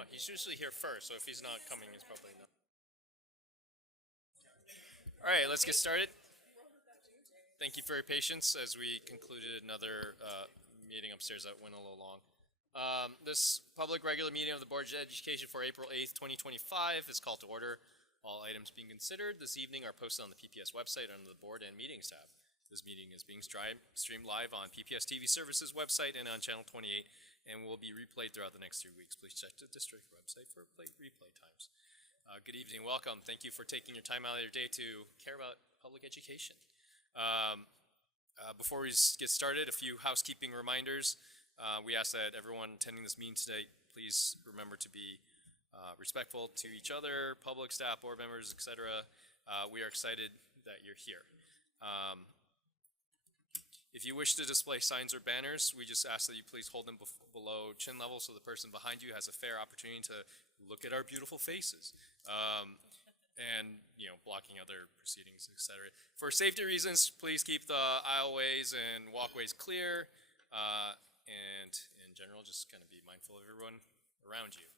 know. He's usually here first, so if he's not coming, it's probably not. All right, let's get started. Thank you for your patience as we concluded another meeting upstairs that went a little long. This public regular meeting of the Board of Education for April 8th, 2025 is called to order. All items being considered this evening are posted on the PPS website under the Board and Meetings tab. This meeting is being streamed live on PPS TV Services website and on Channel 28 and will be replayed throughout the next 3 weeks. Please check the district website for replay times. Good evening, welcome. Thank you for taking your time out of your day to care about public education. Before we get started, a few housekeeping reminders. We ask that everyone attending this meeting today please remember to be respectful to each other, public staff, board members, etc. We are excited that you're here. If you wish to display signs or banners, we just ask that you please hold them below chin level so the person behind you has a fair opportunity to look at our beautiful faces. And blocking other proceedings, etc. For safety reasons, please keep the aisleways and walkways clear, and in general, just kind of be mindful of everyone around you.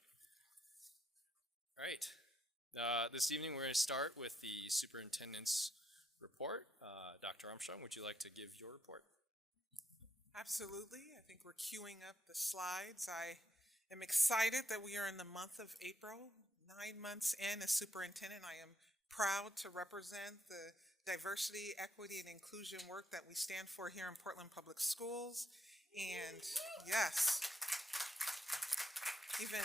All right, this evening we're going to start with the superintendent's report. Dr. Armstrong, would you like to give your report? Absolutely. I think we're queuing up the slides. I am excited that we are in the month of April. 9 months in as superintendent, I am proud to represent the diversity, equity, and inclusion work that we stand for here in Portland Public Schools. And yes, even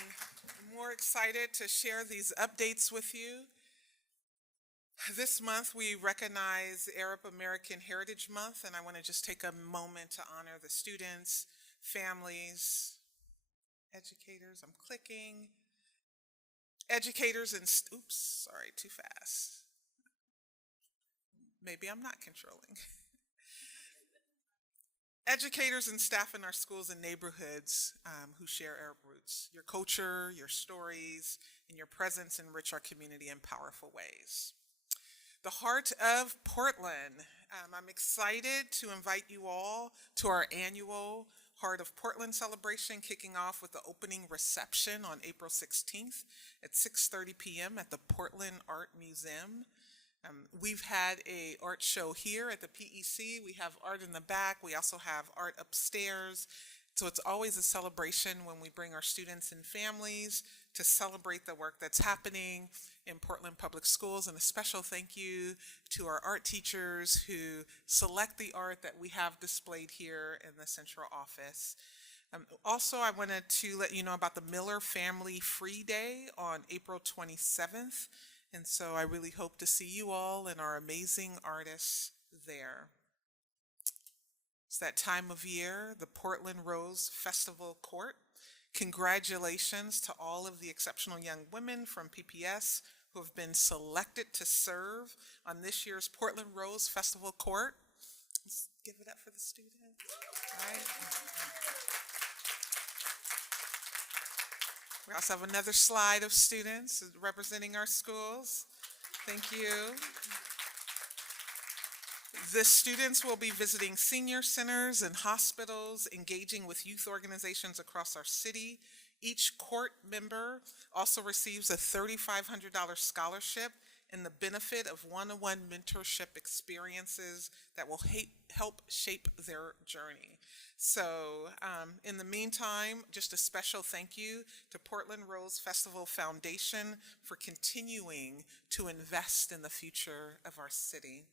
more excited to share these updates with you. This month we recognize Arab American Heritage Month, and I want to just take a moment to honor the students, families, educators. I'm clicking. Educators and, oops, sorry, too fast. Maybe I'm not controlling. Educators and staff in our schools and neighborhoods who share Arab roots. Your culture, your stories, and your presence enrich our community in powerful ways. The heart of Portland. I'm excited to invite you all to our annual Heart of Portland celebration, kicking off with the opening reception on April 16th at 6:30 p.m. at the Portland Art Museum. We've had a art show here at the PEC. We have art in the back. We also have art upstairs. So it's always a celebration when we bring our students and families to celebrate the work that's happening in Portland Public Schools. And a special thank you to our art teachers who select the art that we have displayed here in the central office. Also, I wanted to let you know about the Miller Family Free Day on April 27th. And so I really hope to see you all and our amazing artists there. It's that time of year, the Portland Rose Festival Court. Congratulations to all of the exceptional young women from PPS who have been selected to serve on this year's Portland Rose Festival Court. Let's give it up for the students. All right. We also have another slide of students representing our schools. Thank you. The students will be visiting senior centers and hospitals, engaging with youth organizations across our city. Each court member also receives a $3,500 scholarship and the benefit of one-on-one mentorship experiences that will help shape their journey. So in the meantime, just a special thank you to Portland Rose Festival Foundation for continuing to invest in the future of our city.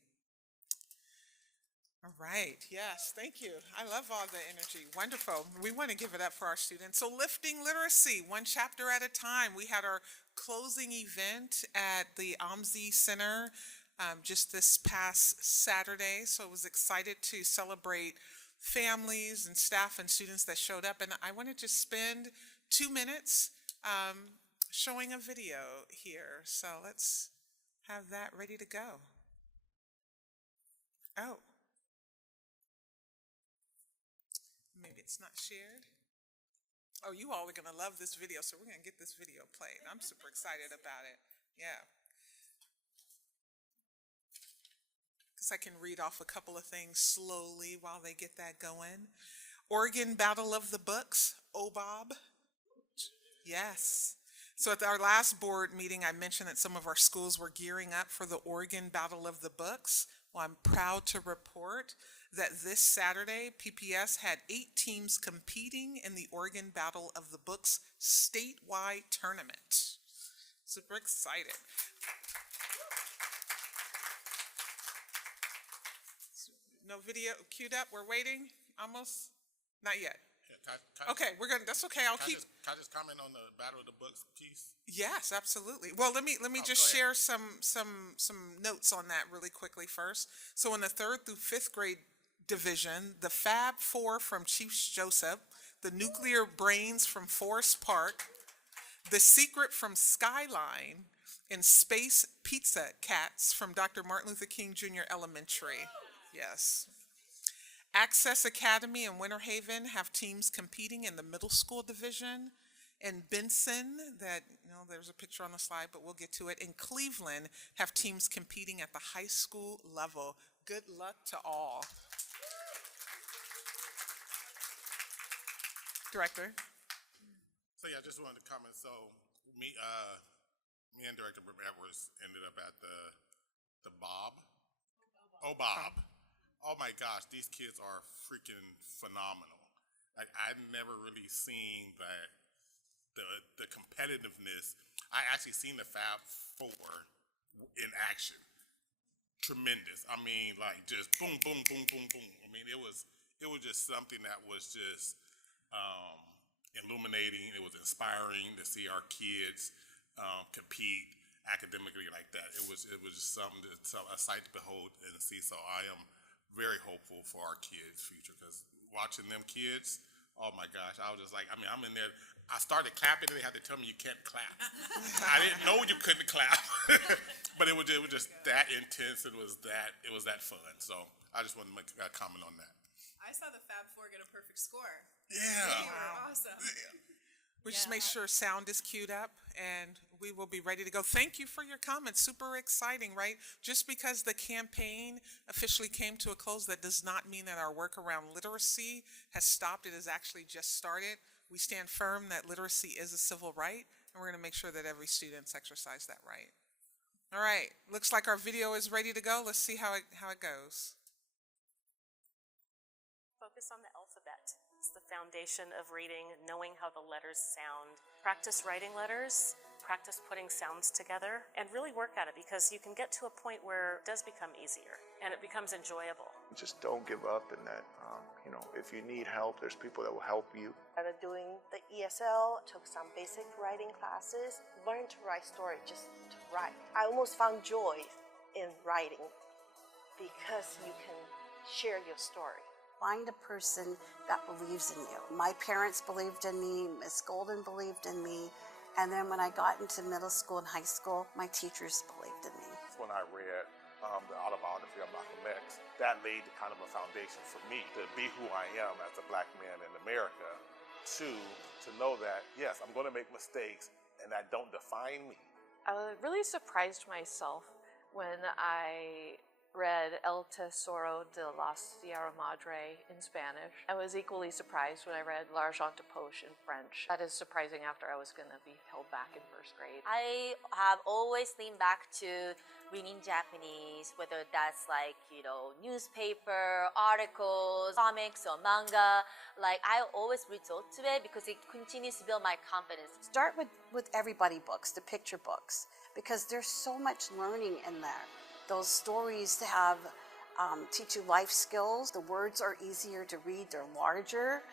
All right, yes, thank you. I love all the energy, wonderful. We want to give it up for our students. So lifting literacy, one chapter at a time. We had our closing event at the OMSI Center just this past Saturday. So I was excited to celebrate families and staff and students that showed up. And I want to just spend 2 minutes showing a video here. So let's have that ready to go. Oh. Maybe it's not shared. Oh, you all are going to love this video, so we're going to get this video played. I'm super excited about it. Yeah. Because I can read off a couple of things slowly while they get that going. Oregon Battle of the Books, OBOB. Yes. So at our last board meeting, I mentioned that some of our schools were gearing up for the Oregon Battle of the Books. Well, I'm proud to report that this Saturday, PPS had 8 teams competing in the Oregon Battle of the Books statewide tournament. Super excited. No video queued up. We're waiting. Almost. Not yet. Yeah, can Okay, we're gonna. That's okay. I'll keep. can I just comment on the Battle of the Books piece? Yes, absolutely. Well, let me just go ahead. share some notes on that really quickly first. So in the 3rd through 5th grade division, the Fab Four from Chief Joseph, the Nuclear Brains from Forest Park, the Secret from Skyline, and Space Pizza Cats from Dr. Martin Luther King Jr. Elementary. Yes. Access Academy and Winter Haven have teams competing in the middle school division. And Benson, that, there's a picture on the slide, but we'll get to it. And Cleveland have teams competing at the high school level. Good luck to all. Director? So yeah, I just wanted to comment. So me and Director Edwards ended up at the Bob. Oh, Bob. Oh my gosh, these kids are freaking phenomenal. Like I've never really seen that the competitiveness. I actually seen the Fab Four in action. Tremendous. I mean, like just boom, boom, boom, boom, boom. I mean, it was just something that was just um, illuminating. It was inspiring to see our kids compete academically like that. It was just something a sight to behold and see. So I am very hopeful for our kids' future because watching them kids, oh my gosh, I was just like, I mean, I'm in there. I started clapping and they had to tell me you can't clap. I didn't know you couldn't clap, but it was just that intense. It was that fun. So I just wanted to make a comment on that. I saw the Fab Four get a perfect score. Yeah. They were awesome. We just make sure sound is queued up and we will be ready to go. Thank you for your comments. Super exciting, right? Just because the campaign officially came to a close, that does not mean that our work around literacy has stopped. It has actually just started. We stand firm that literacy is a civil right, and we're going to make sure that every student exercise that right. All right, looks like our video is ready to go. Let's see how it goes. Focus on the alphabet. It's the foundation of reading, knowing how the letters sound. Practice writing letters, practice putting sounds together, and really work at it because you can get to a point where it does become easier and it becomes enjoyable. Just don't give up in that, if you need help, there's people that will help you. Started doing the ESL, took some basic writing classes, learned to write story, just to write. I almost found joy in writing because you can share your story. Find a person that believes in you. My parents believed in me, Miss Golden believed in me, and then when I got into middle school and high school, my teachers believed in me. When I read the autobiography of Malcolm X, that laid kind of a foundation for me to be who I am as a black man in America, to know that, yes, I'm going to make mistakes and that don't define me. I really surprised myself when I read El Tesoro de la Sierra Madre in Spanish. I was equally surprised when I read L'Argent de Poche in French. That is surprising after I was going to be held back in first grade. I have always leaned back to reading Japanese, whether that's like, newspaper, articles, comics, or manga. Like, I always resort to it because it continues to build my confidence. Start with everybody books, the picture books, because there's so much learning in there. Those stories have teach you life skills. The words are easier to read, they're larger,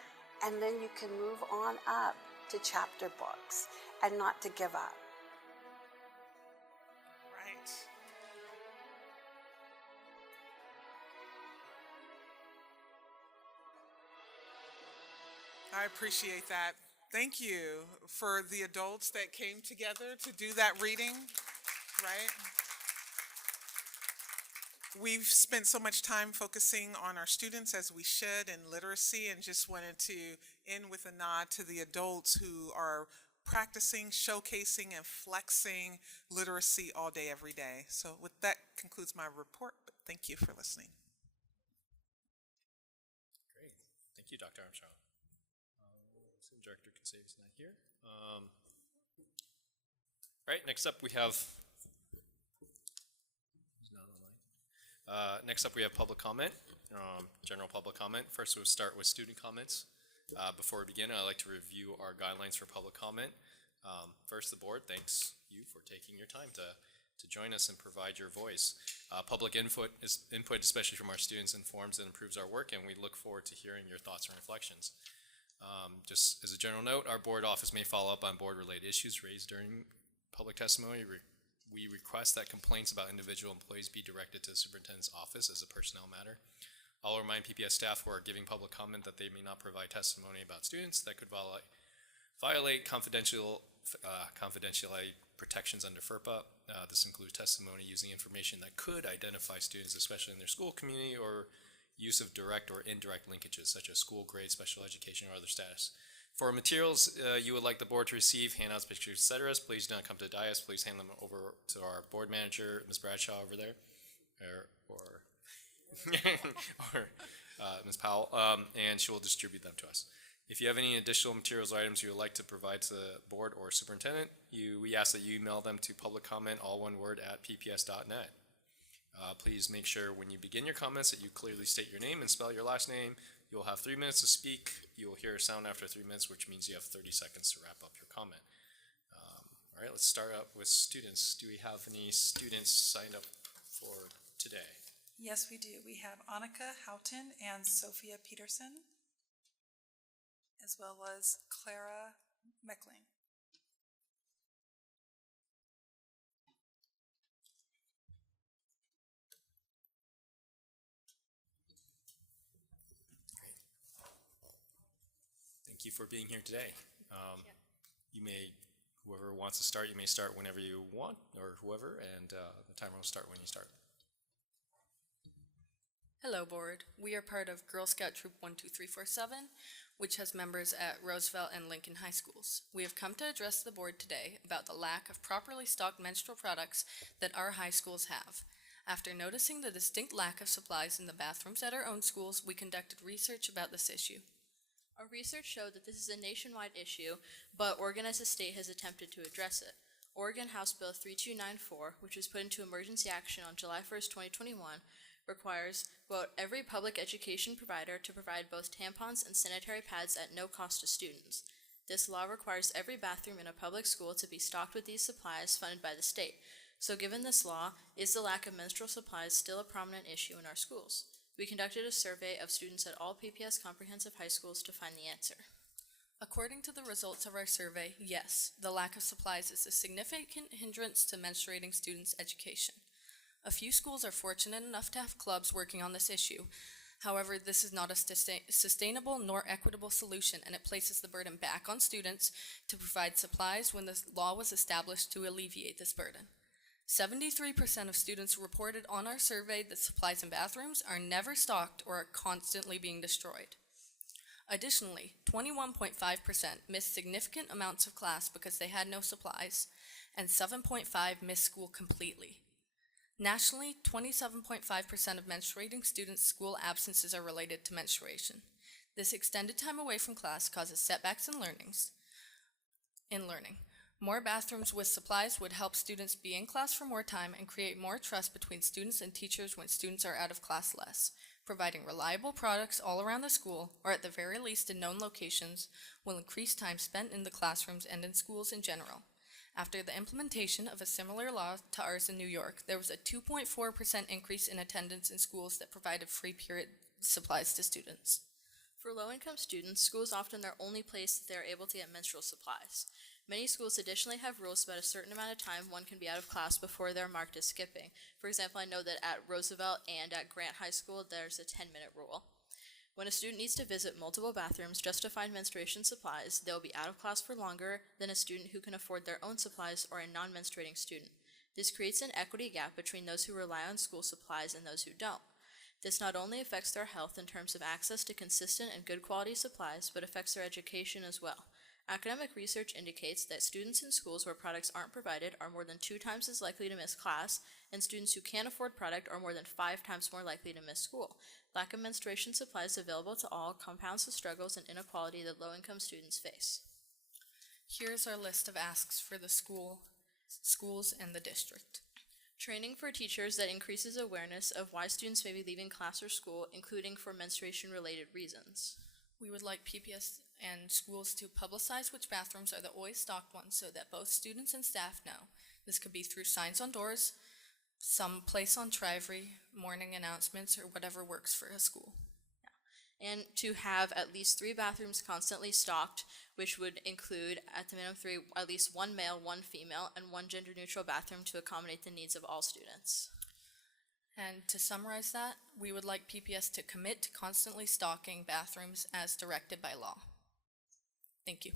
and then you can move on up to chapter books and not to give up. Right. I appreciate that. Thank you for the adults that came together to do that reading, right? We've spent so much time focusing on our students, as we should, in literacy, and just wanted to end with a nod to the adults who are practicing, showcasing, and flexing literacy all day, every day. So with that concludes my report, but thank you for listening. Great. Thank you, Dr. Armstrong. Director Consave's not here. All right, next up we have. Next up we have public comment, general public comment. First we'll start with student comments. Before we begin, I'd like to review our guidelines for public comment. First, the board thanks you for taking your time to join us and provide your voice. Public input, especially from our students, informs and improves our work, and we look forward to hearing your thoughts and reflections. Just as a general note, our board office may follow up on board-related issues raised during public testimony. We request that complaints about individual employees be directed to the superintendent's office as a personnel matter. I'll remind PPS staff who are giving public comment that they may not provide testimony about students that could violate confidentiality protections under FERPA. This includes testimony using information that could identify students, especially in their school community, or use of direct or indirect linkages, such as school grades, special education, or other status. For materials you would like the board to receive, handouts, pictures, etc., please do not come to the dais. Please hand them over to our board manager, Ms. Bradshaw, over there, or Ms. Powell, and she will distribute them to us. If you have any additional materials or items you would like to provide to the board or superintendent, we ask that you email them to publiccomment, all one word, @pps.net. Please make sure when you begin your comments that you clearly state your name and spell your last name. You will have 3 minutes to speak. You will hear a sound after 3 minutes, which means you have 30 seconds to wrap up your comment. All right, let's start out with students. Do we have any students signed up for today? Yes, we do. We have Annika Houghton and Sophia Peterson, as well as Clara Meckling. Thank you for being here today. Whoever wants to start, you may start whenever you want, or whoever, and the timer will start when you start. Hello, board. We are part of Girl Scout Troop 12347, which has members at Roosevelt and Lincoln High Schools. We have come to address the board today about the lack of properly stocked menstrual products that our high schools have. After noticing the distinct lack of supplies in the bathrooms at our own schools, we conducted research about this issue. Our research showed that this is a nationwide issue, but Oregon as a state has attempted to address it. Oregon House Bill 3294, which was put into emergency action on July 1st, 2021, requires, quote, every public education provider to provide both tampons and sanitary pads at no cost to students. This law requires every bathroom in a public school to be stocked with these supplies funded by the state. So given this law, is the lack of menstrual supplies still a prominent issue in our schools? We conducted a survey of students at all PPS comprehensive high schools to find the answer. According to the results of our survey, yes, the lack of supplies is a significant hindrance to menstruating students' education. A few schools are fortunate enough to have clubs working on this issue. However, this is not a sustainable nor equitable solution, and it places the burden back on students to provide supplies when the law was established to alleviate this burden. 73% of students reported on our survey that supplies in bathrooms are never stocked or are constantly being destroyed. Additionally, 21.5% missed significant amounts of class because they had no supplies, and 7.5% missed school completely. Nationally, 27.5% of menstruating students' school absences are related to menstruation. This extended time away from class causes setbacks in learning. More bathrooms with supplies would help students be in class for more time and create more trust between students and teachers when students are out of class less. Providing reliable products all around the school, or at the very least in known locations, will increase time spent in the classrooms and in schools in general. After the implementation of a similar law to ours in New York, there was a 2.4% increase in attendance in schools that provided free period supplies to students. For low-income students, school is often their only place that they are able to get menstrual supplies. Many schools additionally have rules about a certain amount of time one can be out of class before they're marked as skipping. For example, I know that at Roosevelt and at Grant High School, there's a 10-minute rule. When a student needs to visit multiple bathrooms just to find menstruation supplies, they'll be out of class for longer than a student who can afford their own supplies or a non-menstruating student. This creates an equity gap between those who rely on school supplies and those who don't. This not only affects their health in terms of access to consistent and good quality supplies, but affects their education as well. Academic research indicates that students in schools where products aren't provided are more than 2 times as likely to miss class, and students who can't afford product are more than 5 times more likely to miss school. Lack of menstruation supplies available to all compounds the struggles and inequality that low-income students face. Here's our list of asks for the school schools, and the district. Training for teachers that increases awareness of why students may be leaving class or school, including for menstruation-related reasons. We would like PPS and schools to publicize which bathrooms are the always stocked ones so that both students and staff know. This could be through signs on doors, some place on Trivery, morning announcements, or whatever works for a school. And to have at least 3 bathrooms constantly stocked, which would include, at the minimum 3, at least 1 male, 1 female, and 1 gender-neutral bathroom to accommodate the needs of all students. And to summarize that, we would like PPS to commit to constantly stocking bathrooms as directed by law. Thank you.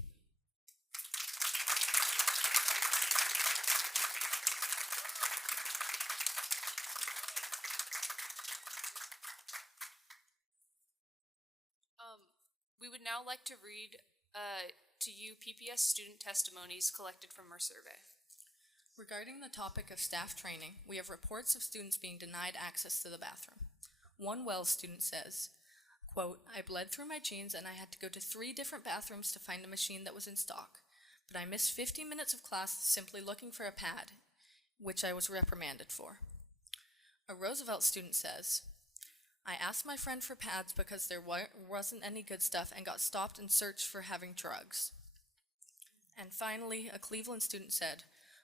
We would now like to read to you PPS student testimonies collected from our survey. Regarding the topic of staff training, we have reports of students being denied access to the bathroom. One Wells student says, quote, I bled through my jeans and I had to go to 3 different bathrooms to find a machine that was in stock, but I missed 15 minutes of class simply looking for a pad, which I was reprimanded for. A Roosevelt student says, I asked my friend for pads because there wasn't any good stuff and got stopped and searched for having drugs. And finally, a Cleveland student said,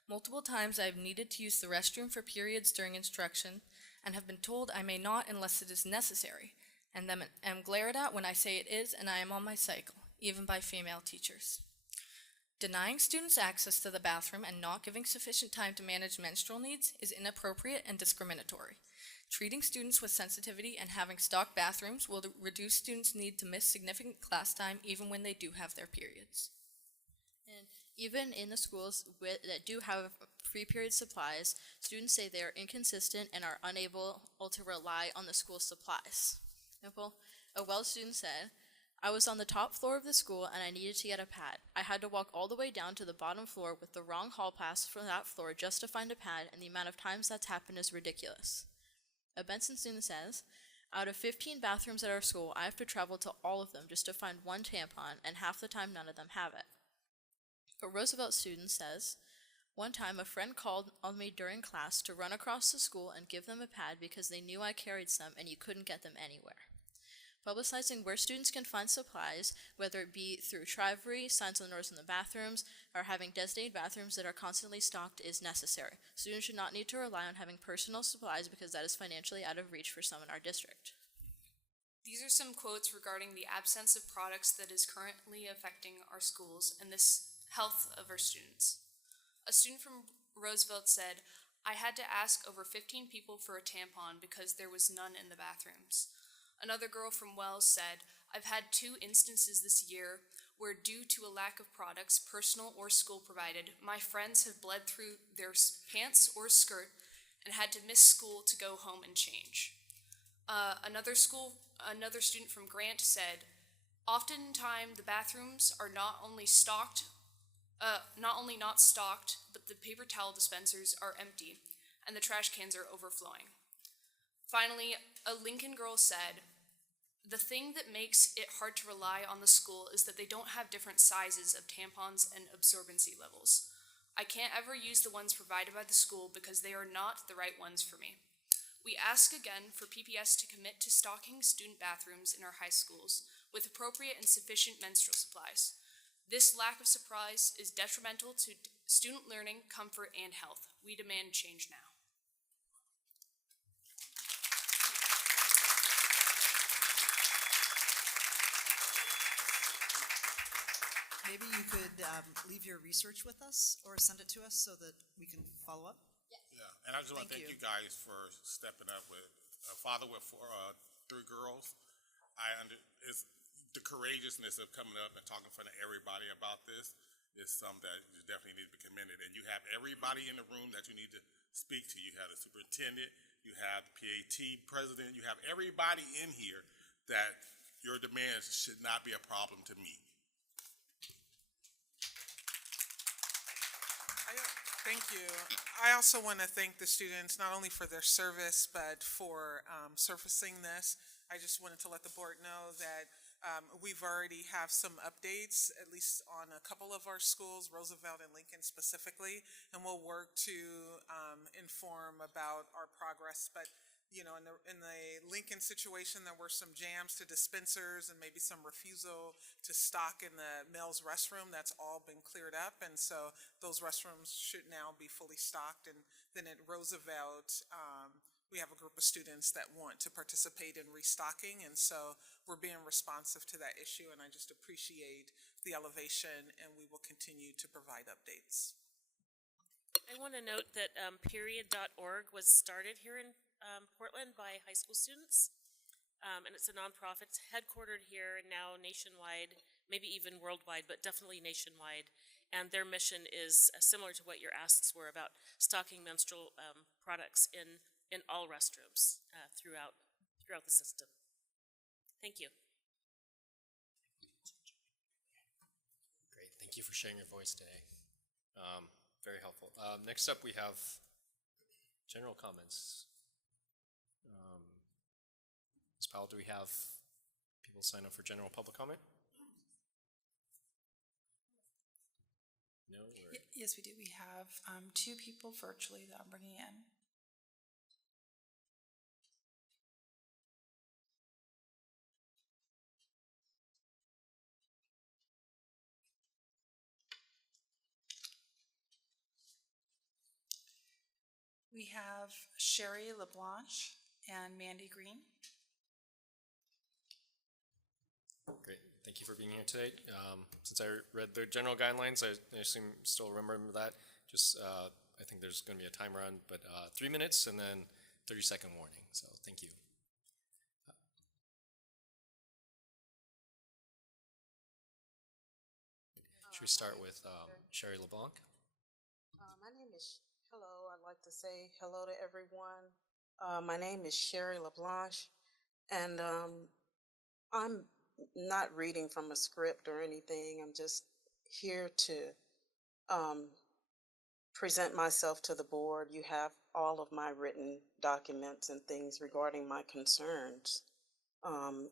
multiple times I have needed to use the restroom for periods during instruction and have been told I may not unless it is necessary, and then am glared at when I say it is and I am on my cycle, even by female teachers. Denying students access to the bathroom and not giving sufficient time to manage menstrual needs is inappropriate and discriminatory. Treating students with sensitivity and having stocked bathrooms will reduce students' need to miss significant class time even when they do have their periods. And even in the schools that do have pre-period supplies, students say they are inconsistent and are unable to rely on the school supplies. For example, a Wells student said, I was on the top floor of the school and I needed to get a pad. I had to walk all the way down to the bottom floor with the wrong hall pass for that floor just to find a pad, and the amount of times that's happened is ridiculous. A Benson student says, out of 15 bathrooms at our school, I have to travel to all of them just to find 1 tampon, and half the time none of them have it. A Roosevelt student says, one time a friend called on me during class to run across the school and give them a pad because they knew I carried some and you couldn't get them anywhere. Publicizing where students can find supplies, whether it be through Trivery, signs on the doors in the bathrooms, or having designated bathrooms that are constantly stocked is necessary. Students should not need to rely on having personal supplies because that is financially out of reach for some in our district. These are some quotes regarding the absence of products that is currently affecting our schools and this health of our students. A student from Roosevelt said, I had to ask over 15 people for a tampon because there was none in the bathrooms. Another girl from Wells said, I've had 2 instances this year where due to a lack of products, personal or school provided, my friends have bled through their pants or skirt and had to miss school to go home and change. Another student from Grant said, oftentimes the bathrooms are not only not stocked, but the paper towel dispensers are empty and the trash cans are overflowing. Finally, a Lincoln girl said, the thing that makes it hard to rely on the school is that they don't have different sizes of tampons and absorbency levels. I can't ever use the ones provided by the school because they are not the right ones for me. We ask again for PPS to commit to stocking student bathrooms in our high schools with appropriate and sufficient menstrual supplies. This lack of supplies is detrimental to student learning, comfort, and health. We demand change now. Maybe you could leave your research with us or send it to us so that we can follow up. Yeah, and I just want to thank you guys for stepping up with a father with 3 girls. It's the courageousness of coming up and talking in front of everybody about this is something that you definitely need to be commended. And you have everybody in the room that you need to speak to. You have the superintendent, you have the PAT president, you have everybody in here that your demands should not be a problem to meet. Thank you. I also want to thank the students, not only for their service, but for surfacing this. I just wanted to let the board know that We've already have some updates, at least on a couple of our schools, Roosevelt and Lincoln specifically, and we'll work to inform about our progress. But you know, in the Lincoln situation, there were some jams to dispensers and maybe some refusal to stock in the male's restroom. That's all been cleared up, and so those restrooms should now be fully stocked. And then at Roosevelt, we have a group of students that want to participate in restocking, and so we're being responsive to that issue, and I just appreciate the elevation, and we will continue to provide updates. I want to note that period.org was started here in Portland by high school students, and it's a nonprofit headquartered here and now nationwide, maybe even worldwide, but definitely nationwide. And their mission is similar to what your asks were about stocking menstrual products in all restrooms throughout the system. Thank you. Great, thank you for sharing your voice today. Very helpful. Next up, we have general comments. Ms. Powell, do we have people sign up for general public comment? No? Or? Yes, we do. We have 2 people virtually that I'm bringing in. We have Sherry LeBlanche and Mandy Green. Great, thank you for being here today. Since I read the general guidelines, I assume you still remember that. Just, I think there's going to be a timer on, but 3 minutes and then 30-second warning. So thank you. Should we start with Sherry LeBlanc? My name is, hello, I'd like to say hello to everyone. My name is Sherry LeBlanche, and I'm not reading from a script or anything. I'm just here to present myself to the board. You have all of my written documents and things regarding my concerns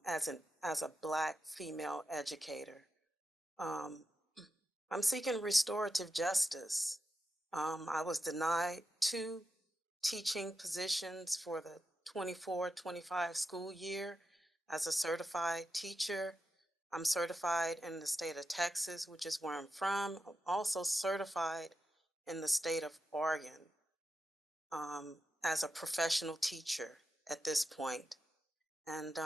as a Black female educator. I'm seeking restorative justice. I was denied 2 teaching positions for the 24-25 school year as a certified teacher. I'm certified in the state of Texas, which is where I'm from. I'm also certified in the state of Oregon as a professional teacher at this point. And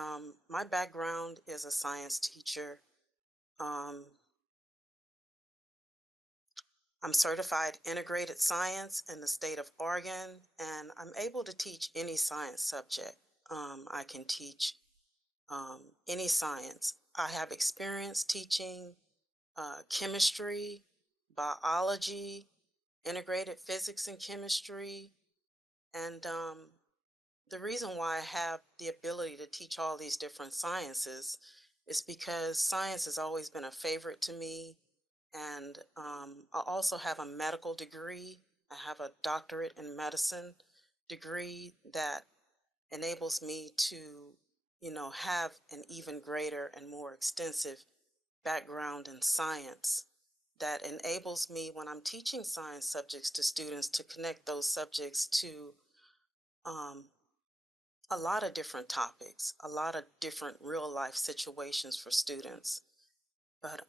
my background is a science teacher. I'm certified integrated science in the state of Oregon, and I'm able to teach any science subject. I can teach any science. I have experience teaching chemistry, biology, integrated physics and chemistry, and the reason why I have the ability to teach all these different sciences is because science has always been a favorite to me. And I also have a medical degree. I have a doctorate in medicine degree that enables me to, you know, have an even greater and more extensive background in science that enables me, when I'm teaching science subjects to students, to connect those subjects to a lot of different topics, a lot of different real life situations for students. But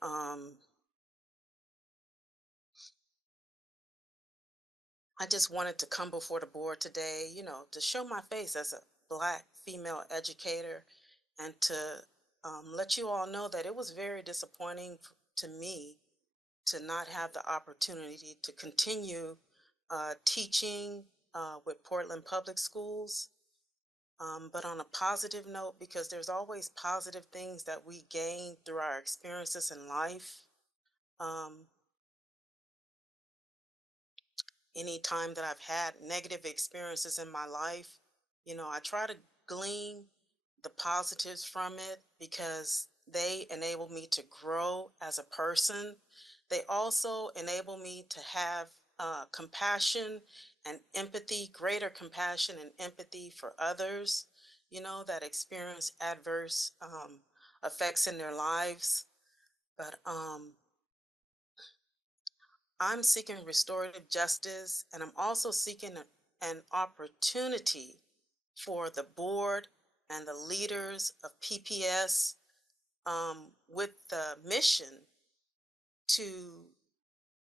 I just wanted to come before the board today, you know, to show my face as a Black female educator and to let you all know that it was very disappointing to me to not have the opportunity to continue teaching with Portland Public Schools. But on a positive note, because there's always positive things that we gain through our experiences in life. Any time that I've had negative experiences in my life, you know, I try to glean the positives from it because they enable me to grow as a person. They also enable me to have compassion and empathy, greater compassion and empathy for others, you know, that experience adverse effects in their lives. But I'm seeking restorative justice, and I'm also seeking an opportunity for the board and the leaders of PPS with the mission to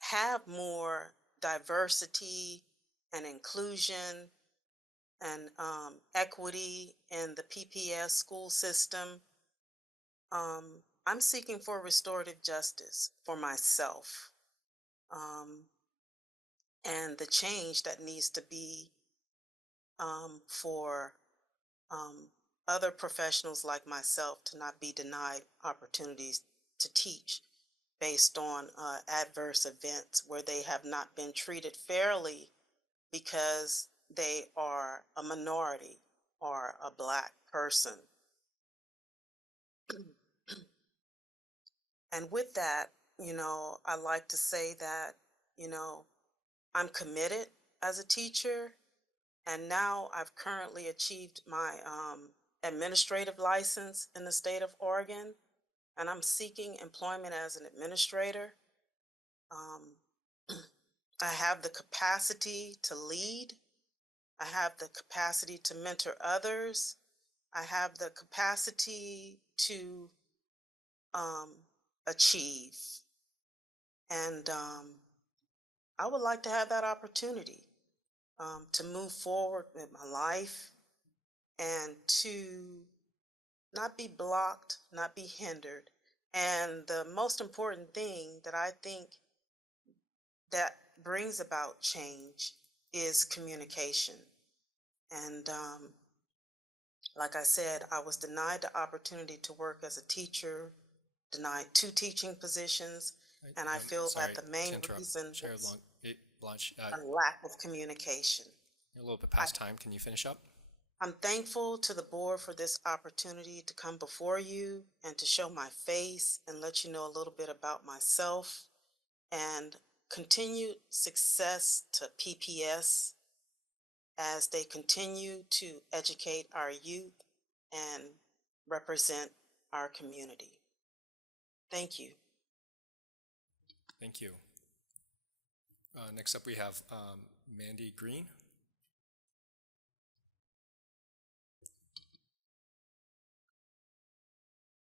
have more diversity and inclusion and equity in the PPS school system. I'm seeking for restorative justice for myself, and the change that needs to be for other professionals like myself to not be denied opportunities to teach based on adverse events where they have not been treated fairly because they are a minority or a Black person. And with that, I like to say that, I'm committed as a teacher, and now I've currently achieved my administrative license in the state of Oregon, and I'm seeking employment as an administrator. I have the capacity to lead. I have the capacity to mentor others. I have the capacity to achieve. And I would like to have that opportunity to move forward with my life and to not be blocked, not be hindered. And the most important thing that I think that brings about change is communication. And like I said, I was denied the opportunity to work as a teacher, denied 2 teaching positions, and I feel that the main reason Chair is Blanche, a lack of communication. you're a little bit past time. Can you finish up? I'm thankful to the board for this opportunity to come before you and to show my face and let you know a little bit about myself, and continued success to PPS as they continue to educate our youth and represent our community. Thank you. Thank you. Next up, we have Mandy Green.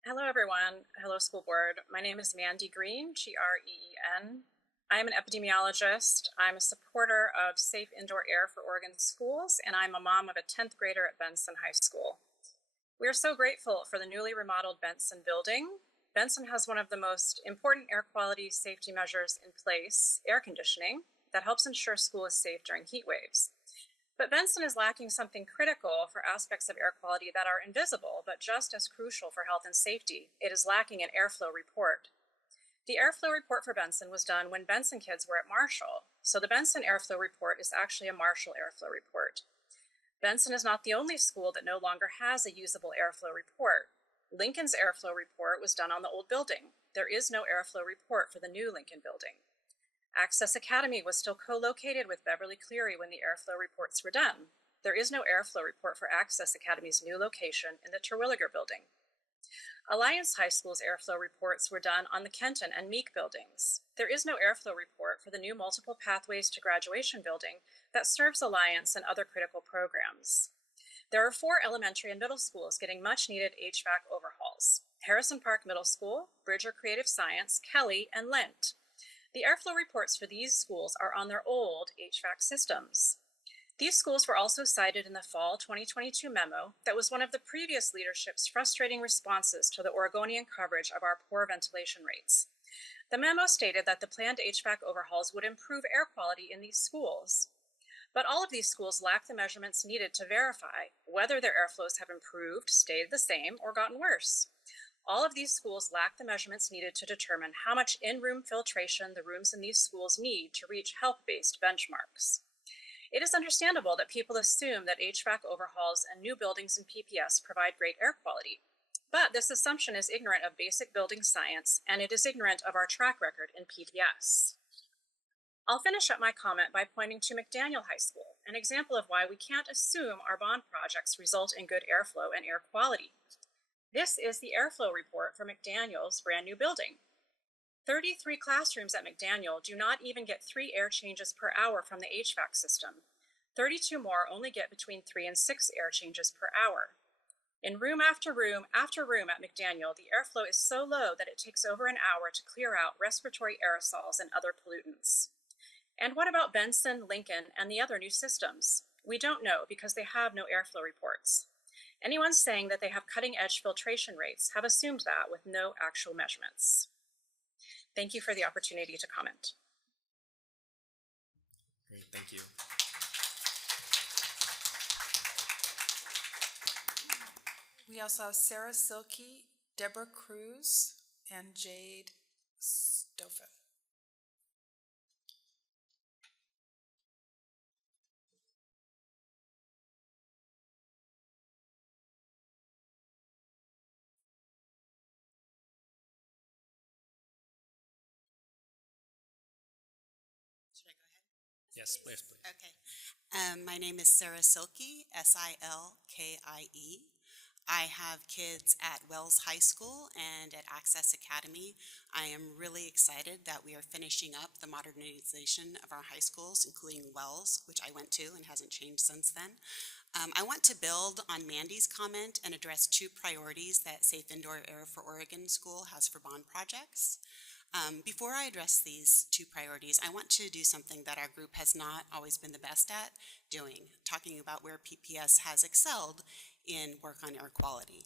Hello, everyone. Hello, school board. My name is Mandy Green, Green. I am an epidemiologist. I'm a supporter of safe indoor air for Oregon schools, and I'm a mom of a 10th grader at Benson High School. We are so grateful for the newly remodeled Benson building. Benson has one of the most important air quality safety measures in place, air conditioning, that helps ensure school is safe during heat waves. But Benson is lacking something critical for aspects of air quality that are invisible, but just as crucial for health and safety. It is lacking an airflow report. The airflow report for Benson was done when Benson kids were at Marshall, so the Benson airflow report is actually a Marshall airflow report. Benson is not the only school that no longer has a usable airflow report. Lincoln's airflow report was done on the old building. There is no airflow report for the new Lincoln building. Access Academy was still co-located with Beverly Cleary when the airflow reports were done. There is no airflow report for Access Academy's new location in the Terwilliger building. Alliance High School's airflow reports were done on the Kenton and Meek buildings. There is no airflow report for the new Multiple Pathways to Graduation building that serves Alliance and other critical programs. There are 4 elementary and middle schools getting much needed HVAC overhauls: Harrison Park Middle School, Bridger Creative Science, Kelly, and Lent. The airflow reports for these schools are on their old HVAC systems. These schools were also cited in the fall 2022 memo that was one of the previous leadership's frustrating responses to the Oregonian coverage of our poor ventilation rates. The memo stated that the planned HVAC overhauls would improve air quality in these schools. But all of these schools lack the measurements needed to verify whether their airflows have improved, stayed the same, or gotten worse. All of these schools lack the measurements needed to determine how much in-room filtration the rooms in these schools need to reach health-based benchmarks. It is understandable that people assume that HVAC overhauls and new buildings in PPS provide great air quality. But this assumption is ignorant of basic building science, and it is ignorant of our track record in PPS. I'll finish up my comment by pointing to McDaniel High School, an example of why we can't assume our bond projects result in good airflow and air quality. This is the airflow report for McDaniel's brand new building. 33 classrooms at McDaniel do not even get 3 air changes per hour from the HVAC system. 32 more only get between 3 and 6 air changes per hour. In room after room after room at McDaniel, the airflow is so low that it takes over an hour to clear out respiratory aerosols and other pollutants. And what about Benson, Lincoln, and the other new systems? We don't know because they have no airflow reports. Anyone saying that they have cutting-edge filtration rates have assumed that with no actual measurements. Thank you for the opportunity to comment. Great, thank you. We also have Sarah Silky, Deborah Cruz, and Jade Stoffen. Should I go ahead? Yes, please. Okay. My name is Sarah Silkie, Silkie. I have kids at Wells High School and at Access Academy. I am really excited that we are finishing up the modernization of our high schools, including Wells, which I went to and hasn't changed since then. I want to build on Mandy's comment and address 2 priorities that Safe Indoor Air for Oregon School has for bond projects. Before I address these 2 priorities, I want to do something that our group has not always been the best at doing, talking about where PPS has excelled in work on air quality.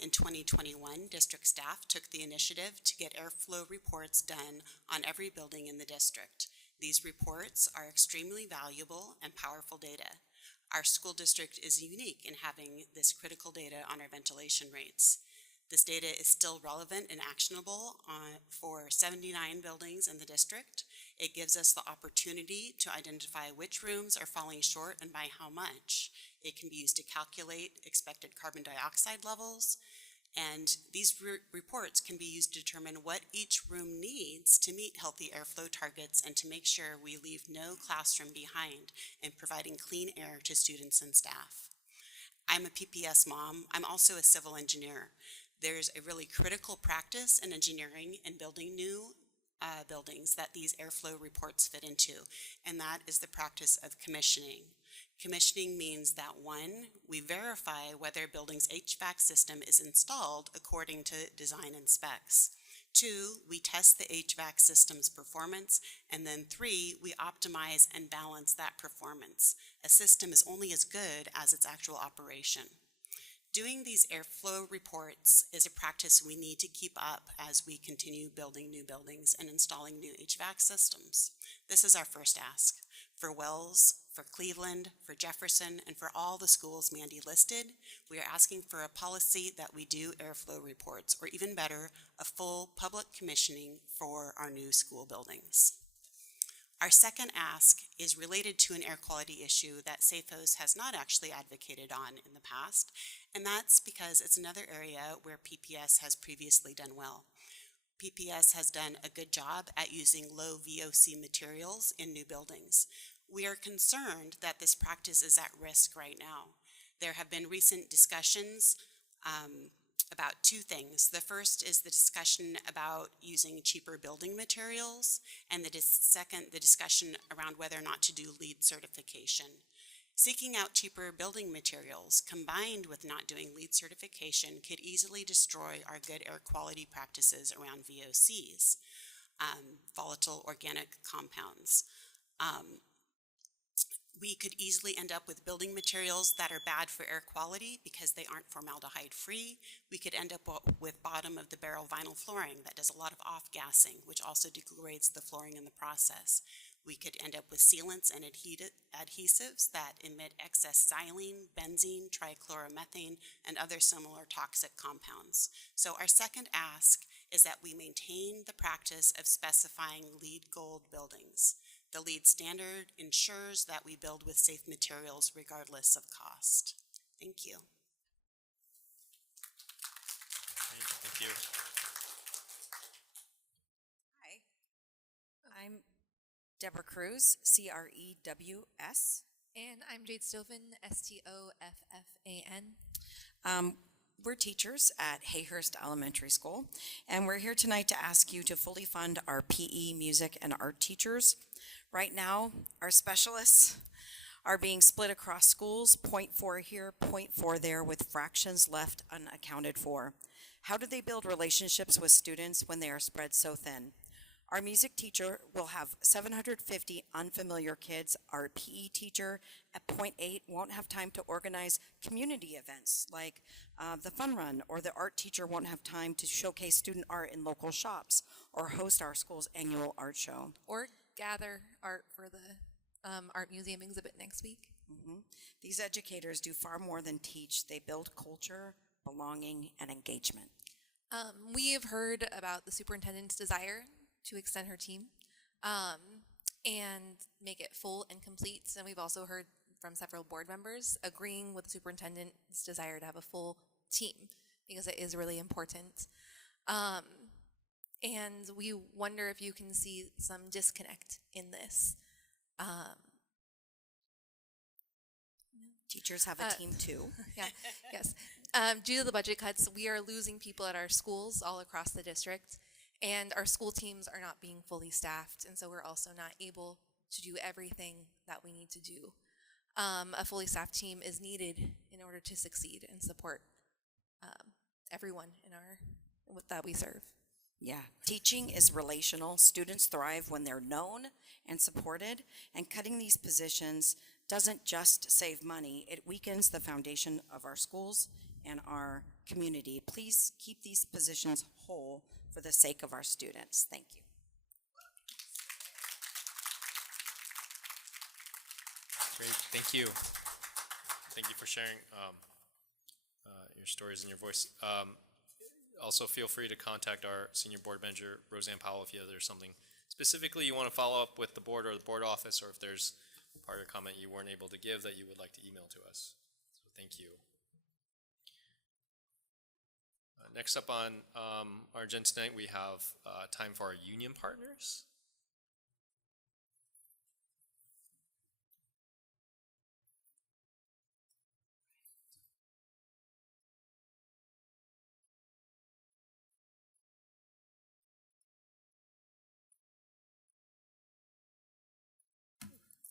In 2021, district staff took the initiative to get airflow reports done on every building in the district. These reports are extremely valuable and powerful data. Our school district is unique in having this critical data on our ventilation rates. This data is still relevant and actionable for 79 buildings in the district. It gives us the opportunity to identify which rooms are falling short and by how much. It can be used to calculate expected carbon dioxide levels, and these reports can be used to determine what each room needs to meet healthy airflow targets and to make sure we leave no classroom behind in providing clean air to students and staff. I'm a PPS mom. I'm also a civil engineer. There's a really critical practice in engineering and building new buildings that these airflow reports fit into, and that is the practice of commissioning. Commissioning means that 1, we verify whether a building's HVAC system is installed according to design and specs. 2, we test the HVAC system's performance, and then 3, we optimize and balance that performance. A system is only as good as its actual operation. Doing these airflow reports is a practice we need to keep up as we continue building new buildings and installing new HVAC systems. This is our first ask. For Wells, for Cleveland, for Jefferson, and for all the schools Mandy listed, we are asking for a policy that we do airflow reports, or even better, a full public commissioning for our new school buildings. Our second ask is related to an air quality issue that SAFOS has not actually advocated on in the past, and that's because it's another area where PPS has previously done well. PPS has done a good job at using low VOC materials in new buildings. We are concerned that this practice is at risk right now. There have been recent discussions about 2 things. The first is the discussion about using cheaper building materials, and second, the discussion around whether or not to do LEED certification. Seeking out cheaper building materials combined with not doing LEED certification could easily destroy our good air quality practices around VOCs, volatile organic compounds. We could easily end up with building materials that are bad for air quality because they aren't formaldehyde free. We could end up with bottom of the barrel vinyl flooring that does a lot of off-gassing, which also degrades the flooring in the process. We could end up with sealants and adhesives that emit excess xylene, benzene, trichloromethane, and other similar toxic compounds. So our second ask is that we maintain the practice of specifying LEED Gold buildings. The LEED standard ensures that we build with safe materials regardless of cost. Thank you. Thank you. Hi, I'm Deborah Cruz, Crews. And I'm Jade Stoffen, Stoffan. We're teachers at Hayhurst Elementary School, and we're here tonight to ask you to fully fund our PE, music, and art teachers. Right now, our specialists are being split across schools, 0.4 here, 0.4 there, with fractions left unaccounted for. How do they build relationships with students when they are spread so thin? Our music teacher will have 750 unfamiliar kids. Our PE teacher at 0.8 won't have time to organize community events like the fun run, or the art teacher won't have time to showcase student art in local shops or host our school's annual art show. Or gather art for the art museum exhibit next week. These educators do far more than teach. They build culture, belonging, and engagement. We have heard about the superintendent's desire to extend her team and make it full and complete. And we've also heard from several board members agreeing with the superintendent's desire to have a full team because it is really important. And we wonder if you can see some disconnect in this. Teachers have a team too. Yeah, yes. Due to the budget cuts, we are losing people at our schools all across the district, and our school teams are not being fully staffed, and so we're also not able to do everything that we need to do. A fully staffed team is needed in order to succeed and support everyone in that we serve. Yeah, teaching is relational. Students thrive when they're known and supported, and cutting these positions doesn't just save money, it weakens the foundation of our schools and our community. Please keep these positions whole for the sake of our students. Thank you. Great, thank you. Thank you for sharing your stories and your voice. Also, feel free to contact our senior board manager, Roseanne Powell, if there's something specifically you want to follow up with the board or the board office, or if there's part of your comment you weren't able to give that you would like to email to us. So thank you. Next up on our agenda tonight, we have time for our union partners.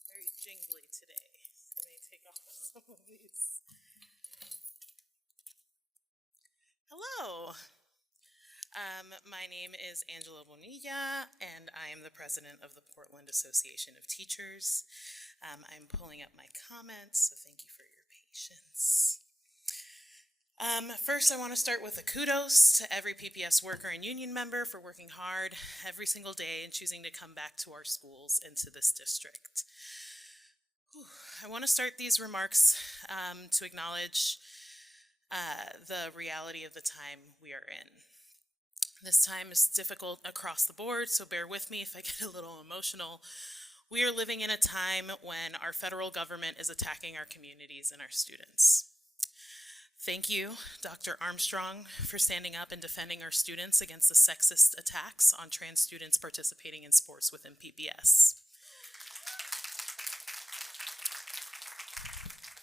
Very jingly today. Let me take off some of these. Hello. My name is Angela Bonilla, and I am the president of the Portland Association of Teachers. I'm pulling up my comments, so thank you for your patience. First, I want to start with a kudos to every PPS worker and union member for working hard every single day and choosing to come back to our schools and to this district. I want to start these remarks to acknowledge the reality of the time we are in. This time is difficult across the board, so bear with me if I get a little emotional. We are living in a time when our federal government is attacking our communities and our students. Thank you, Dr. Armstrong, for standing up and defending our students against the sexist attacks on trans students participating in sports within PPS.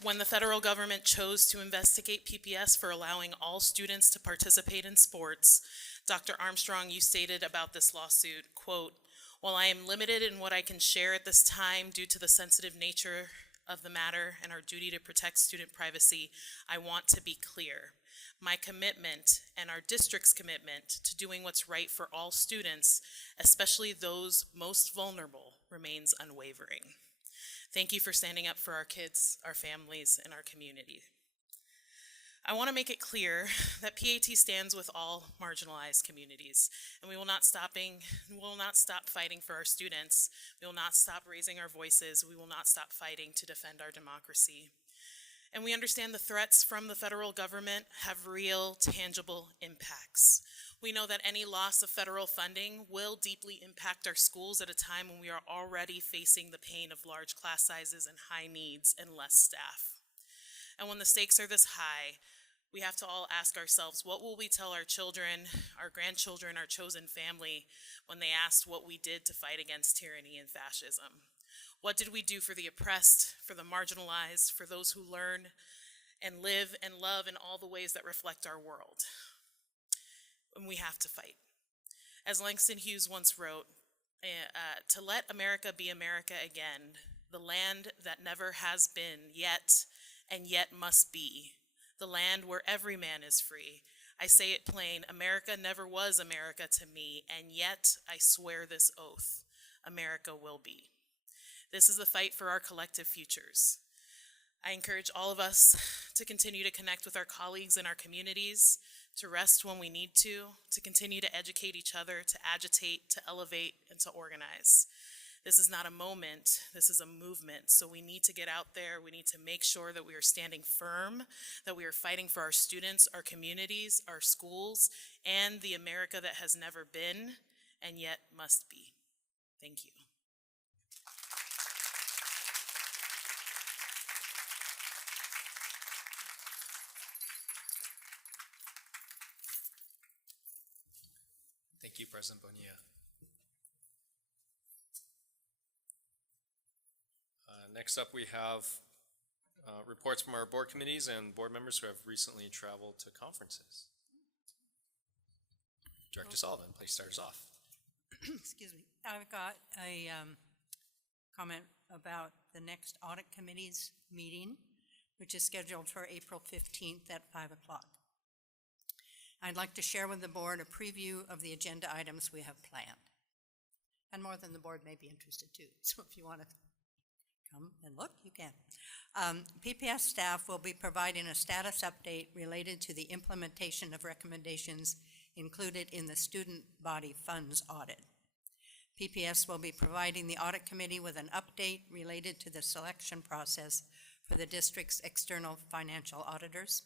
When the federal government chose to investigate PPS for allowing all students to participate in sports, Dr. Armstrong, you stated about this lawsuit, quote, "While I am limited in what I can share at this time due to the sensitive nature of the matter and our duty to protect student privacy, I want to be clear. My commitment and our district's commitment to doing what's right for all students, especially those most vulnerable, remains unwavering. Thank you for standing up for our kids, our families, and our community. I want to make it clear that PAT stands with all marginalized communities, and we will not stop fighting for our students. We will not stop raising our voices. We will not stop fighting to defend our democracy. And we understand the threats from the federal government have real, tangible impacts. We know that any loss of federal funding will deeply impact our schools at a time when we are already facing the pain of large class sizes and high needs and less staff. And when the stakes are this high, we have to all ask ourselves, what will we tell our children, our grandchildren, our chosen family when they ask what we did to fight against tyranny and fascism? What did we do for the oppressed, for the marginalized, for those who learn and live and love in all the ways that reflect our world. And we have to fight. As Langston Hughes once wrote, to let America be America again, the land that never has been yet and yet must be, the land where every man is free. I say it plain, America never was America to me, and yet I swear this oath, America will be. This is the fight for our collective futures. I encourage all of us to continue to connect with our colleagues in our communities, to rest when we need to continue to educate each other, to agitate, to elevate, and to organize. This is not a moment, this is a movement. So we need to get out there, we need to make sure that we are standing firm, that we are fighting for our students, our communities, our schools, and the America that has never been and yet must be. Thank you. Thank you, President Bonilla. Next up, we have reports from our board committees and board members who have recently traveled to conferences. Director Sullivan, please start us off. Excuse me. I've got a comment about the next audit committee's meeting, which is scheduled for April 15th at 5 o'clock. I'd like to share with the board a preview of the agenda items we have planned. And more than the board may be interested too. So if you want to come and look, you can. PPS staff will be providing a status update related to the implementation of recommendations included in the student body funds audit. PPS will be providing the audit committee with an update related to the selection process for the district's external financial auditors.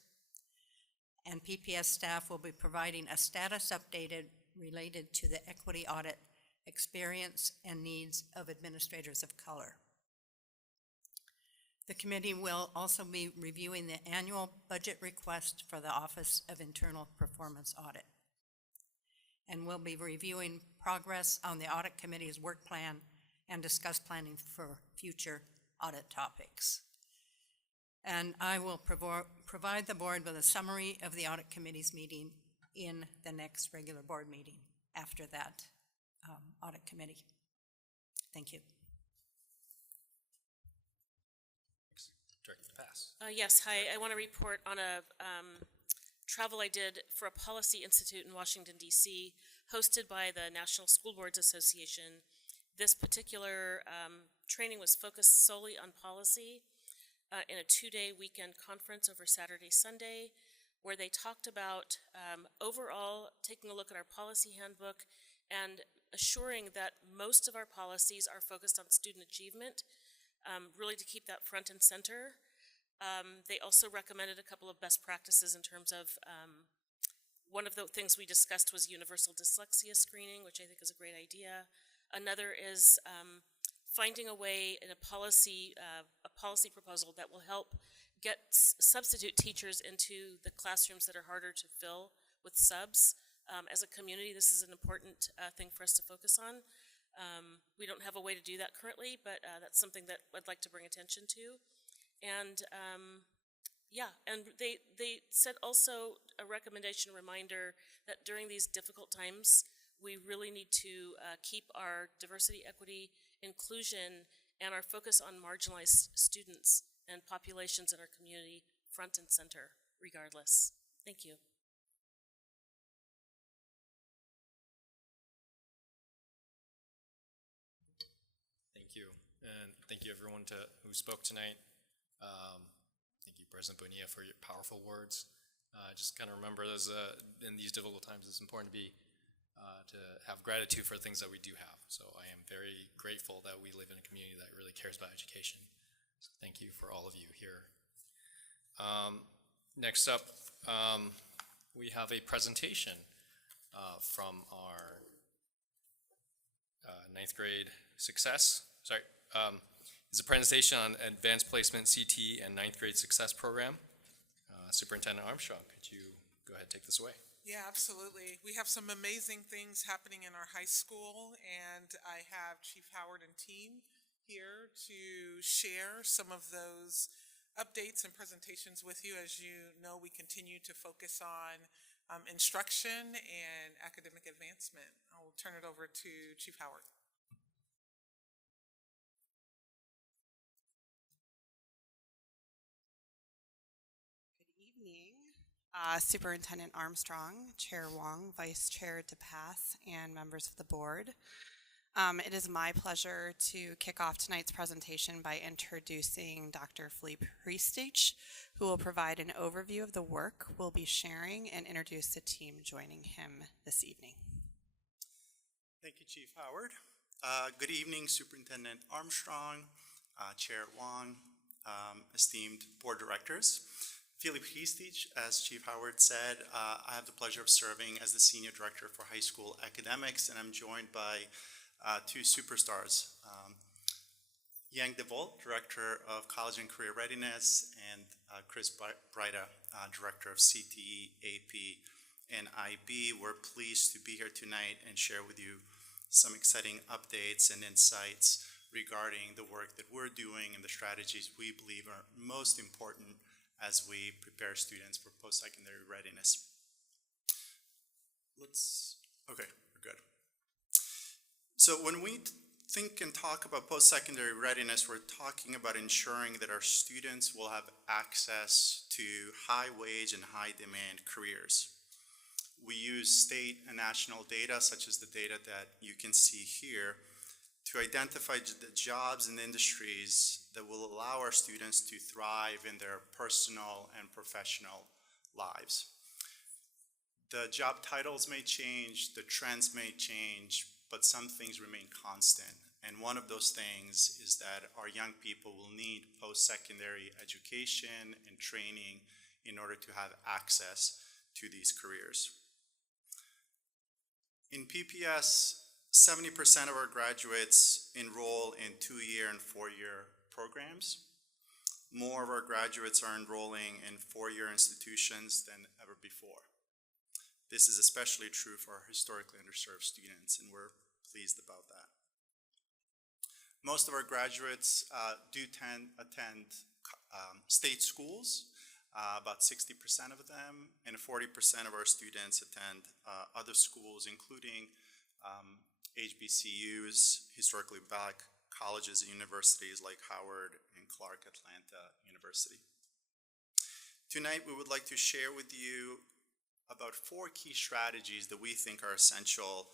And PPS staff will be providing a status update related to the equity audit experience and needs of administrators of color. The committee will also be reviewing the annual budget request for the Office of Internal Performance Audit. And we'll be reviewing progress on the audit committee's work plan and discuss planning for future audit topics. And I will provide the board with a summary of the audit committee's meeting in the next regular board meeting after that audit committee. Thank you. Director Pass. Yes, hi. I want to report on a travel I did for a policy institute in Washington, D.C., hosted by the National School Boards Association. This particular training was focused solely on policy in a 2-day weekend conference over Saturday, Sunday, where they talked about overall taking a look at our policy handbook and assuring that most of our policies are focused on student achievement, really to keep that front and center. They also recommended a couple of best practices in terms of one of the things we discussed was universal dyslexia screening, which I think is a great idea. Another is finding a way in a policy proposal that will help get substitute teachers into the classrooms that are harder to fill with subs. As a community, this is an important thing for us to focus on. We don't have a way to do that currently, but that's something that I'd like to bring attention to. And yeah, and they said also a recommendation reminder that during these difficult times, we really need to keep our diversity, equity, inclusion, and our focus on marginalized students and populations in our community front and center, regardless. Thank you. Thank you, and thank you everyone who spoke tonight. Thank you, President Bonilla, for your powerful words. Just kind of remember, in these difficult times, it's important to have gratitude for things that we do have. So I am very grateful that we live in a community that really cares about education. So thank you for all of you here. Next up, we have a presentation from our ninth grade success. It's a presentation on Advanced Placement CT and ninth grade success program. Superintendent Armstrong, could you go ahead and take this away? Yeah, absolutely. We have some amazing things happening in our high school, and I have Chief Howard and team here to share some of those updates and presentations with you. As you know, we continue to focus on instruction and academic advancement. I will turn it over to Chief Howard. Evening. Superintendent Armstrong, Chair Wong, Vice Chair DePath, and members of the board. It is my pleasure to kick off tonight's presentation by introducing Dr. Philippe Priestich, who will provide an overview of the work we'll be sharing and introduce the team joining him this evening. Thank you, Chief Howard. Good evening, Superintendent Armstrong, Chair Wong, esteemed board directors. Philippe Priestich, as Chief Howard said, I have the pleasure of serving as the Senior Director for High School Academics, and I'm joined by two superstars, Yang DeVolt, Director of College and Career Readiness, and Chris Breida, Director of CTE, AP, and IB. We're pleased to be here tonight and share with you some exciting updates and insights regarding the work that we're doing and the strategies we believe are most important as we prepare students for post-secondary readiness. Okay, we're good. So when we think and talk about post-secondary readiness, we're talking about ensuring that our students will have access to high-wage and high-demand careers. We use state and national data, such as the data that you can see here, to identify the jobs and industries that will allow our students to thrive in their personal and professional lives. The job titles may change, the trends may change, but some things remain constant. And one of those things is that our young people will need post-secondary education and training in order to have access to these careers. In PPS, 70% of our graduates enroll in 2-year and 4-year programs. More of our graduates are enrolling in 4-year institutions than ever before. This is especially true for our historically underserved students, and we're pleased about that. Most of our graduates do attend state schools, about 60% of them, and 40% of our students attend other schools, including HBCUs, historically black colleges and universities like Howard and Clark Atlanta University. Tonight, we would like to share with you about 4 key strategies that we think are essential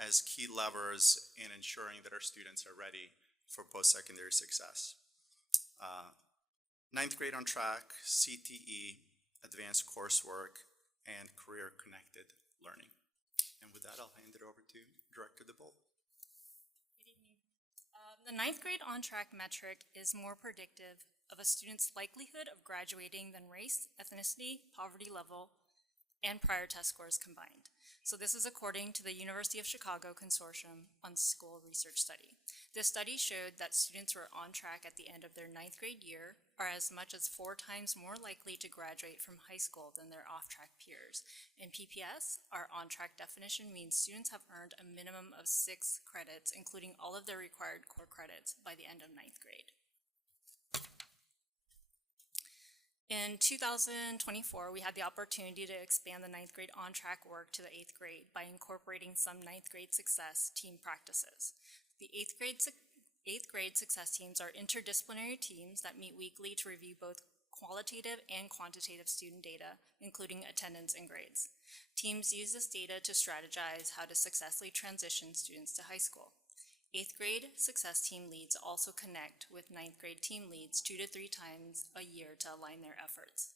as key levers in ensuring that our students are ready for post-secondary success. 9th grade on track, CTE, advanced coursework, and career-connected learning. And with that, I'll hand it over to Director DeVolt. Good evening. The 9th grade on-track metric is more predictive of a student's likelihood of graduating than race, ethnicity, poverty level, and prior test scores combined. So this is according to the University of Chicago Consortium on School Research Study. This study showed that students who are on track at the end of their 9th grade year are as much as 4 times more likely to graduate from high school than their off-track peers. In PPS, our on-track definition means students have earned a minimum of 6 credits, including all of their required core credits, by the end of 9th grade. In 2024, we had the opportunity to expand the 9th grade on-track work to the 8th grade by incorporating some 9th grade success team practices. The 8th grade success teams are interdisciplinary teams that meet weekly to review both qualitative and quantitative student data, including attendance and grades. Teams use this data to strategize how to successfully transition students to high school. 8th grade success team leads also connect with 9th grade team leads 2 to 3 times a year to align their efforts.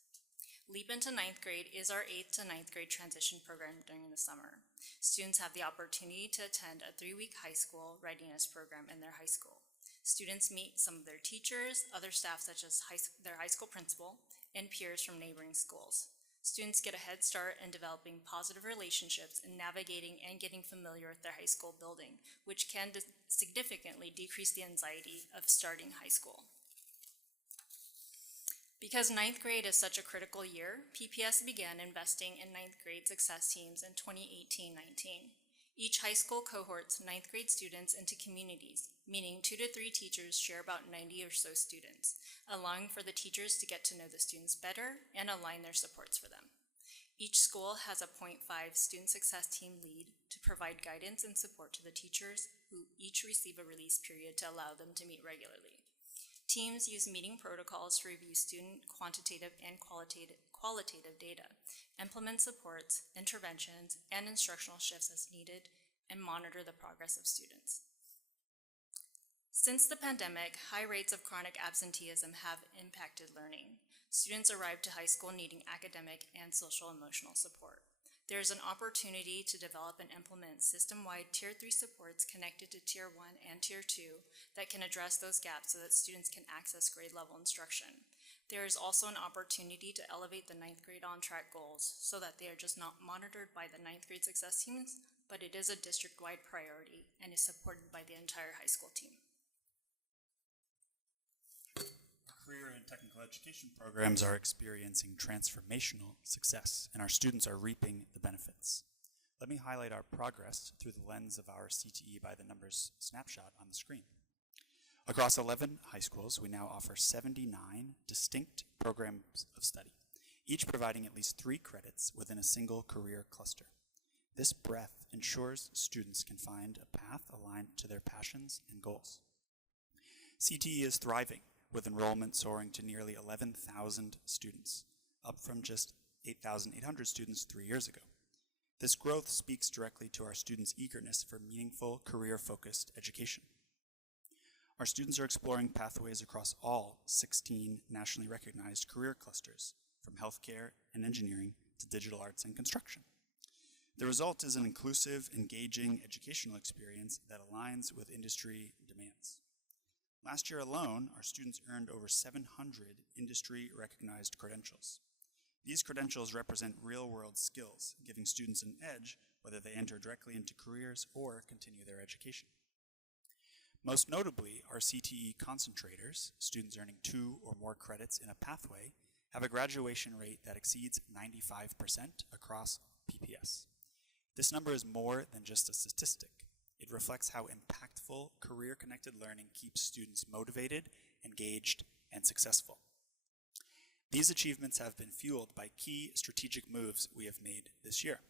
Leap into 9th grade is our 8th to 9th grade transition program during the summer. Students have the opportunity to attend a 3-week high school readiness program in their high school. Students meet some of their teachers, other staff such as their high school principal, and peers from neighboring schools. Students get a head start in developing positive relationships and navigating and getting familiar with their high school building, which can significantly decrease the anxiety of starting high school. Because 9th grade is such a critical year, PPS began investing in 9th grade success teams in 2018-19. Each high school cohorts ninth grade students into communities, meaning 2 to 3 teachers share about 90 or so students, allowing for the teachers to get to know the students better and align their supports for them. Each school has a 0.5 student success team lead to provide guidance and support to the teachers, who each receive a release period to allow them to meet regularly. Teams use meeting protocols to review student quantitative and qualitative data, implement supports, interventions, and instructional shifts as needed, and monitor the progress of students. Since the pandemic, high rates of chronic absenteeism have impacted learning. Students arrive to high school needing academic and social emotional support. There is an opportunity to develop and implement system-wide Tier 3 supports connected to Tier 1 and Tier 2 that can address those gaps so that students can access grade-level instruction. There is also an opportunity to elevate the ninth grade on-track goals so that they are just not monitored by the ninth grade success teams, but it is a district-wide priority and is supported by the entire high school team. Career and technical education programs are experiencing transformational success, and our students are reaping the benefits. Let me highlight our progress through the lens of our CTE by the numbers snapshot on the screen. Across 11 high schools, we now offer 79 distinct programs of study, each providing at least 3 credits within a single career cluster. This breadth ensures students can find a path aligned to their passions and goals. CTE is thriving, with enrollment soaring to nearly 11,000 students, up from just 8,800 students 3 years ago. This growth speaks directly to our students' eagerness for meaningful, career-focused education. Our students are exploring pathways across all 16 nationally recognized career clusters, from healthcare and engineering to digital arts and construction. The result is an inclusive, engaging educational experience that aligns with industry demands. Last year alone, our students earned over 700 industry-recognized credentials. These credentials represent real-world skills, giving students an edge whether they enter directly into careers or continue their education. Most notably, our CTE concentrators, students earning 2 or more credits in a pathway, have a graduation rate that exceeds 95% across PPS. This number is more than just a statistic. It reflects how impactful career-connected learning keeps students motivated, engaged, and successful. These achievements have been fueled by key strategic moves we have made this year.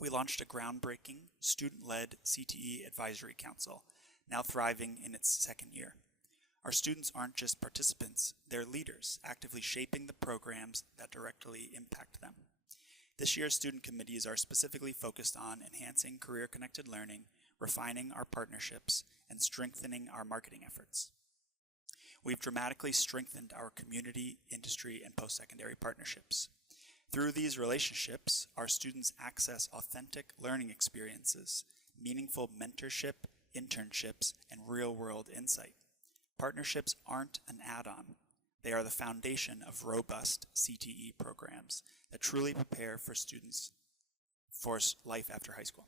We launched a groundbreaking, student-led CTE Advisory Council, now thriving in its 2nd year. Our students aren't just participants, they're leaders, actively shaping the programs that directly impact them. This year's student committees are specifically focused on enhancing career-connected learning, refining our partnerships, and strengthening our marketing efforts. We've dramatically strengthened our community, industry, and post-secondary partnerships. Through these relationships, our students access authentic learning experiences, meaningful mentorship, internships, and real-world insight. Partnerships aren't an add-on. They are the foundation of robust CTE programs that truly prepare for students for life after high school.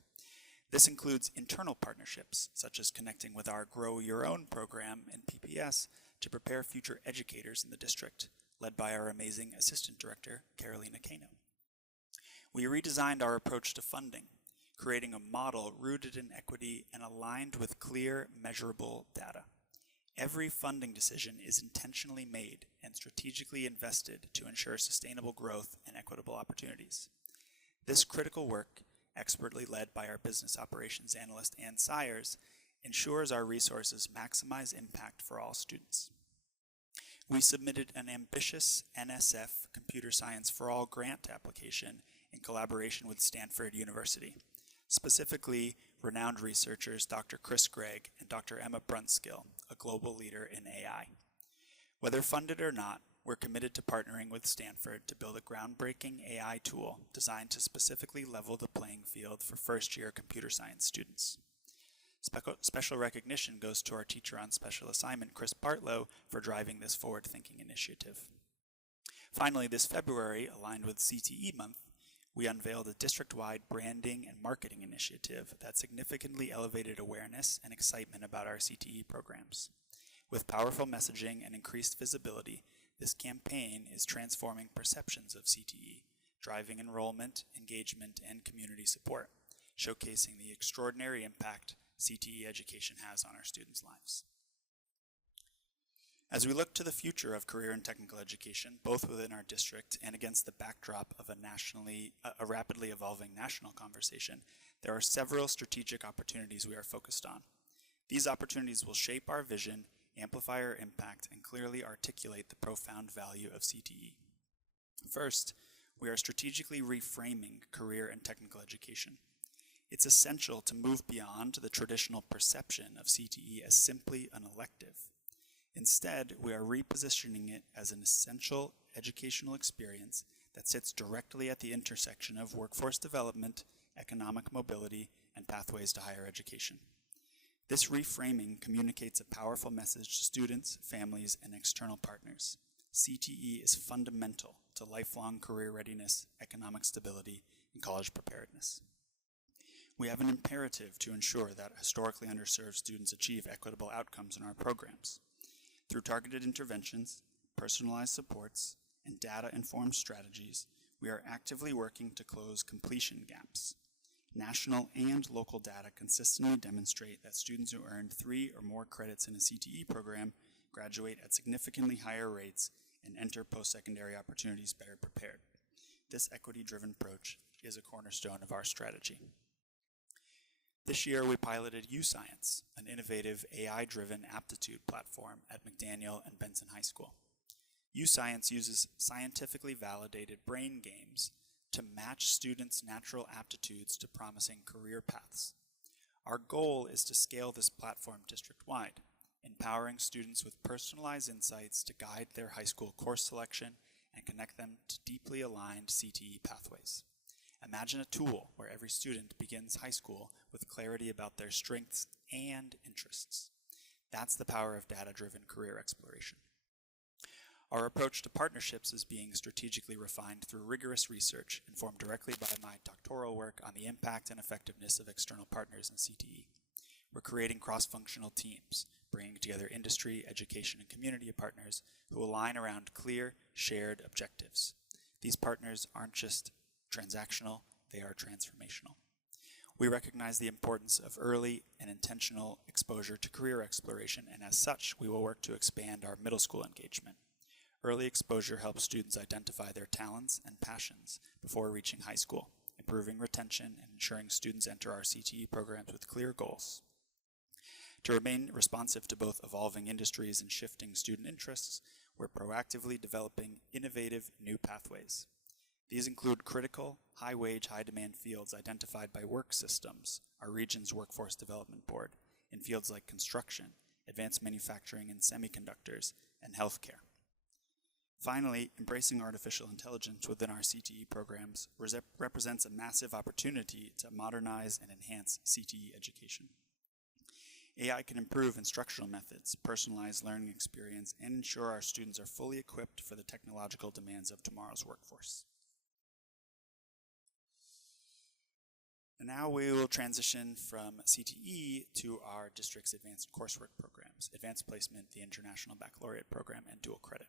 This includes internal partnerships, such as connecting with our Grow Your Own program in PPS to prepare future educators in the district, led by our amazing Assistant Director, Carolina Cano. We redesigned our approach to funding, creating a model rooted in equity and aligned with clear, measurable data. Every funding decision is intentionally made and strategically invested to ensure sustainable growth and equitable opportunities. This critical work, expertly led by our business operations analyst Ann Sires, ensures our resources maximize impact for all students. We submitted an ambitious NSF Computer Science for All grant application in collaboration with Stanford University. Specifically, renowned researchers Dr. Chris Gregg and Dr. Emma Brunskill, a global leader in AI. Whether funded or not, we're committed to partnering with Stanford to build a groundbreaking AI tool designed to specifically level the playing field for first-year computer science students. Special recognition goes to our teacher on special assignment, Chris Bartlow, for driving this forward-thinking initiative. Finally, this February, aligned with CTE Month, we unveiled a district-wide branding and marketing initiative that significantly elevated awareness and excitement about our CTE programs. With powerful messaging and increased visibility, this campaign is transforming perceptions of CTE, driving enrollment, engagement, and community support, showcasing the extraordinary impact CTE education has on our students' lives. As we look to the future of career and technical education, both within our district and against the backdrop of a rapidly evolving national conversation, there are several strategic opportunities we are focused on. These opportunities will shape our vision, amplify our impact, and clearly articulate the profound value of CTE. First, we are strategically reframing career and technical education. It's essential to move beyond the traditional perception of CTE as simply an elective. Instead, we are repositioning it as an essential educational experience that sits directly at the intersection of workforce development, economic mobility, and pathways to higher education. This reframing communicates a powerful message to students, families, and external partners. CTE is fundamental to lifelong career readiness, economic stability, and college preparedness. We have an imperative to ensure that historically underserved students achieve equitable outcomes in our programs. Through targeted interventions, personalized supports, and data-informed strategies, we are actively working to close completion gaps. National and local data consistently demonstrate that students who earn 3 or more credits in a CTE program graduate at significantly higher rates and enter post-secondary opportunities better prepared. This equity-driven approach is a cornerstone of our strategy. This year, we piloted U-Science, an innovative AI-driven aptitude platform at McDaniel and Benson High School. U-Science uses scientifically validated brain games to match students' natural aptitudes to promising career paths. Our goal is to scale this platform district-wide, empowering students with personalized insights to guide their high school course selection and connect them to deeply aligned CTE pathways. Imagine a tool where every student begins high school with clarity about their strengths and interests. That's the power of data-driven career exploration. Our approach to partnerships is being strategically refined through rigorous research informed directly by my doctoral work on the impact and effectiveness of external partners in CTE. We're creating cross-functional teams, bringing together industry, education, and community partners who align around clear, shared objectives. These partners aren't just transactional, they are transformational. We recognize the importance of early and intentional exposure to career exploration, and as such, we will work to expand our middle school engagement. Early exposure helps students identify their talents and passions before reaching high school, improving retention and ensuring students enter our CTE programs with clear goals. To remain responsive to both evolving industries and shifting student interests, we're proactively developing innovative new pathways. These include critical, high-wage, high-demand fields identified by Work Systems, our region's workforce development board, in fields like construction, advanced manufacturing and semiconductors, and healthcare. Finally, embracing artificial intelligence within our CTE programs represents a massive opportunity to modernize and enhance CTE education. AI can improve instructional methods, personalize learning experience, and ensure our students are fully equipped for the technological demands of tomorrow's workforce. And now we will transition from CTE to our district's advanced coursework programs, Advanced Placement, the International Baccalaureate Program, and Dual Credit.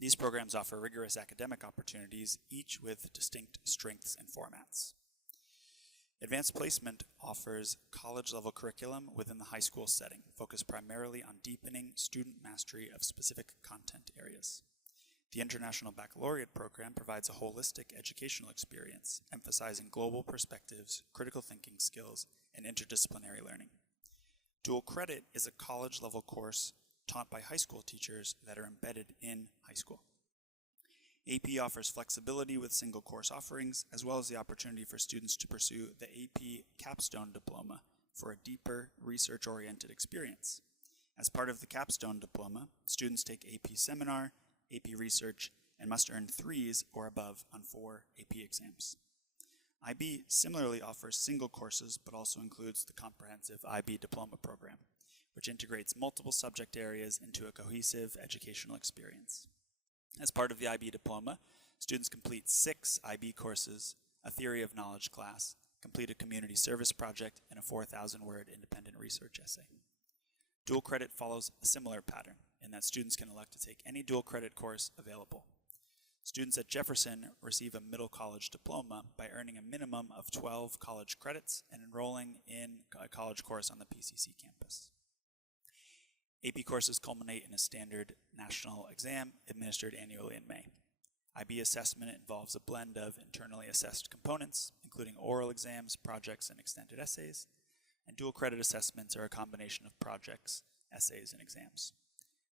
These programs offer rigorous academic opportunities, each with distinct strengths and formats. Advanced Placement offers college-level curriculum within the high school setting, focused primarily on deepening student mastery of specific content areas. The International Baccalaureate Program provides a holistic educational experience, emphasizing global perspectives, critical thinking skills, and interdisciplinary learning. Dual Credit is a college-level course taught by high school teachers that are embedded in high school. AP offers flexibility with single course offerings, as well as the opportunity for students to pursue the AP Capstone Diploma for a deeper, research-oriented experience. As part of the Capstone Diploma, students take AP Seminar, AP Research, and must earn 3s or above on 4 AP exams. IB similarly offers single courses, but also includes the comprehensive IB Diploma program, which integrates multiple subject areas into a cohesive educational experience. As part of the IB Diploma, students complete 6 IB courses, a Theory of Knowledge class, complete a community service project, and a 4,000-word independent research essay. Dual Credit follows a similar pattern in that students can elect to take any dual credit course available. Students at Jefferson receive a middle college diploma by earning a minimum of 12 college credits and enrolling in a college course on the PCC campus. AP courses culminate in a standard national exam administered annually in May. IB assessment involves a blend of internally assessed components, including oral exams, projects, and extended essays, and dual credit assessments are a combination of projects, essays, and exams.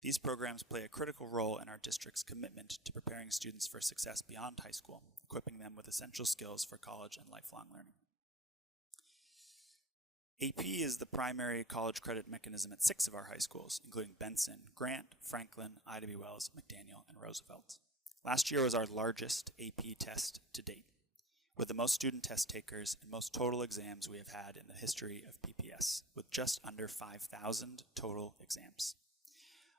These programs play a critical role in our district's commitment to preparing students for success beyond high school, equipping them with essential skills for college and lifelong learning. AP is the primary college credit mechanism at 6 of our high schools, including Benson, Grant, Franklin, Ida B. Wells, McDaniel, and Roosevelt. Last year was our largest AP test to date, with the most student test takers and most total exams we have had in the history of PPS, with just under 5,000 total exams.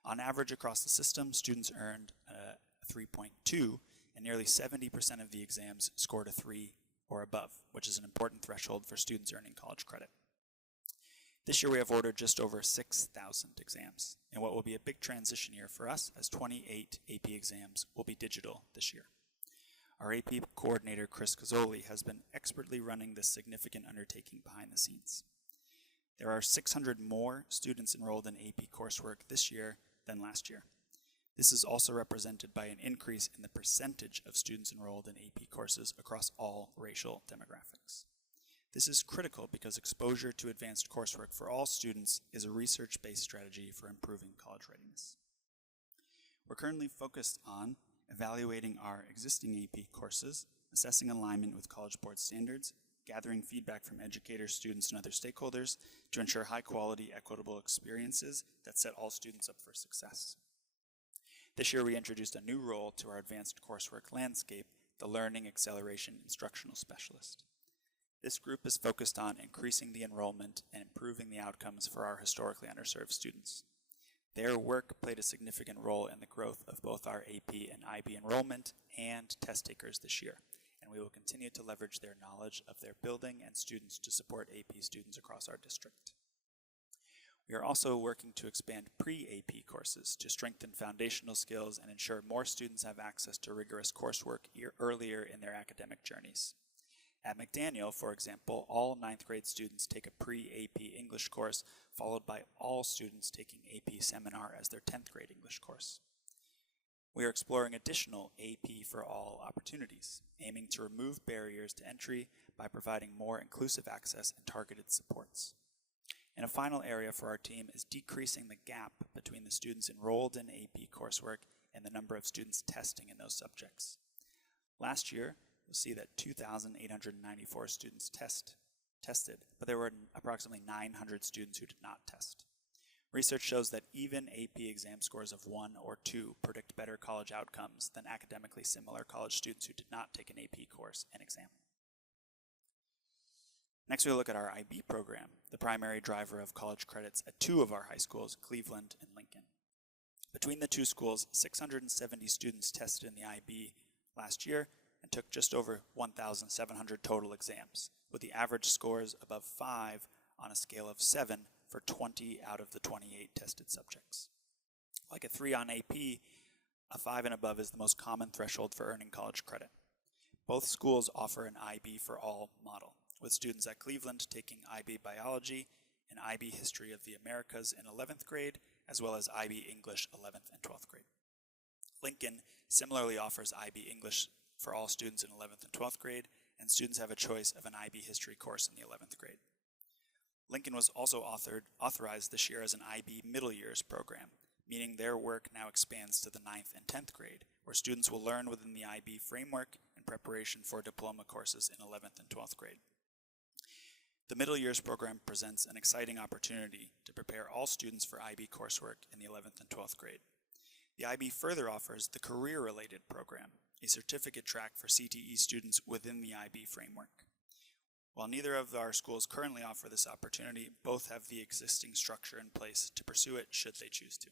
On average across the system, students earned a 3.2, and nearly 70% of the exams scored a 3 or above, which is an important threshold for students earning college credit. This year we have ordered just over 6,000 exams, in what will be a big transition year for us, as 28 AP exams will be digital this year. Our AP coordinator, Chris Cazzoli, has been expertly running this significant undertaking behind the scenes. There are 600 more students enrolled in AP coursework this year than last year. This is also represented by an increase in the percentage of students enrolled in AP courses across all racial demographics. This is critical because exposure to advanced coursework for all students is a research-based strategy for improving college readiness. We're currently focused on evaluating our existing AP courses, assessing alignment with College Board standards, gathering feedback from educators, students, and other stakeholders to ensure high-quality, equitable experiences that set all students up for success. This year we introduced a new role to our advanced coursework landscape, the Learning Acceleration Instructional Specialist. This group is focused on increasing the enrollment and improving the outcomes for our historically underserved students. Their work played a significant role in the growth of both our AP and IB enrollment and test takers this year, and we will continue to leverage their knowledge of their building and students to support AP students across our district. We are also working to expand pre-AP courses to strengthen foundational skills and ensure more students have access to rigorous coursework earlier in their academic journeys. At McDaniel, for example, all 9th grade students take a pre-AP English course, followed by all students taking AP Seminar as their 10th grade English course. We are exploring additional AP for All opportunities, aiming to remove barriers to entry by providing more inclusive access and targeted supports. And a final area for our team is decreasing the gap between the students enrolled in AP coursework and the number of students testing in those subjects. Last year, you'll see that 2,894 students tested, but there were approximately 900 students who did not test. Research shows that even AP exam scores of 1 or 2 predict better college outcomes than academically similar college students who did not take an AP course and exam. Next, we'll look at our IB program, the primary driver of college credits at 2 of our high schools, Cleveland and Lincoln. Between the 2 schools, 670 students tested in the IB last year and took just over 1,700 total exams, with the average scores above 5 on a scale of 7 for 20 out of the 28 tested subjects. Like a 3 on AP, a 5 and above is the most common threshold for earning college credit. Both schools offer an IB for All model, with students at Cleveland taking IB Biology and IB History of the Americas in 11th grade, as well as IB English 11th and 12th grade. Lincoln similarly offers IB English for all students in 11th and 12th grade, and students have a choice of an IB History course in the 11th grade. Lincoln was also authorized this year as an IB Middle Years program, meaning their work now expands to the 9th and 10th grade, where students will learn within the IB framework in preparation for diploma courses in 11th and 12th grade. The Middle Years program presents an exciting opportunity to prepare all students for IB coursework in the 11th and 12th grade. The IB further offers the career-related program, a certificate track for CTE students within the IB framework. While neither of our schools currently offer this opportunity, both have the existing structure in place to pursue it should they choose to.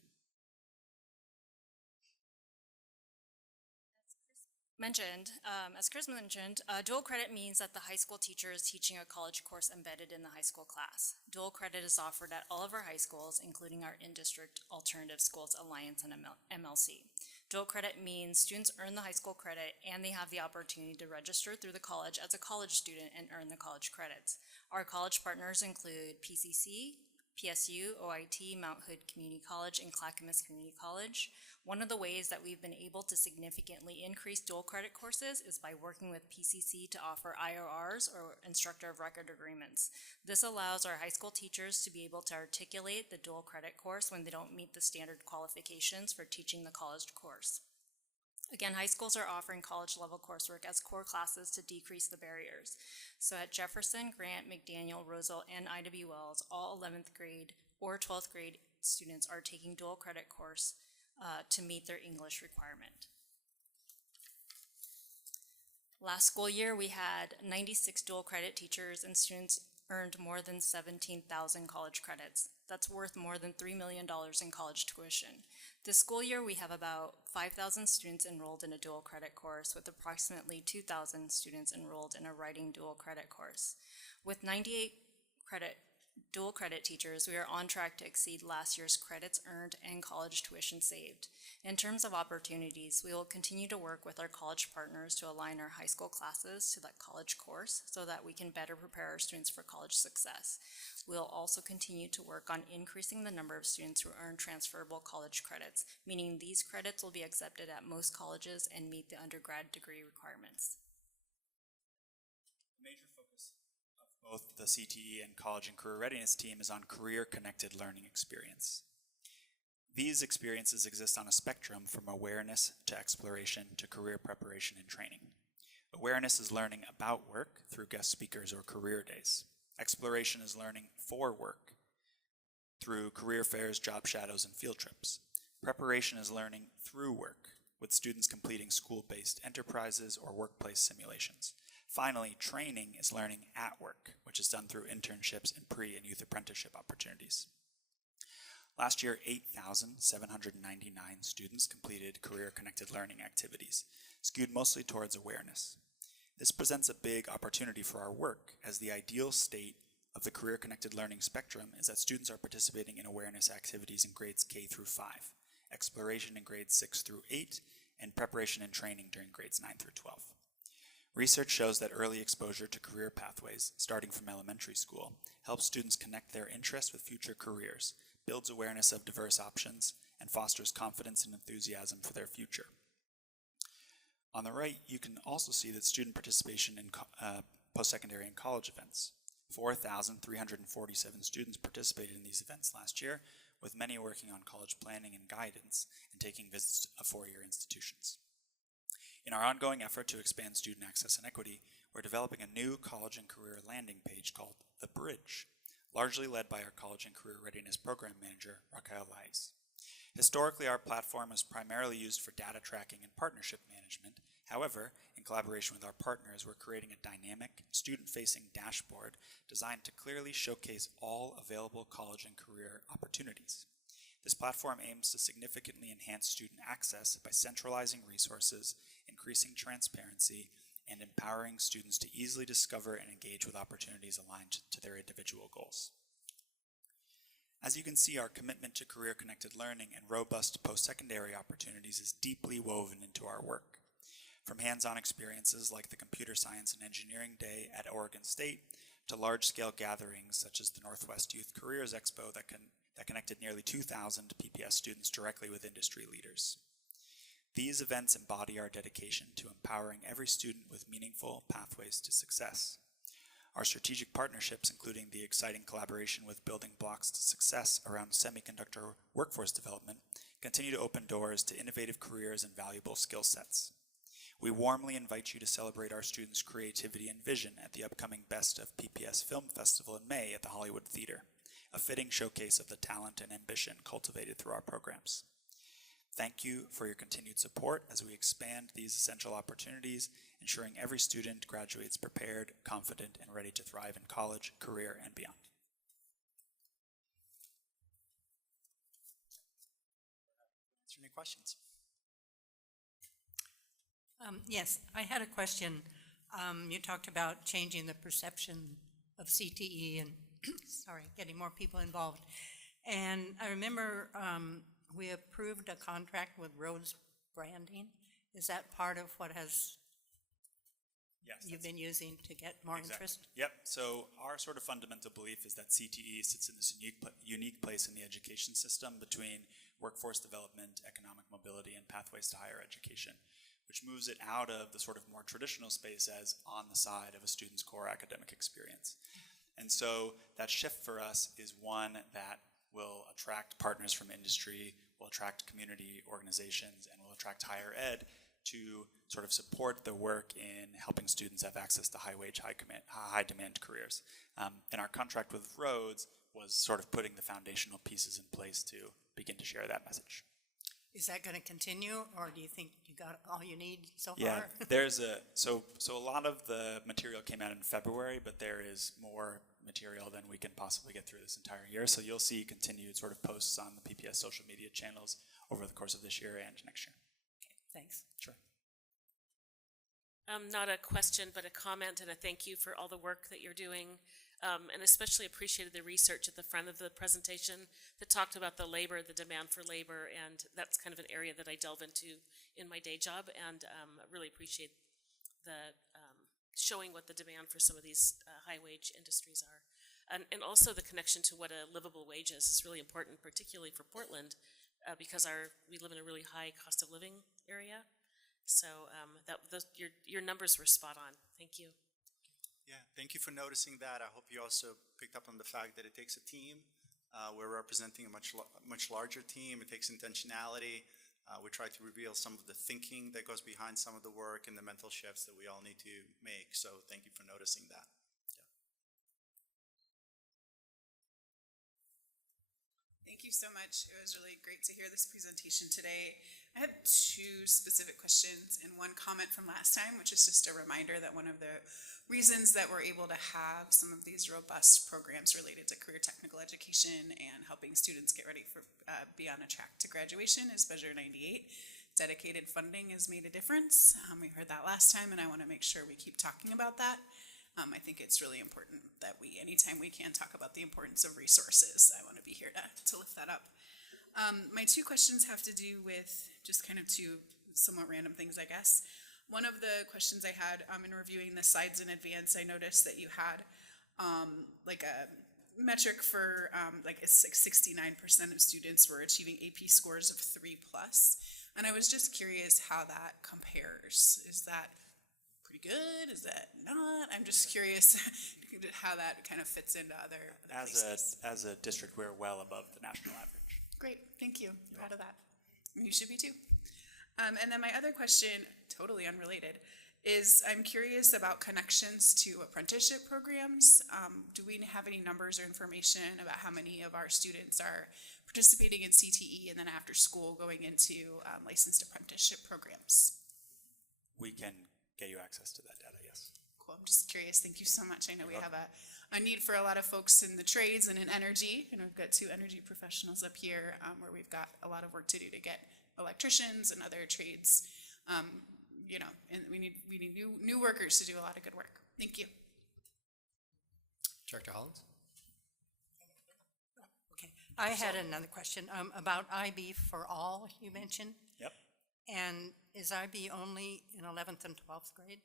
As Chris mentioned, dual credit means that the high school teacher is teaching a college course embedded in the high school class. Dual credit is offered at all of our high schools, including our in-district Alternative Schools Alliance and MLC. Dual credit means students earn the high school credit and they have the opportunity to register through the college as a college student and earn the college credits. Our college partners include PCC, PSU, OIT, Mount Hood Community College, and Clackamas Community College. One of the ways that we've been able to significantly increase dual credit courses is by working with PCC to offer IORs, or Instructor of Record Agreements. This allows our high school teachers to be able to articulate the dual credit course when they don't meet the standard qualifications for teaching the college course. Again, high schools are offering college-level coursework as core classes to decrease the barriers. So at Jefferson, Grant, McDaniel, Roosevelt, and I.W. Wells, all 11th grade or 12th grade students are taking dual credit course to meet their English requirement. Last school year, we had 96 dual credit teachers, and students earned more than 17,000 college credits. That's worth more than $3 million in college tuition. This school year, we have about 5,000 students enrolled in a dual credit course, with approximately 2,000 students enrolled in a writing dual credit course. With 98 dual credit teachers, we are on track to exceed last year's credits earned and college tuition saved. In terms of opportunities, we will continue to work with our college partners to align our high school classes to that college course so that we can better prepare our students for college success. We will also continue to work on increasing the number of students who earn transferable college credits, meaning these credits will be accepted at most colleges and meet the undergrad degree requirements. Major focus of both the CTE and College and Career Readiness team is on career-connected learning experience. These experiences exist on a spectrum from awareness to exploration to career preparation and training. Awareness is learning about work through guest speakers or career days. Exploration is learning for work through career fairs, job shadows, and field trips. Preparation is learning through work, with students completing school-based enterprises or workplace simulations. Finally, training is learning at work, which is done through internships and pre- and youth apprenticeship opportunities. Last year, 8,799 students completed career-connected learning activities, skewed mostly towards awareness. This presents a big opportunity for our work, as the ideal state of the career-connected learning spectrum is that students are participating in awareness activities in grades K through 5, exploration in grades 6 through 8, and preparation and training during grades 9 through 12. Research shows that early exposure to career pathways, starting from elementary school, helps students connect their interests with future careers, builds awareness of diverse options, and fosters confidence and enthusiasm for their future. On the right, you can also see that student participation in post-secondary and college events. 4,347 students participated in these events last year, with many working on college planning and guidance and taking visits to four-year institutions. In our ongoing effort to expand student access and equity, we're developing a new college and career landing page called The Bridge, largely led by our College and Career Readiness Program Manager, Raquel Lais. Historically, our platform is primarily used for data tracking and partnership management. However, in collaboration with our partners, we're creating a dynamic, student-facing dashboard designed to clearly showcase all available college and career opportunities. This platform aims to significantly enhance student access by centralizing resources, increasing transparency, and empowering students to easily discover and engage with opportunities aligned to their individual goals. As you can see, our commitment to career-connected learning and robust post-secondary opportunities is deeply woven into our work. From hands-on experiences like the Computer Science and Engineering Day at Oregon State, to large-scale gatherings such as the Northwest Youth Careers Expo that connected nearly 2,000 PPS students directly with industry leaders. These events embody our dedication to empowering every student with meaningful pathways to success. Our strategic partnerships, including the exciting collaboration with Building Blocks to Success around semiconductor workforce development, continue to open doors to innovative careers and valuable skill sets. We warmly invite you to celebrate our students' creativity and vision at the upcoming Best of PPS Film Festival in May at the Hollywood Theater, a fitting showcase of the talent and ambition cultivated through our programs. Thank you for your continued support as we expand these essential opportunities, ensuring every student graduates prepared, confident, and ready to thrive in college, career, and beyond. Answer any questions? Yes, I had a question. You talked about changing the perception of CTE and, sorry, getting more people involved. And I remember we approved a contract with branding. Is that part of what Yes. you've been using to get more interest? Yep. So our sort of fundamental belief is that CTE sits in this unique place in the education system between workforce development, economic mobility, and pathways to higher education, which moves it out of the sort of more traditional space as on the side of a student's core academic experience. And so that shift for us is one that will attract partners from industry, will attract community organizations, and will attract higher ed to sort of support the work in helping students have access to high-wage, high-demand careers. And our contract with Rhodes was sort of putting the foundational pieces in place to begin to share that message. Is that going to continue, or do you think you got all you need so Yeah, far? so a lot of the material came out in February, but there is more material than we can possibly get through this entire year. So you'll see continued sort of posts on the PPS social media channels over the course of this year and next year. Thanks. Sure. Not a question, but a comment and a thank you for all the work that you're doing. And especially appreciated the research at the front of the presentation that talked about the labor, the demand for labor, and that's kind of an area that I delve into in my day job, and I really appreciate the showing what the demand for some of these high-wage industries are. And also the connection to what a livable wage is really important, particularly for Portland, because we live in a really high cost of living area. So your numbers were spot on. Thank you. Yeah, thank you for noticing that. I hope you also picked up on the fact that it takes a team. We're representing a much larger team. It takes intentionality. We try to reveal some of the thinking that goes behind some of the work and the mental shifts that we all need to make. So thank you for noticing that. Thank you so much. It was really great to hear this presentation today. I have two specific questions and one comment from last time, which is just a reminder that one of the reasons that we're able to have some of these robust programs related to career technical education and helping students get ready for be on a track to graduation is Measure 98. Dedicated funding has made a difference. We heard that last time, and I want to make sure we keep talking about that. I think it's really important that anytime we can, talk about the importance of resources. I want to be here to lift that up. My two questions have to do with just kind of two somewhat random things, I guess. One of the questions I had in reviewing the slides in advance, I noticed that you had like a metric for like 69% of students were achieving AP scores of 3+. And I was just curious how that compares. Is that pretty good? Is that not? I'm just curious how that kind of fits into other places. As a district, we're well above the national average. Great, thank you. Proud of that. And you should be too. And then my other question, totally unrelated, is I'm curious about connections to apprenticeship programs. Do we have any numbers or information about how many of our students are participating in CTE and then after school going into licensed apprenticeship programs? We can get you access to that data, yes. Cool, I'm just curious. Thank you so much. I know we have a need for a lot of folks in the trades and in energy, and we've got two energy professionals up here where we've got a lot of work to do to get electricians and other trades, you know, and we need new workers to do a lot of good work. Thank you. Director Hollins? Okay, I had another question about IB for all you mentioned. Yep. And is IB only in 11th and 12th grade?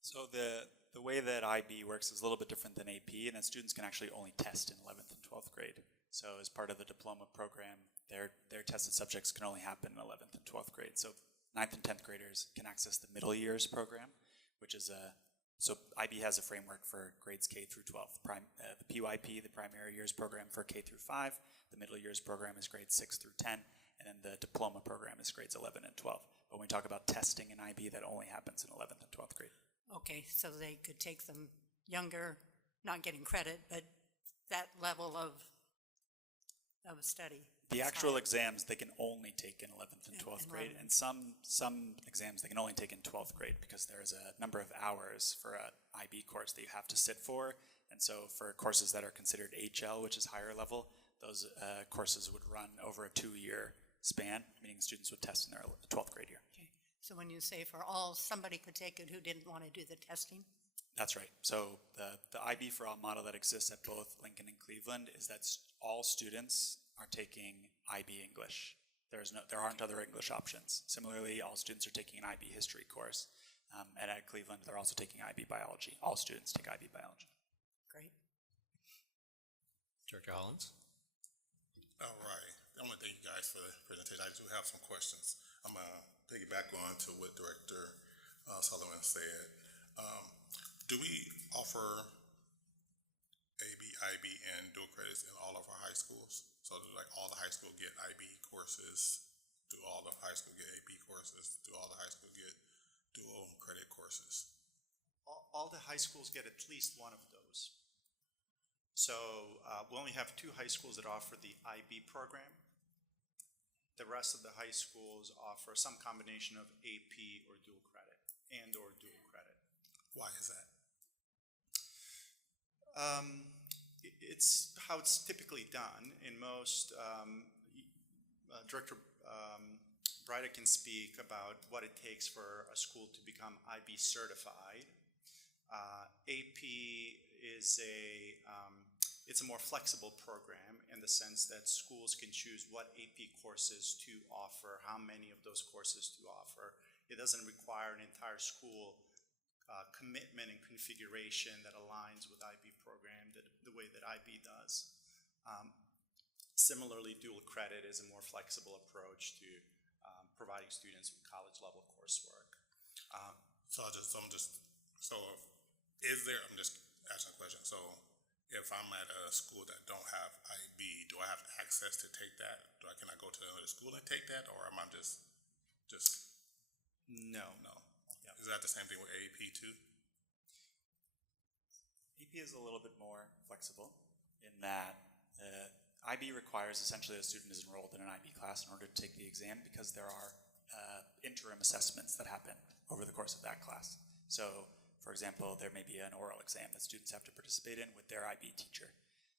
So the way that IB works is a little bit different than AP, and that students can actually only test in 11th and 12th grade. So as part of the diploma program, their tested subjects can only happen in 11th and 12th grade. So 9th and 10th graders can access the middle years program, which is so IB has a framework for grades K through 12. The PYP, the primary years program for K through 5, the middle years program is grades 6 through 10, and then the diploma program is grades 11 and 12. But when we talk about testing in IB, that only happens in 11th and 12th grade. Okay, so they could take them younger, not getting credit, but that level of study. The actual exams they can only take in 11th and 12th grade, and some exams they can only take in 12th grade because there's a number of hours for an IB course that you have to sit for. And so for courses that are considered HL, which is higher level, those courses would run over a 2-year span, meaning students would test in their 12th grade year. Okay. So when you say for all, somebody could take it who didn't want to do the testing? That's right. So the IB for all model that exists at both Lincoln and Cleveland is that all students are taking IB English. There aren't other English options. Similarly, all students are taking an IB history course. And at Cleveland, they're also taking IB biology. All students take IB biology. Great. Director Hollins? All right. I want to thank you guys for the presentation. I do have some questions. I'm going to piggyback on to what Director Sullivan said. Do we offer AB, IB, and dual credits in all of our high schools? So do like all the high school get IB courses? Do all the high school get AB courses? Do all the high school get dual credit courses? All the high schools get at least one of those. So we only have 2 high schools that offer the IB program. The rest of the high schools offer some combination of AP or dual credit or dual credit. Why is that? It's how it's typically done in most. Director Breida can speak about what it takes for a school to become IB certified. AP is it's a more flexible program in the sense that schools can choose what AP courses to offer, how many of those courses to offer. It doesn't require an entire school commitment and configuration that aligns with IB program the way that IB does. Similarly, dual credit is a more flexible approach to providing students with college level coursework. I'm just asking a question. So if I'm at a school that don't have IB, do I have access to take that? Can I go to another school and take that, or am I just No. Yep. Is that the same thing with AP too? AP is a little bit more flexible in that IB requires essentially a student is enrolled in an IB class in order to take the exam because there are interim assessments that happen over the course of that class. So, for example, there may be an oral exam that students have to participate in with their IB teacher.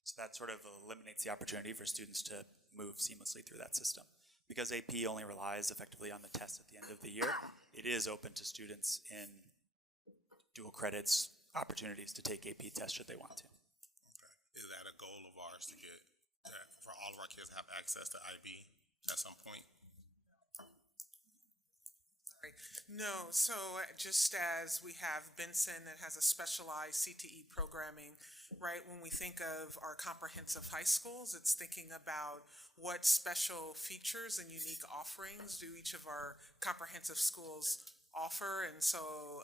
So that sort of eliminates the opportunity for students to move seamlessly through that system. Because AP only relies effectively on the test at the end of the year, it is open to students in dual credits opportunities to take AP tests should they want to. Okay. Is that a goal of ours to get for all of our kids to have access to IB at some point? No, so just as we have Benson that has a specialized CTE programming, right? When we think of our comprehensive high schools, it's thinking about what special features and unique offerings do each of our comprehensive schools offer. And so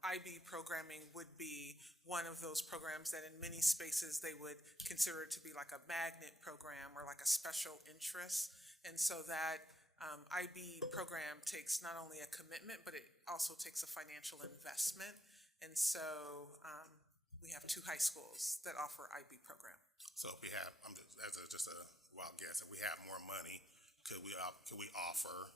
IB programming would be one of those programs that in many spaces they would consider it to be like a magnet program or like a special interest. And so that IB program takes not only a commitment, but it also takes a financial investment. And so we have 2 high schools that offer IB program. So if we have, just a wild guess, if we have more money, could we offer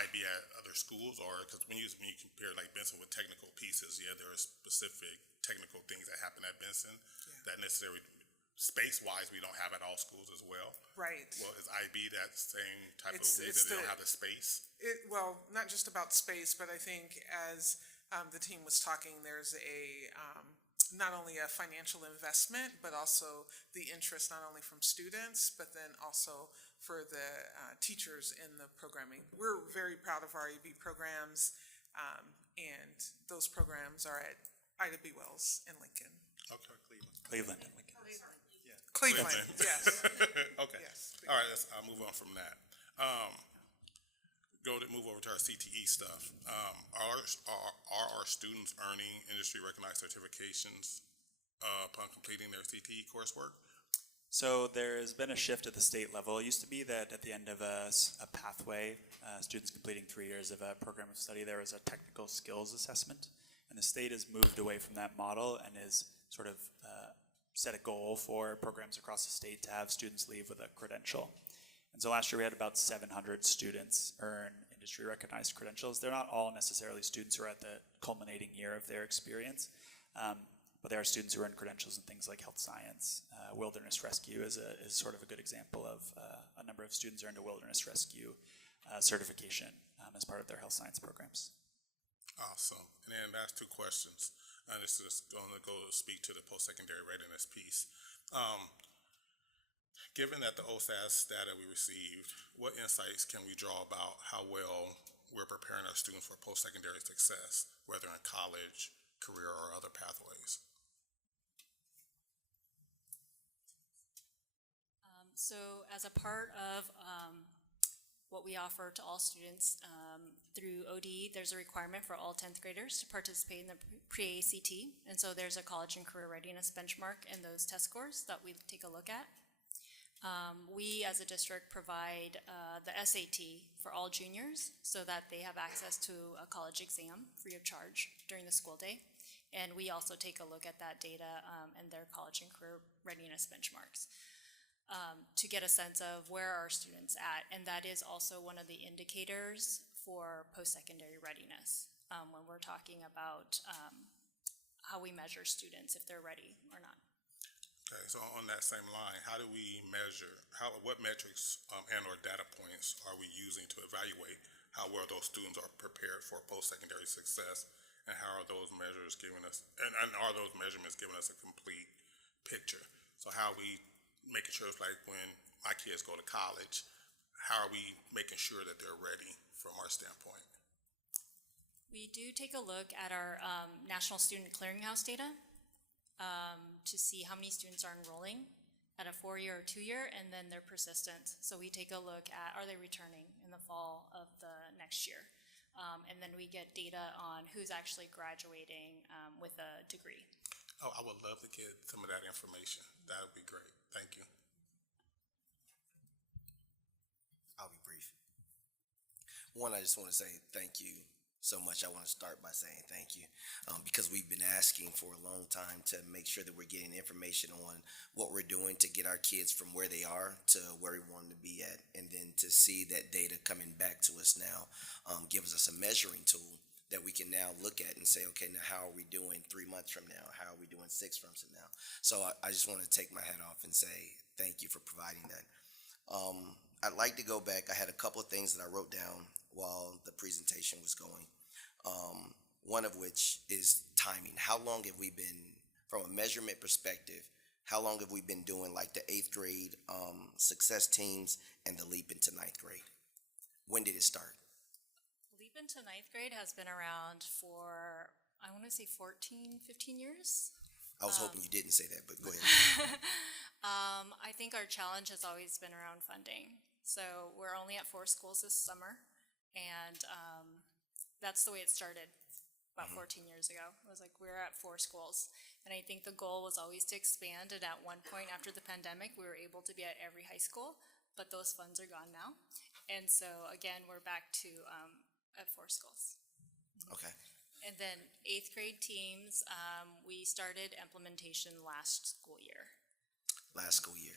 IB at other schools? Or because when you compare like Benson with technical pieces, yeah, there are specific technical things that happen at Benson that necessarily space-wise, we don't have at all schools as well. Right. Well, is IB that same type of reason they don't have the space? Well, not just about space, but I think as the team was talking, there's not only a financial investment, but also the interest not only from students, but then also for the teachers in the programming. We're very proud of our IB programs, and those programs are at Ida B. Wells in Lincoln. Okay, Cleveland and Lincoln. Cleveland, yes. Okay. Yes. All right, I'll move on from that. Move over to our CTE stuff. Are our students earning industry recognized certifications upon completing their CTE coursework? So there has been a shift at the state level. It used to be that at the end of a pathway, students completing 3 years of a program of study, there was a technical skills assessment. And the state has moved away from that model and is sort of set a goal for programs across the state to have students leave with a credential. And so last year we had about 700 students earn industry recognized credentials. They're not all necessarily students who are at the culminating year of their experience, but there are students who earn credentials in things like health science. Wilderness rescue is sort of a good example of a number of students earned a wilderness rescue certification as part of their health science programs. Awesome. And then that's 2 questions. This is going to go speak to the post-secondary readiness piece. Given that the OSAS data we received, what insights can we draw about how well we're preparing our students for post-secondary success, whether in college, career, or other pathways? So as a part of what we offer to all students through OD, there's a requirement for all 10th graders to participate in the pre-ACT. And so there's a college and career readiness benchmark and those test scores that we take a look at. We as a district provide the SAT for all juniors so that they have access to a college exam free of charge during the school day. And we also take a look at that data and their college and career readiness benchmarks to get a sense of where are our students at. And that is also one of the indicators for post-secondary readiness when we're talking about how we measure students, if they're ready or not. Okay, so on that same line, how do we measure, what metrics and or data points are we using to evaluate how well those students are prepared for post-secondary success, and how are those measures giving us, and are those measurements giving us a complete picture? So how are we making sure, it's like when my kids go to college, how are we making sure that they're ready from our standpoint? We do take a look at our National Student Clearinghouse data to see how many students are enrolling at a 4-year or 2-year, and then their persistence. So we take a look at, are they returning in the fall of the next year? And then we get data on who's actually graduating with a degree. Oh, I would love to get some of that information. That would be great. Thank you. I'll be brief. One, I just want to say thank you so much. I want to start by saying thank you because we've been asking for a long time to make sure that we're getting information on what we're doing to get our kids from where they are to where we want them to be at. And then to see that data coming back to us now gives us a measuring tool that we can now look at and say, okay, now how are we doing 3 months from now? How are we doing 6 months from now? So I just want to take my hat off and say thank you for providing that. I'd like to go back. I had a couple of things that I wrote down while the presentation was going. One of which is timing. How long have we been, from a measurement perspective, how long have we been doing like the 8th grade success teams and the leap into 9th grade? When did it start? Leap into 9th grade has been around for, I want to say 14, 15 years. I was hoping you didn't say that, but go ahead. I think our challenge has always been around funding. So we're only at 4 schools this summer, and that's the way it started about 14 years ago. It was like we're at 4 schools, and I think the goal was always to expand, and at one point after the pandemic we were able to be at every high school, but those funds are gone now. And so again, we're back to at 4 schools. Okay. And then 8th grade teams, we started implementation last school year. Last school year.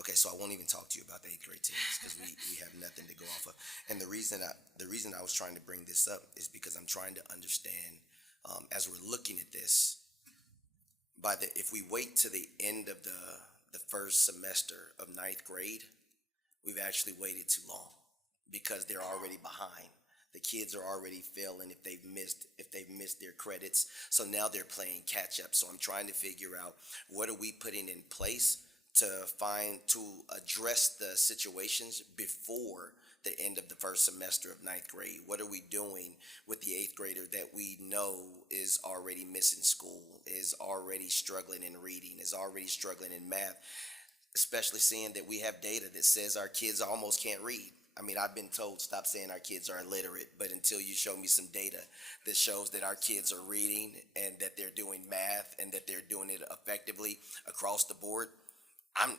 Okay, so I won't even talk to you about the 8th grade teams because we have nothing to go off of. And the reason I was trying to bring this up is because I'm trying to understand as we're looking at this, if we wait to the end of the first semester of 9th grade, we've actually waited too long because they're already behind. The kids are already failing if they've missed their credits. So now they're playing catch up. So I'm trying to figure out what are we putting in place to address the situations before the end of the first semester of 9th grade. What are we doing with the 8th grader that we know is already missing school, is already struggling in reading, is already struggling in math, especially seeing that we have data that says our kids almost can't read. I mean, I've been told stop saying our kids are illiterate, but until you show me some data that shows that our kids are reading and that they're doing math and that they're doing it effectively across the board,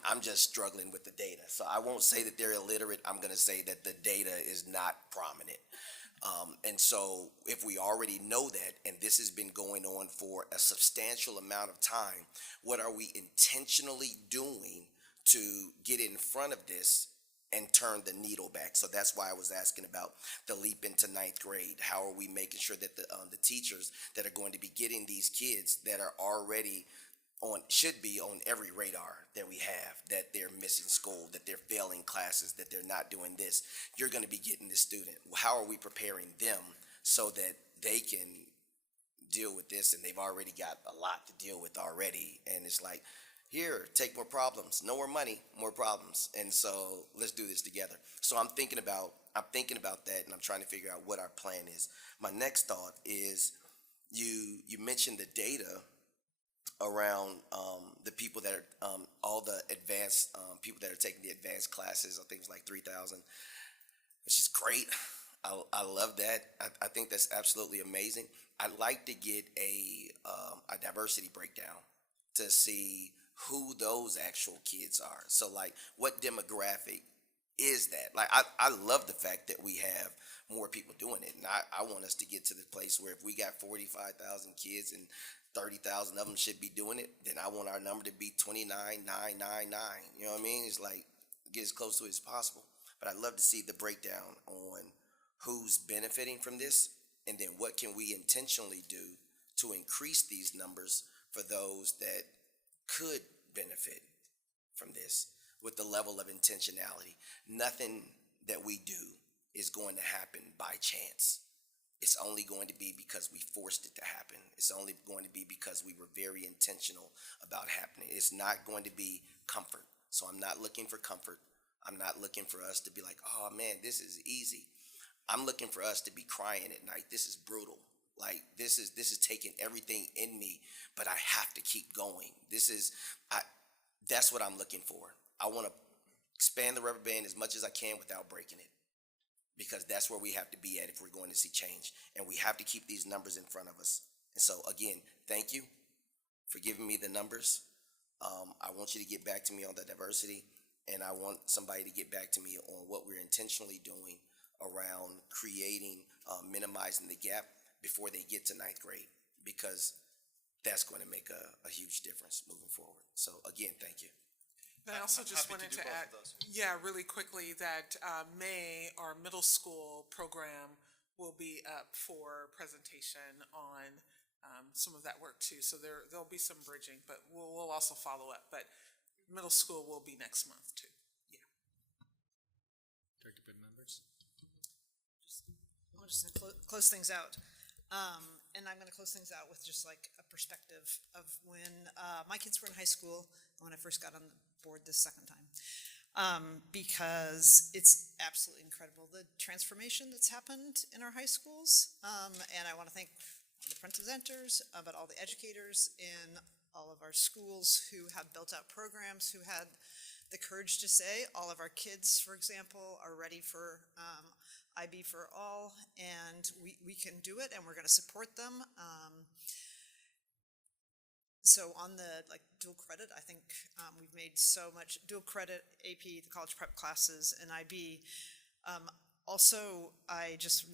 I'm just struggling with the data. So I won't say that they're illiterate. I'm going to say that the data is not prominent. And so if we already know that, and this has been going on for a substantial amount of time, what are we intentionally doing to get in front of this and turn the needle back? So that's why I was asking about the leap into 9th grade. How are we making sure that the teachers that are going to be getting these kids that are already should be on every radar that we have, that they're missing school, that they're failing classes, that they're not doing this. You're going to be getting this student. How are we preparing them so that they can deal with this? And they've already got a lot to deal with already. And it's like, here, take more problems, no more money, more problems. And so let's do this together. So I'm thinking about that, and I'm trying to figure out what our plan is. My next thought is you mentioned the data around the people that are all the advanced people that are taking the advanced classes. I think it's like 3,000, which is great. I love that. I think that's absolutely amazing. I'd like to get a diversity breakdown to see who those actual kids are. So like, what demographic is that? Like, I love the fact that we have more people doing it, and I want us to get to the place where if we got 45,000 kids and 30,000 of them should be doing it, then I want our number to be 29,999. You know what I mean? It's like, get as close to it as possible. But I'd love to see the breakdown on who's benefiting from this, and then what can we intentionally do to increase these numbers for those that could benefit from this with the level of intentionality. Nothing that we do is going to happen by chance. It's only going to be because we forced it to happen. It's only going to be because we were very intentional about happening. It's not going to be comfort. So I'm not looking for comfort. I'm not looking for us to be like, oh man, this is easy. I'm looking for us to be crying at night. This is brutal. Like, this is taking everything in me, but I have to keep going. That's what I'm looking for. I want to expand the rubber band as much as I can without breaking it, because that's where we have to be at if we're going to see change, and we have to keep these numbers in front of us. And so again, thank you for giving me the numbers. I want you to get back to me on the diversity, and I want somebody to get back to me on what we're intentionally doing around creating, minimizing the gap before they get to ninth grade, because that's going to make a huge difference moving forward. So again, thank you. And I also just wanted to add, really quickly, that May, our middle school program will be up for presentation on some of that work too. So there'll be some bridging, but we'll also follow up. But middle school will be next month too. Yeah. Director Board members. I'll just close things out. And I'm going to close things out with just like a perspective of when my kids were in high school, when I first got on the board this second time, because it's absolutely incredible, the transformation that's happened in our high schools. And I want to thank the presenters, but all the educators in all of our schools who have built out programs, who had the courage to say all of our kids, for example, are ready for IB for all, and we can do it, and we're going to support them. So on the dual credit, I think we've made so much dual credit, AP, the college prep classes, and IB. Also, I just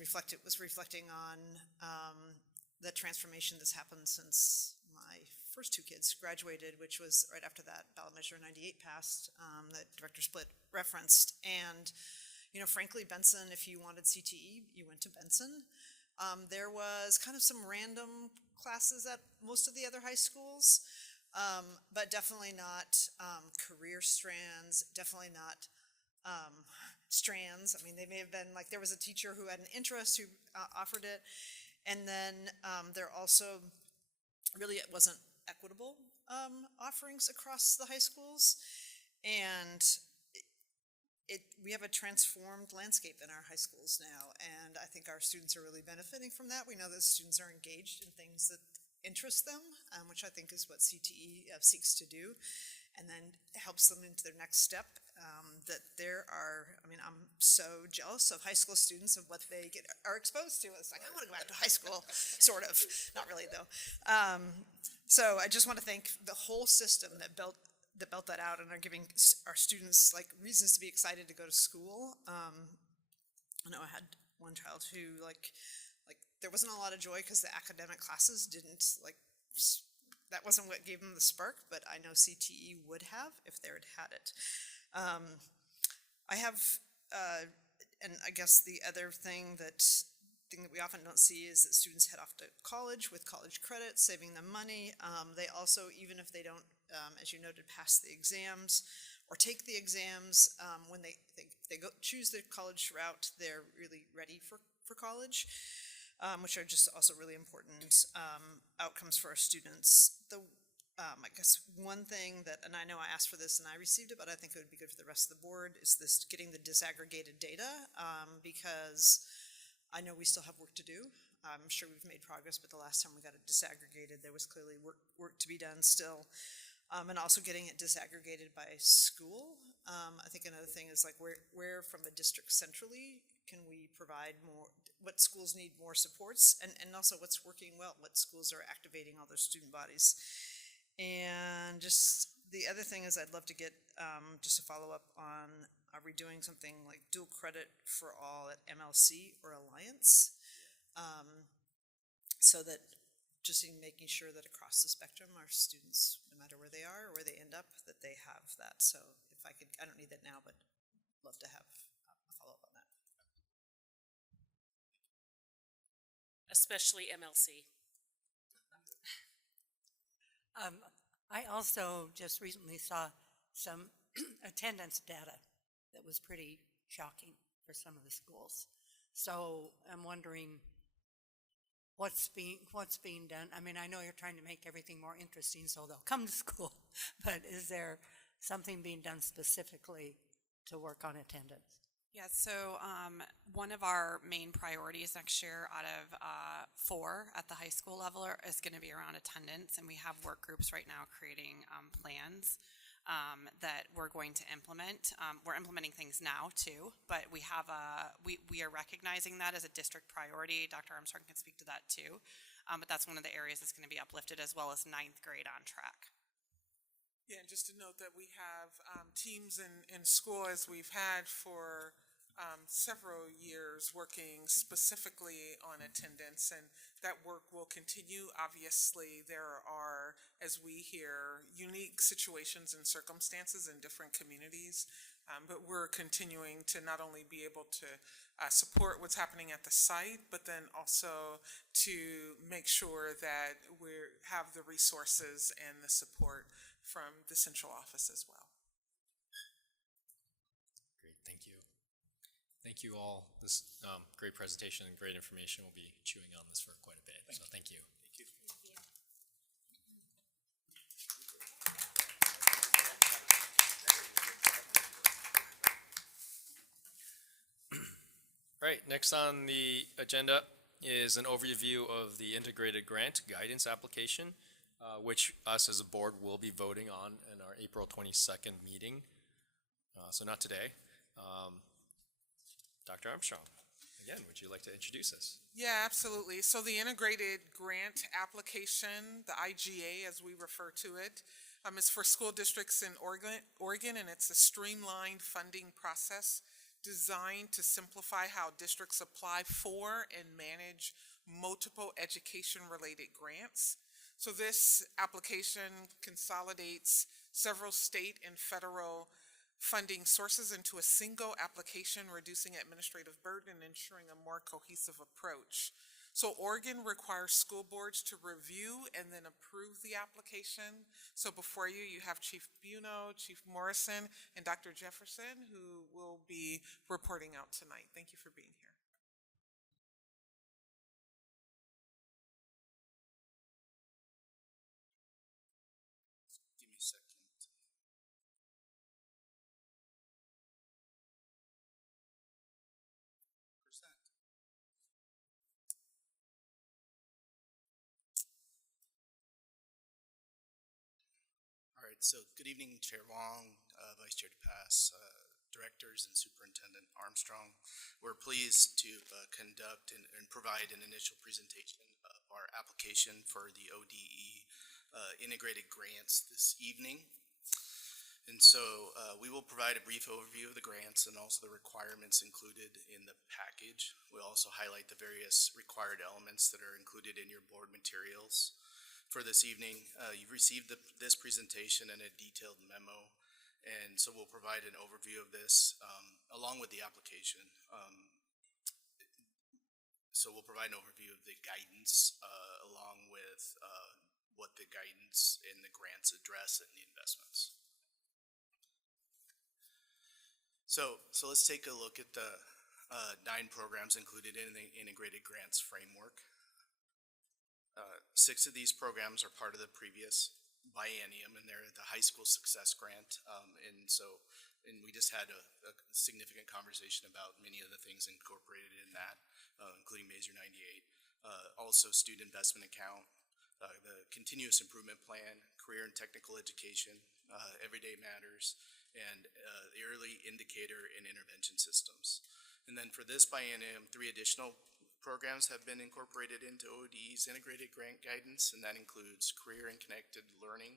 was reflecting on the transformation that's happened since my first two kids graduated, which was right after that ballot measure 98 passed, that Director Split referenced. And frankly, Benson, if you wanted CTE, you went to Benson. There was kind of some random classes at most of the other high schools, but definitely not career strands, definitely not strands. I mean, they may have been there was a teacher who had an interest who offered it, and then there also really it wasn't equitable offerings across the high schools, and we have a transformed landscape in our high schools now, and I think our students are really benefiting from that. We know that students are engaged in things that interest them, which I think is what CTE seeks to do, and then helps them into their next step. I'm so jealous of high school students of what they are exposed to. It's like, I want to go back to high school, sort of, not really though. So I just want to thank the whole system that built that out and are giving our students reasons to be excited to go to school. I know I had one child who there wasn't a lot of joy because the academic classes didn't that wasn't what gave them the spark, but I know CTE would have if they had it. I have, and I guess the other thing that we often don't see is that students head off to college with college credit, saving them money. They also, even if they don't, as you noted, pass the exams or take the exams, when they choose the college route, they're really ready for college, which are just also really important outcomes for our students. I guess one thing that, and I know I asked for this and I received it, but I think it would be good for the rest of the board, is this getting the disaggregated data, because I know we still have work to do. I'm sure we've made progress, but the last time we got it disaggregated, there was clearly work to be done still. And also getting it disaggregated by school. I think another thing is like where from a district centrally can we provide more, what schools need more supports, and also what's working well, what schools are activating all their student bodies. And just the other thing is I'd love to get just a follow up on, are we doing something like dual credit for all at MLC or Alliance? So that just in making sure that across the spectrum, our students, no matter where they are or where they end up, that they have that. So if I could, I don't need that now, but love to have a follow up on that. Especially MLC. I also just recently saw some attendance data that was pretty shocking for some of the schools. So I'm wondering what's being done. I mean, I know you're trying to make everything more interesting so they'll come to school, but is there something being done specifically to work on attendance? Yeah, so one of our main priorities next year out of 4 at the high school level is going to be around attendance, and we have work groups right now creating plans that we're going to implement. We're implementing things now too, but we have we are recognizing that as a district priority. Dr. Armstrong can speak to that too, but that's one of the areas that's going to be uplifted, as well as 9th grade on track. Yeah, and just to note that we have teams in school, as we've had for several years, working specifically on attendance, and that work will continue. Obviously, there are, as we hear, unique situations and circumstances in different communities, but we're continuing to not only be able to support what's happening at the site, but then also to make sure that we have the resources and the support from the central office as well. Great, thank you. Thank you all. This great presentation and great information. We'll be chewing on this for quite a bit, so thank you. Thank you. All right, next on the agenda is an overview of the integrated grant guidance application, which us as a board will be voting on in our April 22nd meeting. So not today. Dr. Armstrong, again, would you like to introduce us? Yeah, absolutely. So the integrated grant application, the IGA as we refer to it, is for school districts in Oregon, and it's a streamlined funding process designed to simplify how districts apply for and manage multiple education-related grants. So this application consolidates several state and federal funding sources into a single application, reducing administrative burden and ensuring a more cohesive approach. So Oregon requires school boards to review and then approve the application. So before you have Chief Buno, Chief Morrison, and Dr. Jefferson, who will be reporting out tonight. Thank you for being here. Give me a second. All right, so good evening, Chair Wong, Vice Chair DePass, Directors, and Superintendent Armstrong. We're pleased to conduct and provide an initial presentation of our application for the ODE integrated grants this evening. And so we will provide a brief overview of the grants and also the requirements included in the package. We'll also highlight the various required elements that are included in your board materials. For this evening, you've received this presentation and a detailed memo, and so we'll provide an overview of this along with the application. So we'll provide an overview of the guidance along with what the guidance in the grants address and the investments. So let's take a look at the 9 programs included in the integrated grants framework. 6 of these programs are part of the previous biennium, and they're the high school success grant. And we just had a significant conversation about many of the things incorporated in that, including Mazer 98. Also student investment account, the continuous improvement plan, career and technical education, everyday matters, and the early indicator and intervention systems. And then for this biennium, 3 additional programs have been incorporated into ODE's integrated grant guidance, and that includes career and connected learning,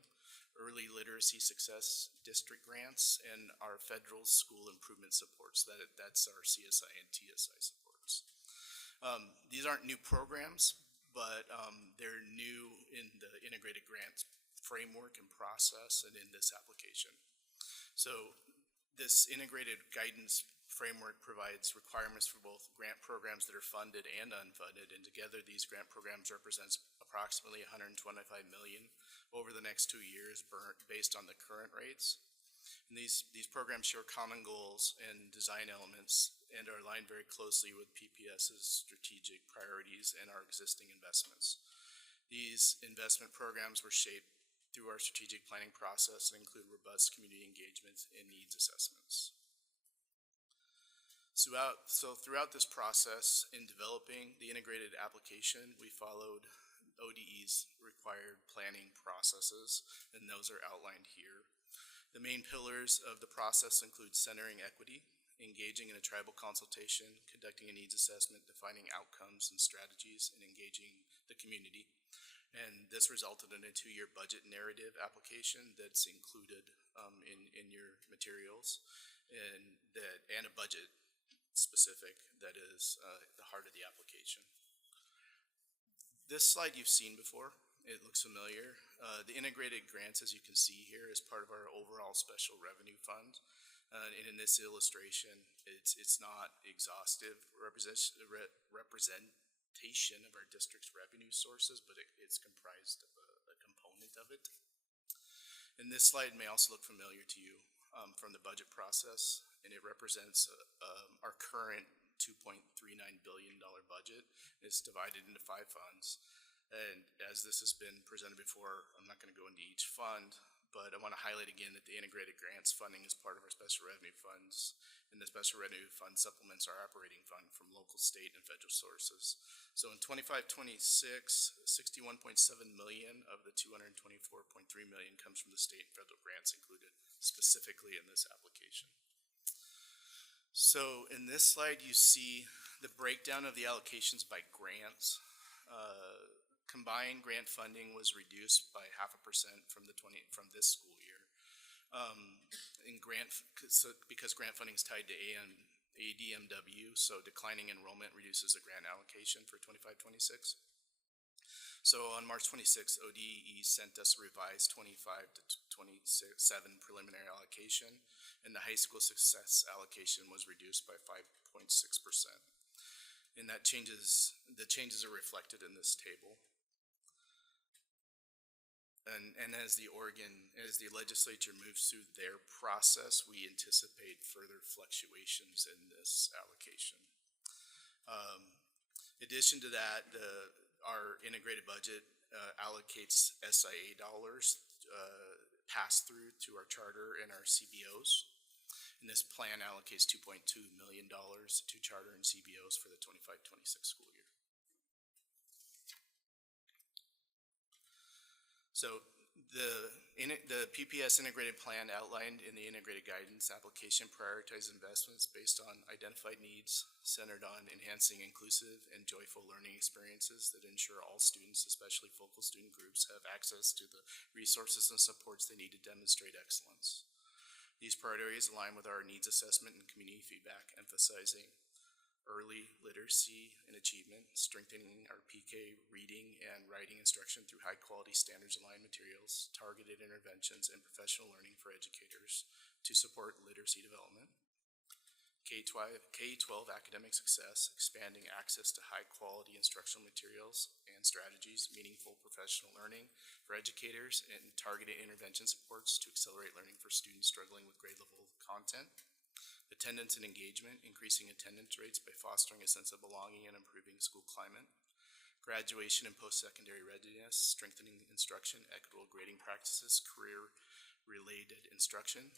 early literacy success district grants, and our federal school improvement supports. That's our CSI and TSI supports. These aren't new programs, but they're new in the integrated grants framework and process and in this application. So this integrated guidance framework provides requirements for both grant programs that are funded and unfunded, and together these grant programs represents approximately $125 million over the next 2 years based on the current rates. And these programs share common goals and design elements and are aligned very closely with PPS's strategic priorities and our existing investments. These investment programs were shaped through our strategic planning process and include robust community engagement and needs assessments. So throughout this process in developing the integrated application, we followed ODE's required planning processes, and those are outlined here. The main pillars of the process include centering equity, engaging in a tribal consultation, conducting a needs assessment, defining outcomes and strategies, and engaging the community. And this resulted in a 2-year budget narrative application that's included in your materials, and a budget specific that is the heart of the application. This slide you've seen before. It looks familiar. The integrated grants, as you can see here, is part of our overall special revenue fund. And in this illustration, it's not exhaustive representation of our district's revenue sources, but it's comprised of a component of it. And this slide may also look familiar to you from the budget process, and it represents our current $2.39 billion budget. It's divided into 5 funds. And as this has been presented before, I'm not going to go into each fund, but I want to highlight again that the integrated grants funding is part of our special revenue funds, and the special revenue fund supplements our operating fund from local, state, and federal sources. So in 25-26, $61.7 million of the $224.3 million comes from the state and federal grants included specifically in this application. So in this slide, you see the breakdown of the allocations by grants. Combined grant funding was reduced by 0.5% from this school year. Because grant funding is tied to ADMW, so declining enrollment reduces the grant allocation for 25-26. So on March 26th, ODE sent us a revised 25-27 preliminary allocation, and the high school success allocation was reduced by 5.6%. And the changes are reflected in this table. And as the legislature moves through their process, we anticipate further fluctuations in this allocation. In addition to that, our integrated budget allocates SIA dollars pass through to our charter and our CBOs. And this plan allocates $2.2 million to charter and CBOs for the 25-26 school year. So the PPS integrated plan outlined in the integrated guidance application prioritizes investments based on identified needs centered on enhancing inclusive and joyful learning experiences that ensure all students, especially focal student groups, have access to the resources and supports they need to demonstrate excellence. These priorities align with our needs assessment and community feedback, emphasizing early literacy and achievement, strengthening our PK reading and writing instruction through high-quality standards-aligned materials, targeted interventions, and professional learning for educators to support literacy development. K-12 academic success, expanding access to high-quality instructional materials and strategies, meaningful professional learning for educators, and targeted intervention supports to accelerate learning for students struggling with grade-level content. Attendance and engagement, increasing attendance rates by fostering a sense of belonging and improving school climate. graduation and post-secondary readiness, strengthening instruction, equitable grading practices, career-related instruction,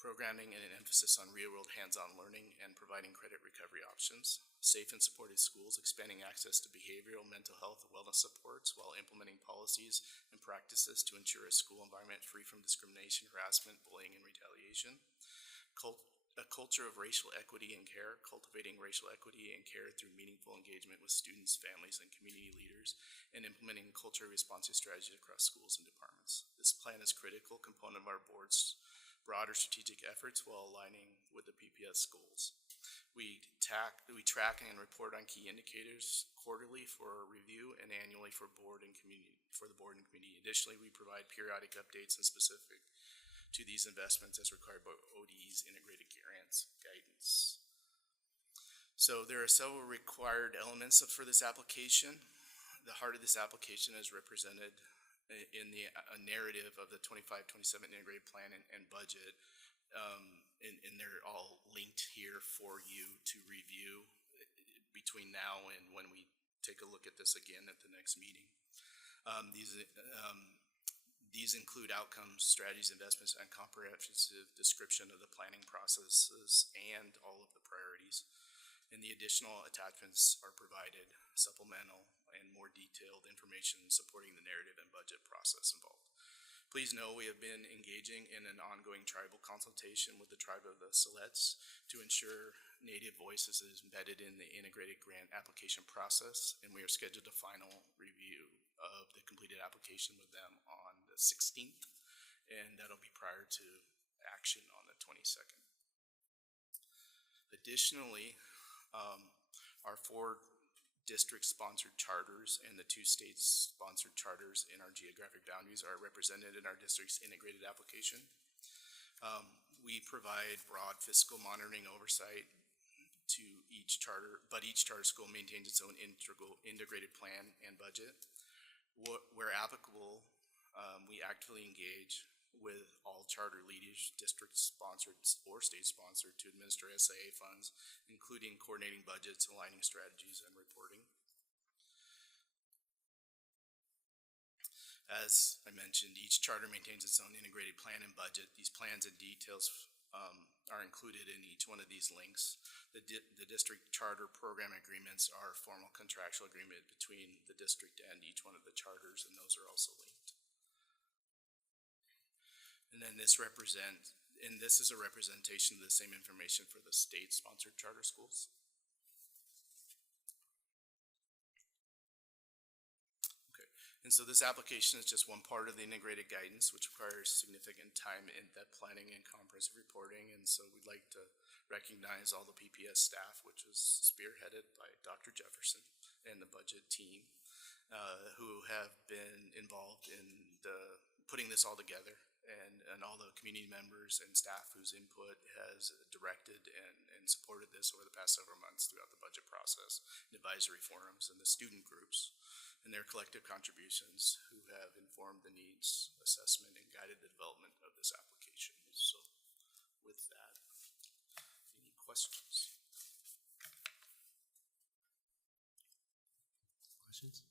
programming and an emphasis on real-world hands-on learning and providing credit recovery options, safe and supportive schools, expanding access to behavioral, mental health, wellness supports while implementing policies and practices to ensure a school environment free from discrimination, harassment, bullying, and retaliation, a culture of racial equity and care, cultivating racial equity and care through meaningful engagement with students, families, and community leaders, and implementing culturally responsive strategies across schools and departments. This plan is a critical component of our board's broader strategic efforts while aligning with the PPS goals. We track and report on key indicators quarterly for review and annually for the board and community. Additionally, we provide periodic updates and specific to these investments as required by ODE's integrated guidance. So there are several required elements for this application. The heart of this application is represented in the narrative of the 25-27 integrated plan and budget, and they're all linked here for you to review between now and when we take a look at this again at the next meeting. These include outcomes, strategies, investments, and comprehensive description of the planning processes and all of the priorities. And the additional attachments are provided, supplemental and more detailed information supporting the narrative and budget process involved. Please know we have been engaging in an ongoing tribal consultation with the tribe of the Siletz to ensure Native voices is embedded in the integrated grant application process, and we are scheduled a final review of the completed application with them on the 16th, and that'll be prior to action on the 22nd. Additionally, our 4 district-sponsored charters and the 2 state-sponsored charters in our geographic boundaries are represented in our district's integrated application. We provide broad fiscal monitoring oversight to each charter, but each charter school maintains its own integrated plan and budget. Where applicable, we actively engage with all charter leaders, district-sponsored or state-sponsored, to administer SIA funds, including coordinating budgets, aligning strategies, and reporting. As I mentioned, each charter maintains its own integrated plan and budget. These plans and details are included in each one of these links. The district charter program agreements are a formal contractual agreement between the district and each one of the charters, and those are also linked. And then this is a representation of the same information for the state-sponsored charter schools. Okay, and so this application is just one part of the integrated guidance, which requires significant time in depth planning and comprehensive reporting. And so we'd like to recognize all the PPS staff, which was spearheaded by Dr. Jefferson and the budget team, who have been involved in putting this all together, and all the community members and staff whose input has directed and supported this over the past several months throughout the budget process, and advisory forums, and the student groups, and their collective contributions who have informed the needs assessment and guided the development of this application. So with that, any questions? Questions?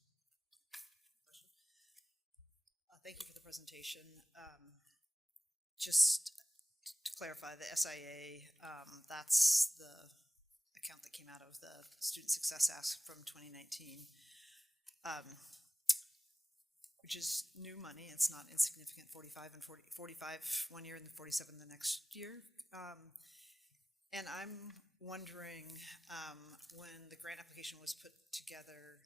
Thank you for the presentation. Just to clarify, the SIA, that's the account that came out of the Student Success Ask from 2019, which is new money. It's not insignificant, 45 one year and 47 the next year. And I'm wondering, when the grant application was put together,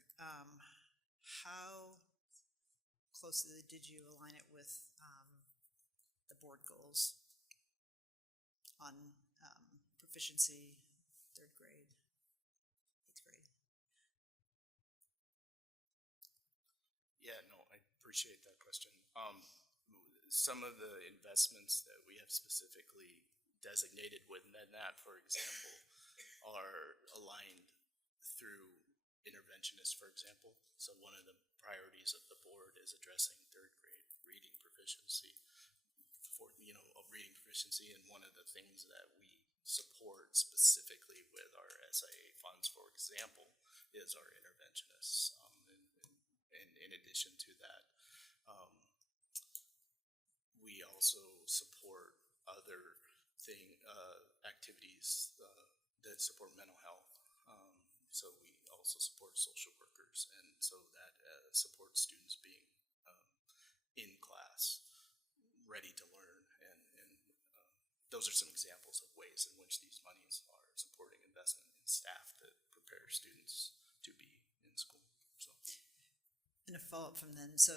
how closely did you align it with the board goals on proficiency, 3rd grade, 8th grade? Yeah, no, I appreciate that question. Some of the investments that we have specifically designated within that, for example, are aligned through interventionists, for example. So one of the priorities of the board is addressing 3rd grade reading proficiency, and one of the things that we support specifically with our SIA funds, for example, is our interventionists. And in addition to that, we also support other activities that support mental health. So we also support social workers, and so that supports students being in class, ready to learn, and those are some examples of ways in which these monies are supporting investment in staff that prepare students to be in school. So, And a follow-up from then, so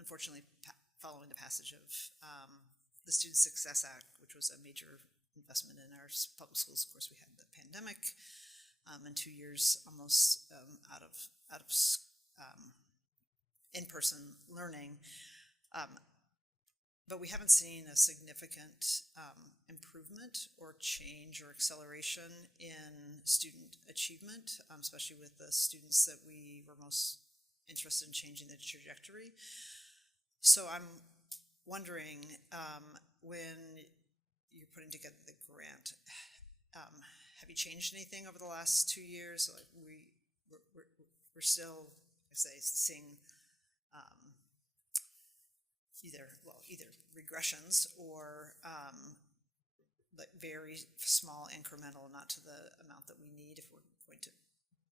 unfortunately, following the passage of the Student Success Act, which was a major investment in our public schools, of course, we had the pandemic, and 2 years almost out of in-person learning. But we haven't seen a significant improvement or change or acceleration in student achievement, especially with the students that we were most interested in changing the trajectory. So I'm wondering, when you're putting together the grant, have you changed anything over the last 2 years? Like we're still, I say, seeing either regressions or like very small incremental, not to the amount that we need if we're going to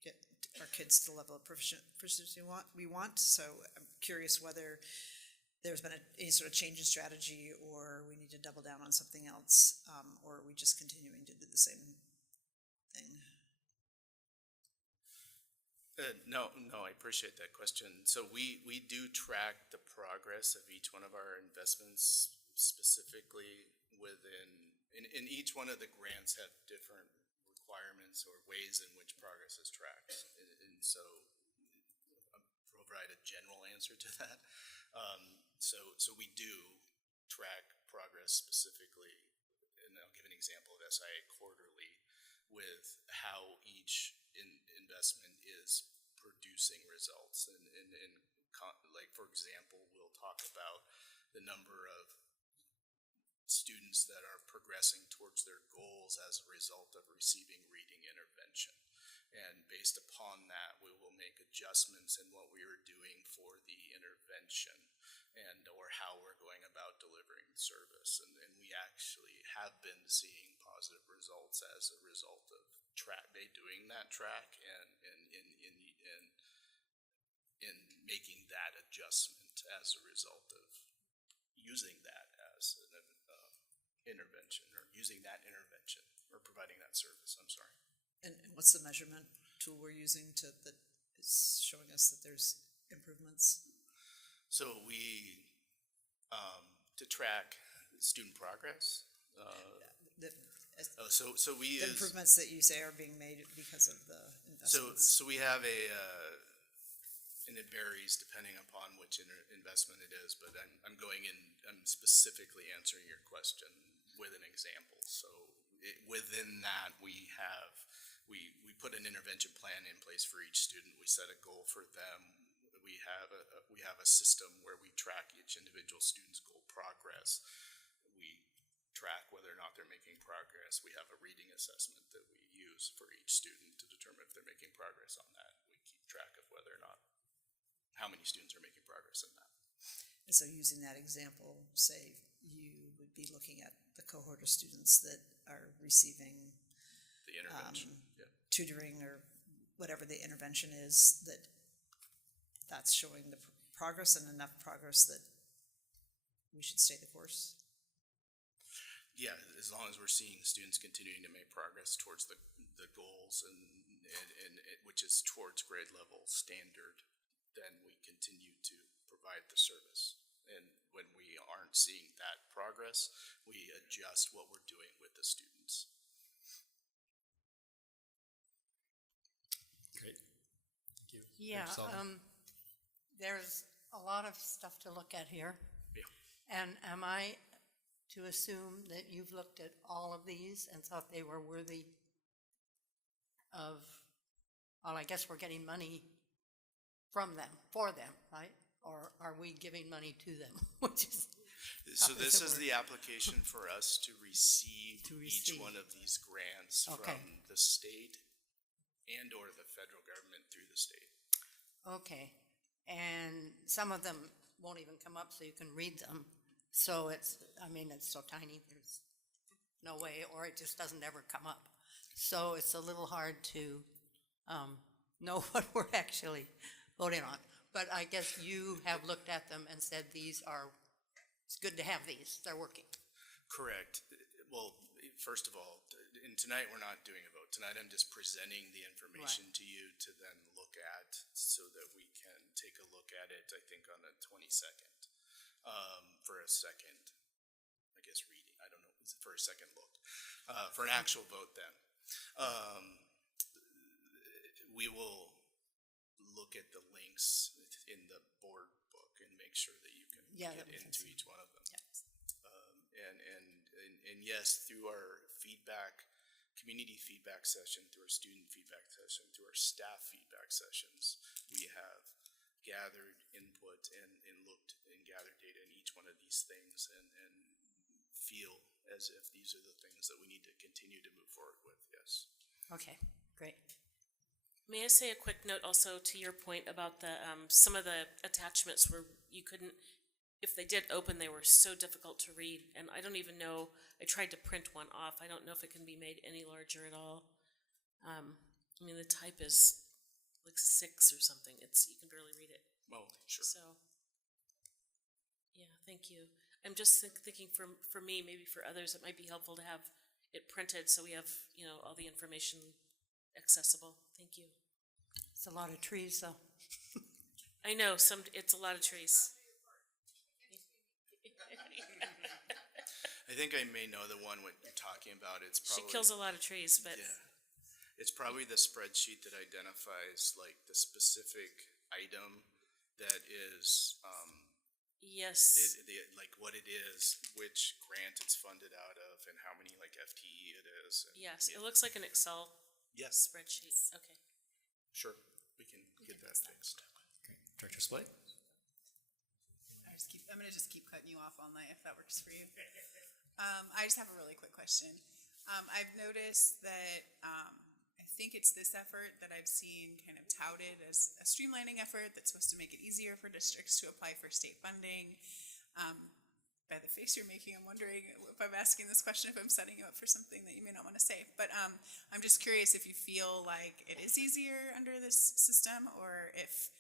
get our kids to the level of proficiency we want. So I'm curious whether there's been any sort of change in strategy, or we need to double down on something else, or are we just continuing to do the same thing? No, I appreciate that question. So we do track the progress of each one of our investments, specifically in each one of the grants have different requirements or ways in which progress is tracked. And so I'll provide a general answer to that. So we do track progress specifically, and I'll give an example of SIA quarterly with how each investment is producing results. And like, for example, we'll talk about the number of students that are progressing towards their goals as a result of receiving reading intervention. And based upon that, we will make adjustments in what we are doing for the intervention and or how we're going about delivering the service. And we actually have been seeing positive results as a result of doing that track and in making that adjustment as a result of using that as an intervention, or using that intervention, or providing that service. I'm sorry. And what's the measurement tool we're using that is showing us that there's improvements? So we, to track student progress. So we the use improvements that you say are being made because of the investments. So we have and it varies depending upon which investment it is, but I'm specifically answering your question with an example. So within that, we put an intervention plan in place for each student. We set a goal for them. We have a system where we track each individual student's goal progress. We track whether or not they're making progress. We have a reading assessment that we use for each student to determine if they're making progress on that. We keep track of whether or not, how many students are making progress in that. And so using that example, say you would be looking at the cohort of students that are receiving the intervention, tutoring or whatever the intervention is, that's showing the progress and enough progress that we should stay the course. Yeah, as long as we're seeing students continuing to make progress towards the goals and which is towards grade level standard, then we continue to provide the service. And when we aren't seeing that progress, we adjust what we're doing with the students. Great. Thank you. Yeah, there's a lot of stuff to look at here. Yeah. And am I to assume that you've looked at all of these and thought they were worthy of, well, I guess we're getting money from them, for them, right? Or are we giving money to them? Which is so this is the application for us to receive each one of these grants from the state and/or the federal government through the state. Okay, and some of them won't even come up so you can read them. So it's, I mean, it's so tiny, there's no way, or it just doesn't ever come up. So it's a little hard to know what we're actually voting on. But I guess you have looked at them and said these are, it's good to have these, they're working. Correct. Well, first of all, and tonight we're not doing a vote. Tonight I'm just presenting the information to you to then look at so that we can take a look at it, I think, on the 22nd for a second, I guess, reading. I don't know, for a second look. For an actual vote then. We will look at the links in the board book and make sure that you can get into each one of them. And yes, through our feedback, community feedback session, through our student feedback session, through our staff feedback sessions, we have gathered input and looked and gathered data in each one of these things and feel as if these are the things that we need to continue to move forward with, yes. Okay, great. May I say a quick note also to your point about the, some of the attachments where you couldn't, if they did open, they were so difficult to read. And I don't even know, I tried to print one off. I don't know if it can be made any larger at all. I mean, the type is like 6 or something. It's, you can barely read it. Oh, sure. So, yeah, thank you. I'm just thinking for me, maybe for others, it might be helpful to have it printed so we have, you know, all the information accessible. Thank you. It's a lot of trees, though. I know, it's a lot of trees. I think I may know the one what you're talking about. It's She probably kills a lot of trees, but yeah. It's probably the spreadsheet that identifies like the specific item that is yes, like what it is, which grant it's funded out of, and how many like FTE it is. And, yes, yeah. it looks like an Excel Yes, spreadsheet. Okay. sure, we can get that fixed. Great. Director Slate? I'm gonna just keep cutting you off all night if that works for you. I just have a really quick question. I've noticed that, I think it's this effort that I've seen kind of touted as a streamlining effort that's supposed to make it easier for districts to apply for state funding. By the face you're making, I'm wondering if I'm asking this question, if I'm setting you up for something that you may not want to say. But I'm just curious if you feel like it is easier under this system, or if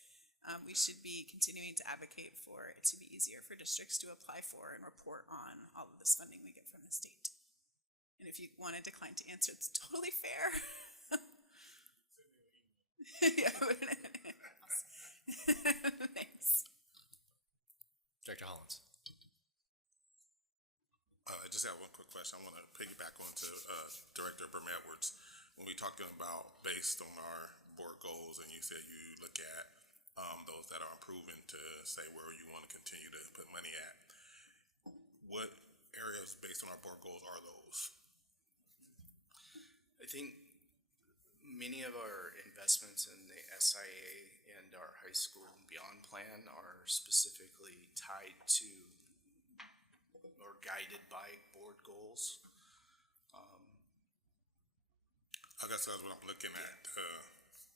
we should be continuing to advocate for it to be easier for districts to apply for and report on all of this funding we get from the state. And if you want to decline to answer, it's totally fair. Yeah. Thanks. Director Hollins? I just have one quick question. I want to piggyback onto Director Brim-Edwards. When we talking about based on our board goals, and you said you look at those that are improving to say where you want to continue to put money at. What areas based on our board goals are those? I think many of our investments in the SIA and our high school and beyond plan are specifically tied to or guided by board goals. I guess that's what I'm looking at.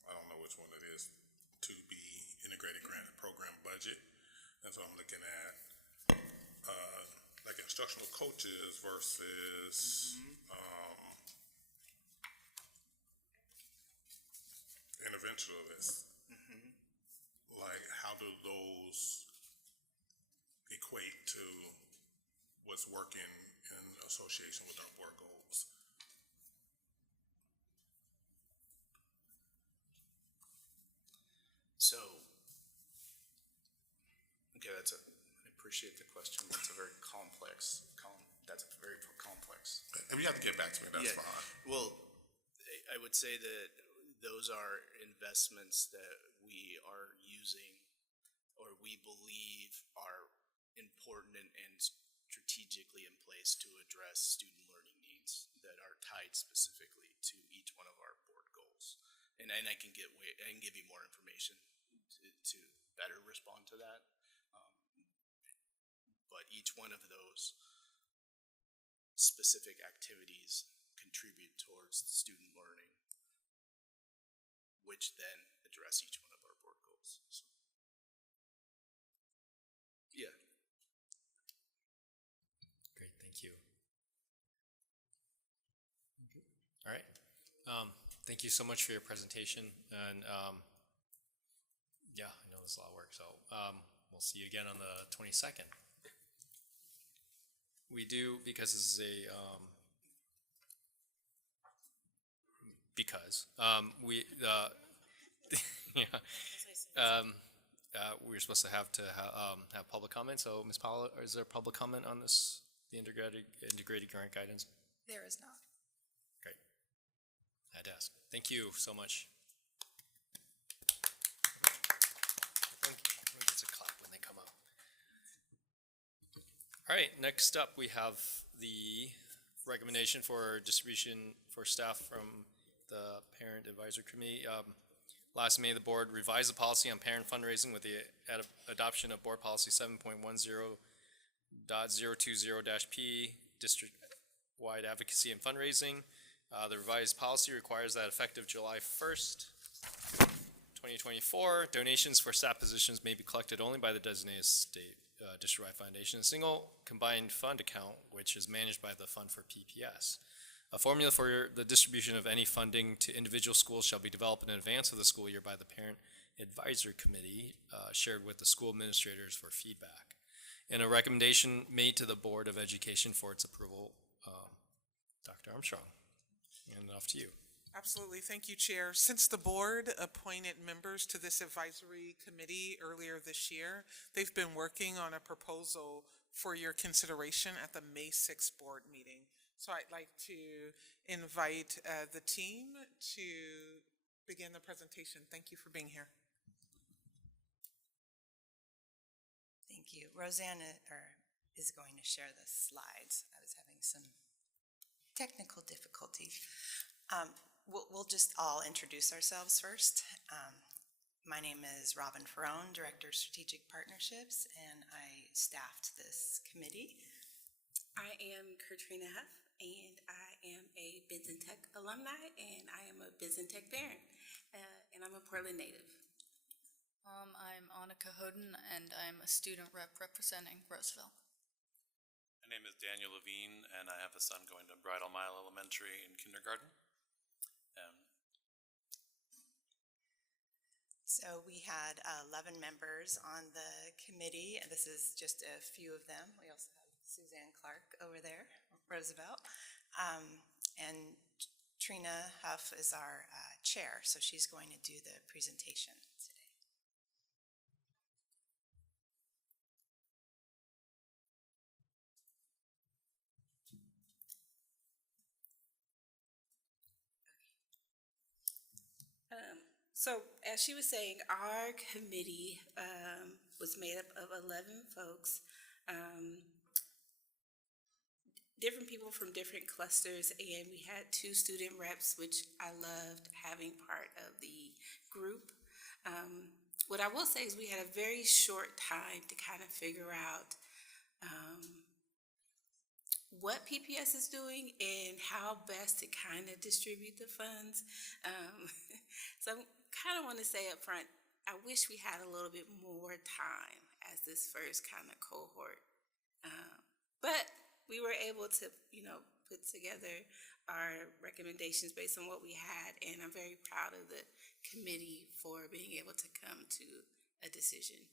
I don't know which one it is. To be integrated grant program budget, and so I'm looking at like instructional coaches versus interventionalists. Like, how do those equate to what's working in association with our board goals? So, okay, I appreciate the question. That's a very complex, If you have to get back to me, that's Yeah. fine. Well, I would say that those are investments that we are using or we believe are important and strategically in place to address student learning needs that are tied specifically to each one of our board goals. And I can give you more information to better respond to that. But each one of those specific activities contribute towards student learning. which then address each one of our board goals. So, yeah. Great, thank you. All right. Thank you so much for your presentation. And yeah, I know this is a lot of work, so we'll see you again on the 22nd. We do, because this is a, we're supposed to have have public comment. So Ms. Paula, is there public comment on this, the integrated grant guidance? There is not. Great. I had to ask. Thank you so much. Everyone gets a clap when they come up. All right, next up we have the recommendation for distribution for staff from the Parent Advisory Committee. Last May, the board revised the policy on parent fundraising with the adoption of Board Policy 7.10.020-P, district-wide advocacy and fundraising. The revised policy requires that effective July 1st, 2024, donations for staff positions may be collected only by the designated state district-wide foundation, a single combined fund account, which is managed by the Fund for PPS. A formula for the distribution of any funding to individual schools shall be developed in advance of the school year by the Parent Advisory Committee, shared with the school administrators for feedback. And a recommendation made to the Board of Education for its approval. Dr. Armstrong, and off to you. Absolutely. Thank you, Chair. Since the board appointed members to this advisory committee earlier this year, they've been working on a proposal for your consideration at the May 6th board meeting. So I'd like to invite the team to begin the presentation. Thank you for being here. Thank you. Roseanne is going to share the slides. I was having some technical difficulty. We'll just all introduce ourselves first. My name is Robin Ferrone, Director of Strategic Partnerships, and I staffed this committee. I am Katrina Huff, and I am a Benton Tech alumni, and I am a Benton Tech parent, and I'm a Portland native. I'm Annika Hoden, and I'm a student rep representing Roseville. My name is Daniel Levine, and I have a son going to Bridal Mile Elementary in kindergarten. So we had 11 members on the committee, and this is just a few of them. We also have Suzanne Clark over there, Roosevelt. And Trina Huff is our chair, so she's going to do the presentation today. So as she was saying, our committee was made up of 11 folks, different people from different clusters, and we had 2 student reps, which I loved having part of the group. What I will say is we had a very short time to kind of figure out what PPS is doing and how best to kind of distribute the funds. So I kind of want to say up front, I wish we had a little bit more time as this first kind of cohort. But we were able to, put together our recommendations based on what we had, and I'm very proud of the committee for being able to come to a decision.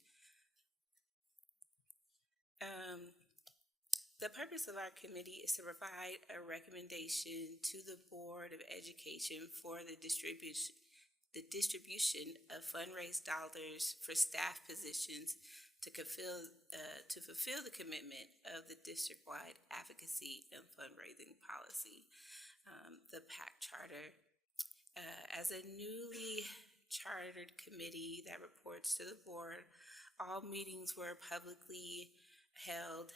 The purpose of our committee is to provide a recommendation to the Board of Education for the distribution of fundraised dollars for staff positions to fulfill the commitment of the district-wide advocacy and fundraising policy, the PAC charter. As a newly chartered committee that reports to the board, all meetings were publicly held.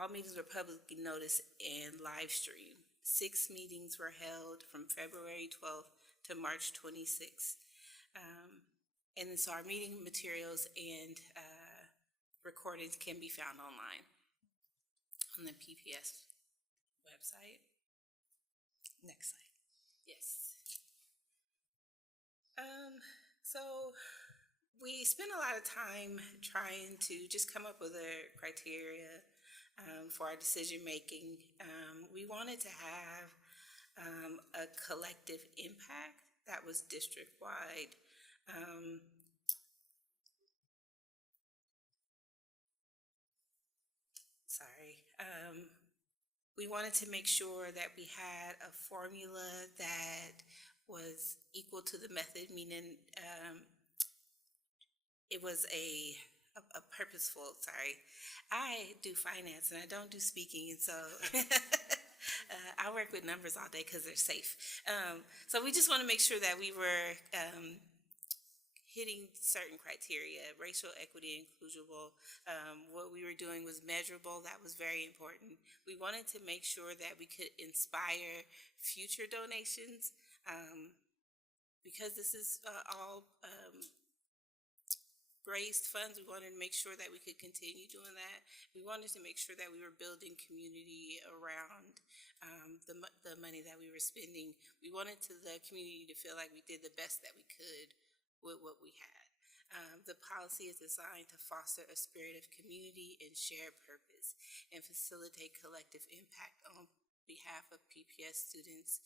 All meetings were publicly noticed and live streamed. 6 meetings were held from February 12th to March 26th. And so our meeting materials and recordings can be found online on the PPS website. Next slide. Yes. So we spent a lot of time trying to just come up with a criteria for our decision making. We wanted to have a collective impact that was district wide. We wanted to make sure that we had a formula that was equal to the method, meaning it was a purposeful, sorry. I do finance and I don't do speaking, and so I work with numbers all day because they're safe. So we just want to make sure that we were hitting certain criteria, racial equity, inclusible. What we were doing was measurable. That was very important. We wanted to make sure that we could inspire future donations because this is all raised funds. We wanted to make sure that we could continue doing that. We wanted to make sure that we were building community around the money that we were spending. We wanted the community to feel like we did the best that we could with what we had. The policy is designed to foster a spirit of community and shared purpose and facilitate collective impact on behalf of PPS students.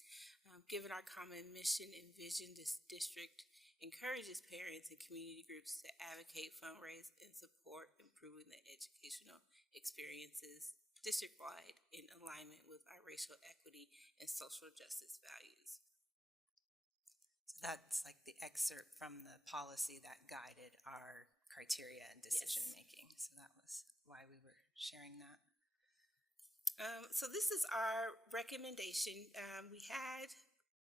Given our common mission and vision, this district encourages parents and community groups to advocate, fundraise, and support improving the educational experiences district-wide in alignment with our racial equity and social justice values. So that's like the excerpt from the policy that guided our criteria and decision-making. So that was why we were sharing that. So this is our recommendation. We had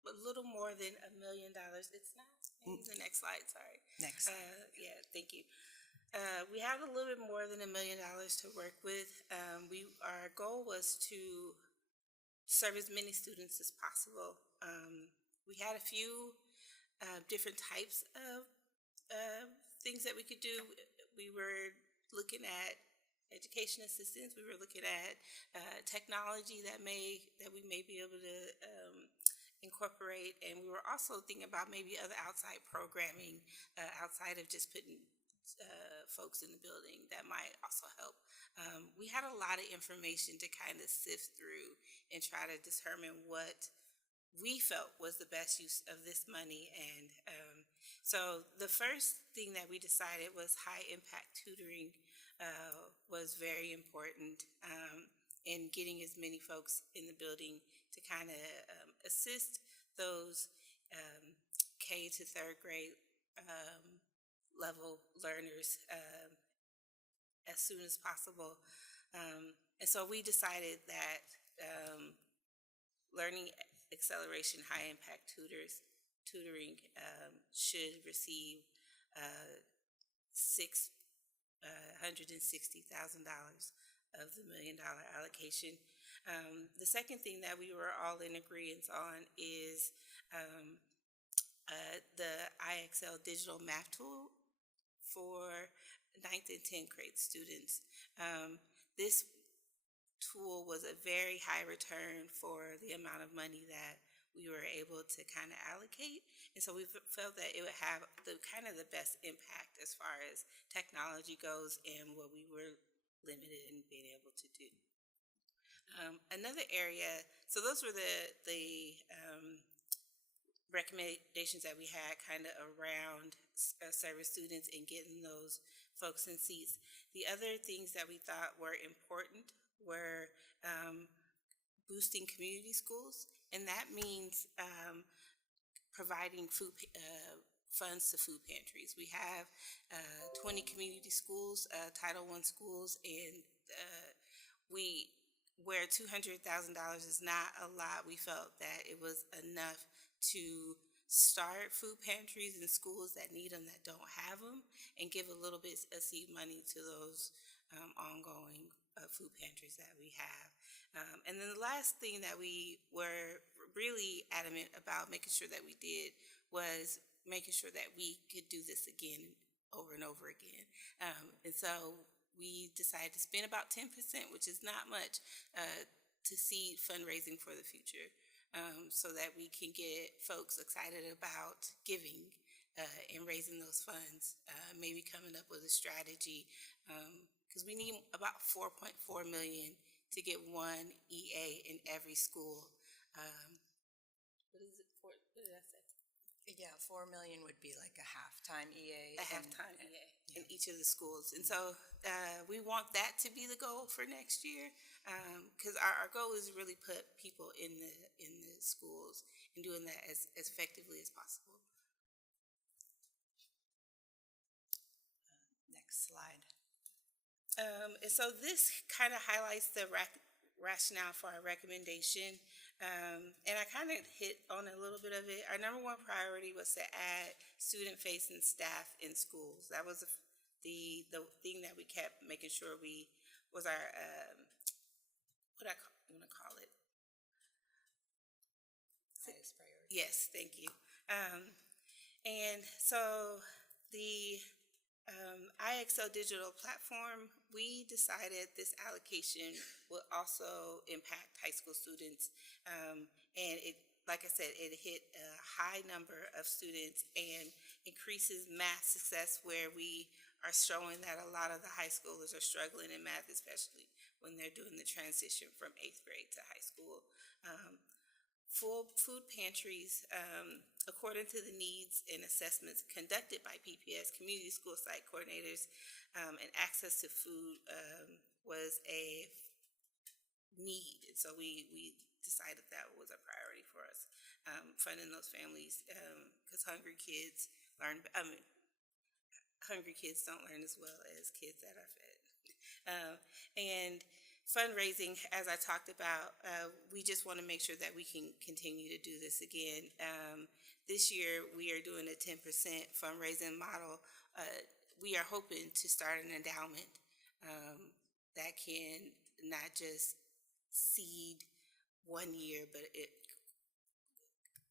a little more than $1 million. It's not, maybe the next slide, sorry. Next slide. Yeah, thank you. We had a little bit more than $1 million to work with. Our goal was to serve as many students as possible. We had a few different types of things that we could do. We were looking at education assistance. We were looking at technology that we may be able to incorporate, and we were also thinking about maybe other outside programming outside of just putting folks in the building that might also help. We had a lot of information to kind of sift through and try to determine what we felt was the best use of this money. And so the first thing that we decided was high impact tutoring was very important in getting as many folks in the building to kind of assist those K to third grade level learners as soon as possible. And so we decided that learning acceleration high impact tutoring should receive $660,000 of the $1 million allocation. The second thing that we were all in agreement on is the IXL digital math tool for 9th and 10th grade students. This tool was a very high return for the amount of money that we were able to kind of allocate. And so we felt that it would have the kind of the best impact as far as technology goes and what we were limited in being able to do. Another area, so those were the recommendations that we had kind of around service students and getting those folks in seats. The other things that we thought were important were boosting community schools, and that means providing food funds to food pantries. We have 20 community schools, Title I schools, and where $200,000 is not a lot, we felt that it was enough to start food pantries in schools that need them, that don't have them, and give a little bit of seed money to those ongoing food pantries that we have. And then the last thing that we were really adamant about making sure that we did was making sure that we could do this again over and over again. And so we decided to spend about 10%, which is not much, to seed fundraising for the future, so that we can get folks excited about giving in raising those funds, maybe coming up with a strategy, because we need about 4.4 million to get one EA in every school. What is it for? What did I say? Yeah, 4 million would be like a halftime EA. A halftime EA in each of the schools. And so we want that to be the goal for next year, because our goal is to really put people in the schools and doing that as effectively as possible. Next slide. And so this kind of highlights the rationale for our recommendation. And I kind of hit on a little bit of it. Our number one priority was to add student-facing staff in schools. That was the thing that we kept making sure was our, what I want to call it? Highest priority. Yes, thank you. And so the IXL digital platform, we decided this allocation will also impact high school students. And it, like I said, it hit a high number of students and increases math success, where we are showing that a lot of the high schoolers are struggling in math, especially when they're doing the transition from 8th grade to high school. Full food pantries, according to the needs and assessments conducted by PPS, community school site coordinators, and access to food was a need. And so we decided that was a priority for us, funding those families, because hungry kids don't learn as well as kids that are fed. And fundraising, as I talked about, we just want to make sure that we can continue to do this again. This year, we are doing a 10% fundraising model. We are hoping to start an endowment that can not just seed 1 year, but it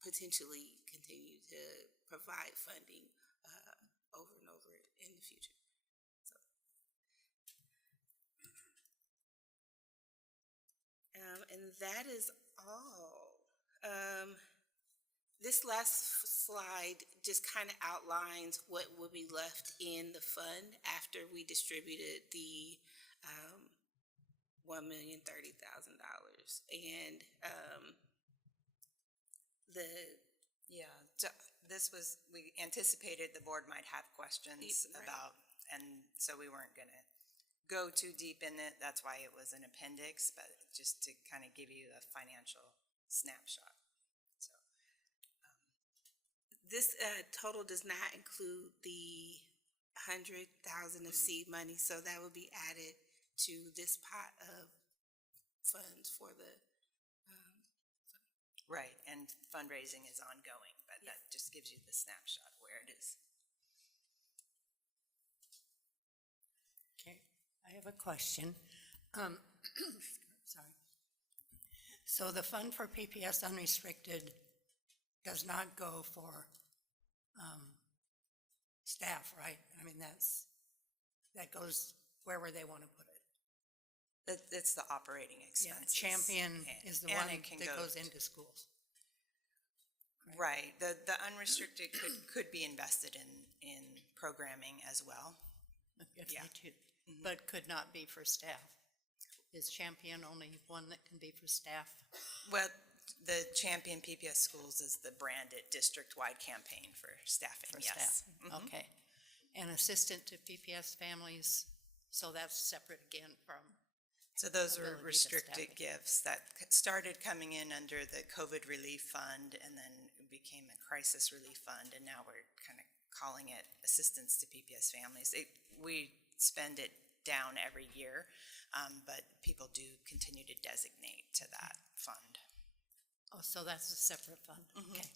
potentially continue to provide funding over and over in the future. And that is all. This last slide just kind of outlines what will be left in the fund after we distributed the $1,030,000. And we anticipated the board might have questions Right. about, and so we weren't going to go too deep in it. That's why it was an appendix, but just to kind of give you a financial snapshot. So, this total does not include the $100,000 of seed money, so that will be added to this pot of funds for the. right, and fundraising is ongoing, but that just gives you the snapshot where it is. Okay, I have a question. Sorry. So the fund for PPS unrestricted does not go for staff, right? I mean, that goes wherever they want to put it. It's the operating expenses. Champion is the and one it can that go goes into schools. Right. The unrestricted could be invested in programming as well. If Yeah. they do, but could not be for staff. Is Champion only one that can be for staff? Well, the Champion PPS Schools is the branded district-wide campaign for staffing, For yes. staff, okay. And assistant to PPS families, so that's separate again from. So those are ability to restricted staffing. gifts that started coming in under the COVID relief fund and then became a crisis relief fund, and now we're kind of calling it assistance to PPS families. We spend it down every year, but people do continue to designate to that fund. Oh, so that's a separate fund, okay.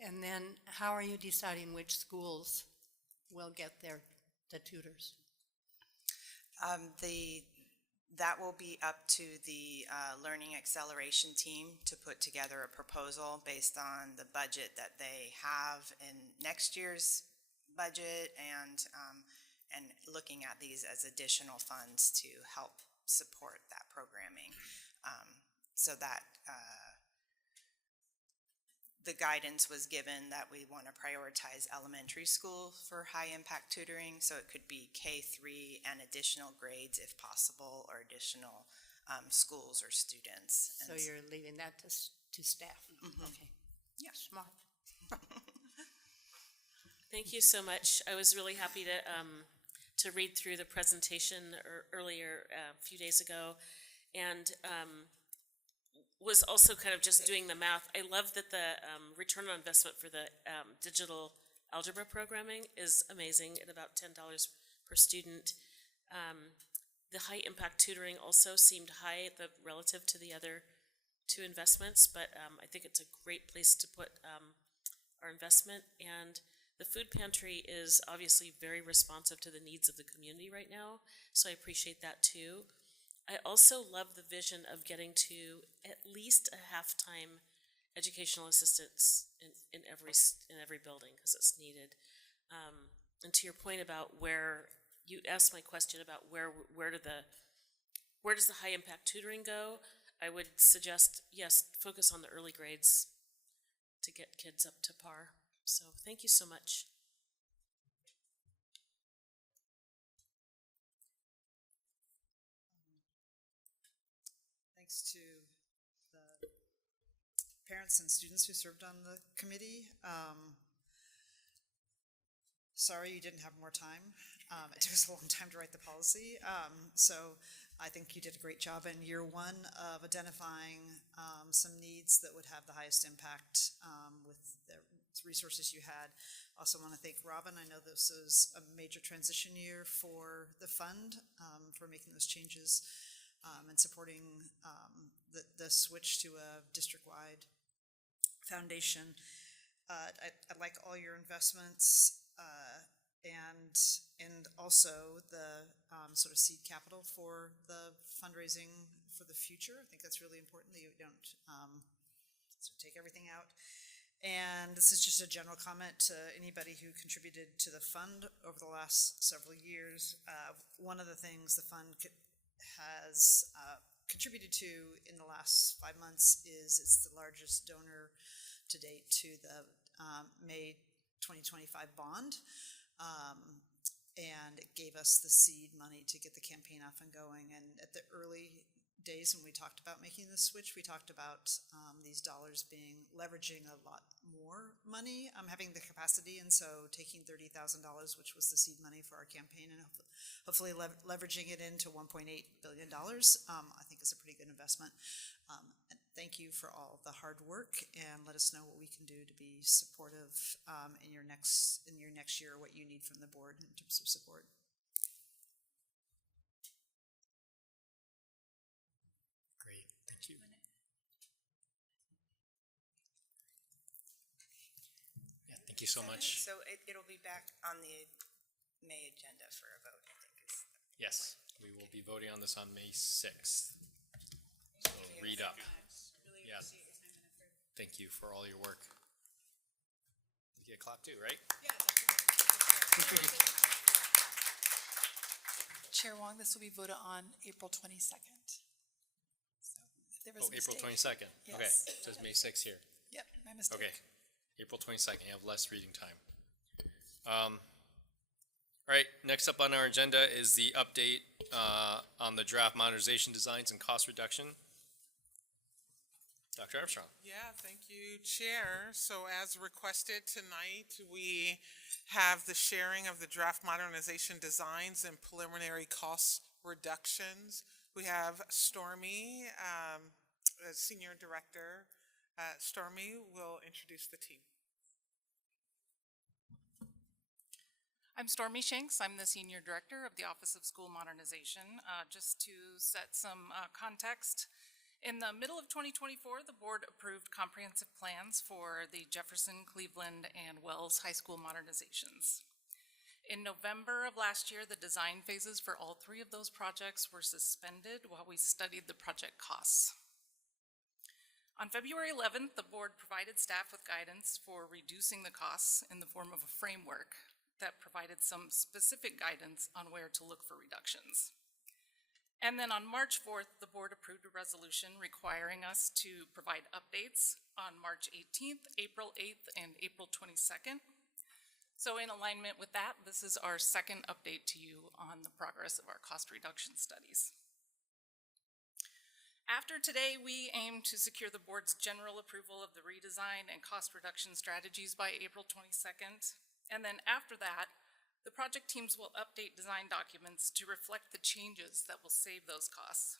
And then how are you deciding which schools will get the tutors? That will be up to the Learning Acceleration team to put together a proposal based on the budget that they have in next year's budget, and looking at these as additional funds to help support that programming. So that the guidance was given that we want to prioritize elementary school for high-impact tutoring, so it could be K-3 and additional grades if possible, or additional schools or students. So you're leaving that to staff? Mhm. Okay. Yeah, smart. Thank you so much. I was really happy to read through the presentation earlier a few days ago, and was also kind of just doing the math. I love that the return on investment for the digital algebra programming is amazing at about $10 per student. The high impact tutoring also seemed high relative to the other two investments, but I think it's a great place to put our investment. And the food pantry is obviously very responsive to the needs of the community right now, so I appreciate that too. I also love the vision of getting to at least a half-time educational assistance in every building, because it's needed. And to your point about where you asked my question about where does the high impact tutoring go, I would suggest, yes, focus on the early grades to get kids up to par. So thank you so much. Thanks to the parents and students who served on the committee. Sorry you didn't have more time. It took us a long time to write the policy. So I think you did a great job in year one of identifying some needs that would have the highest impact with the resources you had. Also want to thank Robin. I know this is a major transition year for the fund, for making those changes and supporting the switch to a district-wide foundation. I like all your investments and also the sort of seed capital for the fundraising for the future. I think that's really important that you don't sort of take everything out. And this is just a general comment to anybody who contributed to the fund over the last several years. One of the things the fund has contributed to in the last 5 months is it's the largest donor to date to the May 2025 bond. And it gave us the seed money to get the campaign off and going. And at the early days when we talked about making the switch, we talked about these dollars leveraging a lot more money, having the capacity, and so taking $30,000, which was the seed money for our campaign, and hopefully leveraging it into $1.8 billion, I think is a pretty good investment. And thank you for all the hard work, and let us know what we can do to be supportive in your next year, what you need from the board in terms of support. Great, thank you. Yeah, thank you so much. So it'll be back on the May agenda for a vote, I think. Yes, we will be voting on this on May 6th. So read up. Yeah. Thank you for all your work. You get a clock too, right? Chair Wong, this will be voted on April 22nd. So if there was a April mistake. 22nd. Yes. Okay, it says May 6th here. Yep, my mistake. Okay, April 22nd, you have less reading time. All right, next up on our agenda is the update on the draft modernization designs and cost reduction. Dr. Armstrong. Yeah, thank you, Chair. So as requested tonight, we have the sharing of the draft modernization designs and preliminary cost reductions. We have Stormy, as Senior Director. Stormy will introduce the team. I'm Stormy Shanks. I'm the Senior Director of the Office of School Modernization. Just to set some context, in the middle of 2024, the board approved comprehensive plans for the Jefferson, Cleveland, and Wells High School modernizations. In November of last year, the design phases for all 3 of those projects were suspended while we studied the project costs. On February 11th, the board provided staff with guidance for reducing the costs in the form of a framework that provided some specific guidance on where to look for reductions. And then on March 4th, the board approved a resolution requiring us to provide updates on March 18th, April 8th, and April 22nd. So in alignment with that, this is our second update to you on the progress of our cost reduction studies. After today, we aim to secure the board's general approval of the redesign and cost reduction strategies by April 22nd. And then after that, the project teams will update design documents to reflect the changes that will save those costs.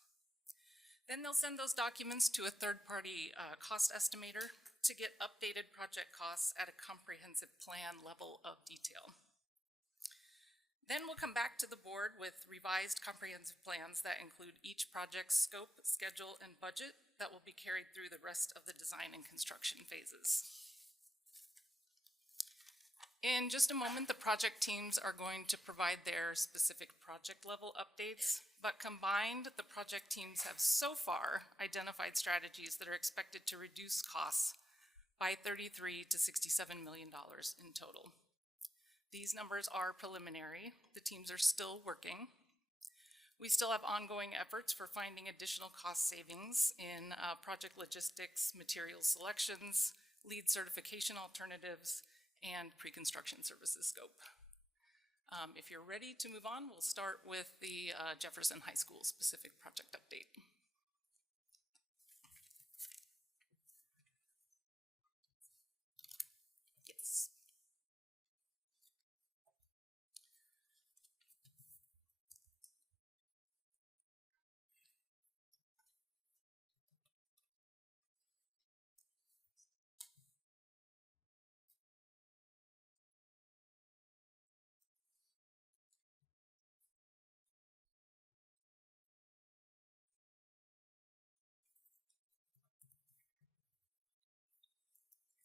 Then they'll send those documents to a third-party cost estimator to get updated project costs at a comprehensive plan level of detail. Then we'll come back to the board with revised comprehensive plans that include each project's scope, schedule, and budget that will be carried through the rest of the design and construction phases. In just a moment, the project teams are going to provide their specific project level updates, but combined, the project teams have so far identified strategies that are expected to reduce costs by $33 to $67 million in total. These numbers are preliminary. The teams are still working. We still have ongoing efforts for finding additional cost savings in project logistics, material selections, lead certification alternatives, and pre-construction services scope. If you're ready to move on, we'll start with the Jefferson High School specific project update. Yes.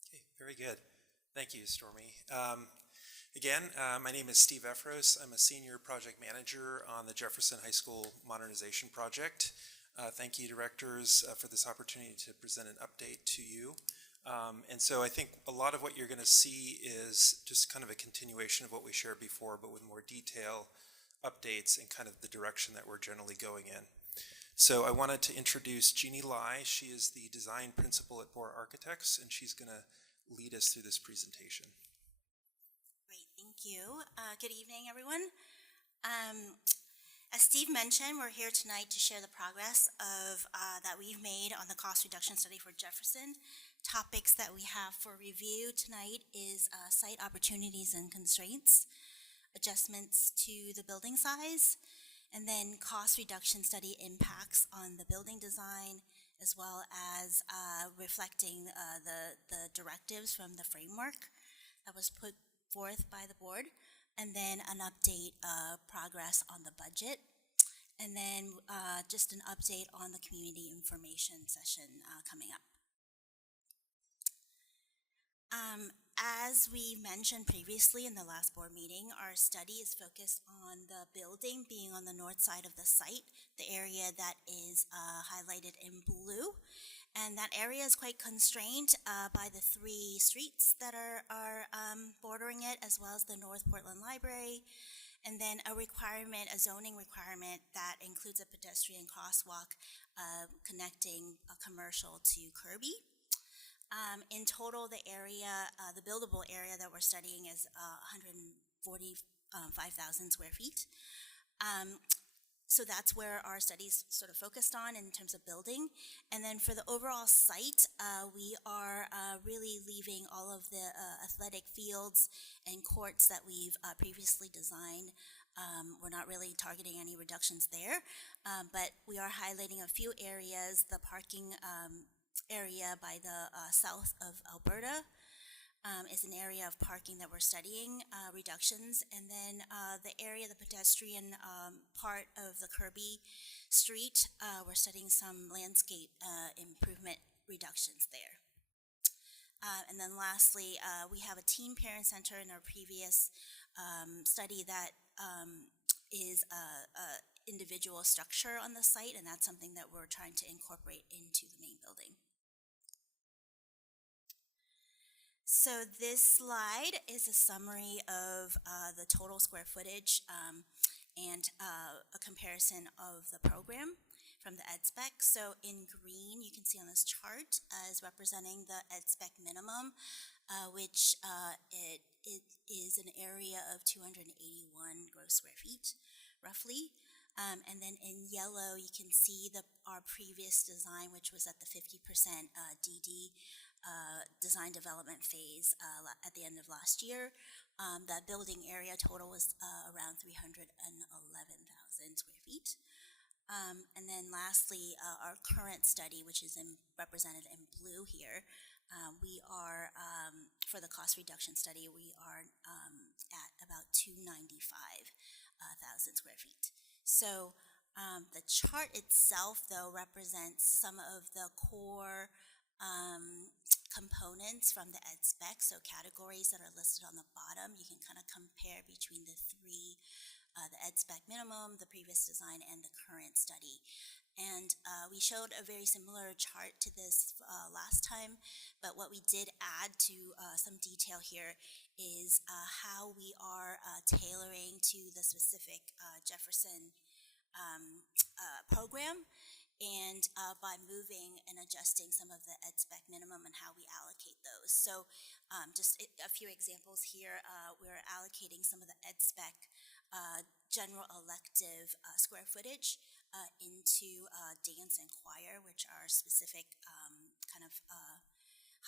Okay, very good. Thank you, Stormy. My name is Steve Efros. I'm a senior project manager on the Jefferson High School Modernization Project. Thank you, directors, for this opportunity to present an update to you. And so I think a lot of what you're going to see is just kind of a continuation of what we shared before, but with more detail, updates, and kind of the direction that we're generally going in. So I wanted to introduce Jeannie Lai. She is the design principal at Bohr Architects, and she's going to lead us through this presentation. Great, thank you. Good evening, everyone. As Steve mentioned, we're here tonight to share the progress of that we've made on the cost reduction study for Jefferson. Topics that we have for review tonight is site opportunities and constraints, adjustments to the building size, and then cost reduction study impacts on the building design, as well as reflecting the directives from the framework that was put forth by the board, and then an update progress on the budget, and then just an update on the community information session coming up. As we mentioned previously in the last board meeting, our study is focused on the building being on the north side of the site, the area that is highlighted in blue. And that area is quite constrained by the three streets that are bordering it, as well as the North Portland Library. And then a zoning requirement that includes a pedestrian crosswalk connecting a commercial to Kirby. In total, the area, the buildable area that we're studying is 145,000 square feet. So that's where our studies sort of focused on in terms of building. And then for the overall site, we are really leaving all of the athletic fields and courts that we've previously designed. We're not really targeting any reductions there, but we are highlighting a few areas. The parking area by the south of Alberta is an area of parking that we're studying reductions, and then the area, the pedestrian part of the Kirby Street, we're studying some landscape improvement reductions there. And then lastly, we have a teen parent center in our previous study that is a individual structure on the site, and that's something that we're trying to incorporate into the main building. So this slide is a summary of the total square footage and a comparison of the program from the ed spec. So in green, you can see on this chart is representing the ed spec minimum, which it is an area of 281 gross square feet, roughly. And then in yellow, you can see our previous design, which was at the 50% DD design development phase at the end of last year. That building area total was around 311,000 square feet. And then lastly, our current study, which is represented in blue here, we are, for the cost reduction study, we are at about 295,000 square feet. So the chart itself, though, represents some of the core components from the ed spec, so categories that are listed on the bottom. You can kind of compare between the three, the ed spec minimum, the previous design, and the current study. And we showed a very similar chart to this last time, but what we did add to some detail here is how we are tailoring to the specific Jefferson program, and by moving and adjusting some of the ed spec minimum and how we allocate those. So just a few examples here, we're allocating some of the ed spec general elective square footage into dance and choir, which are specific kind of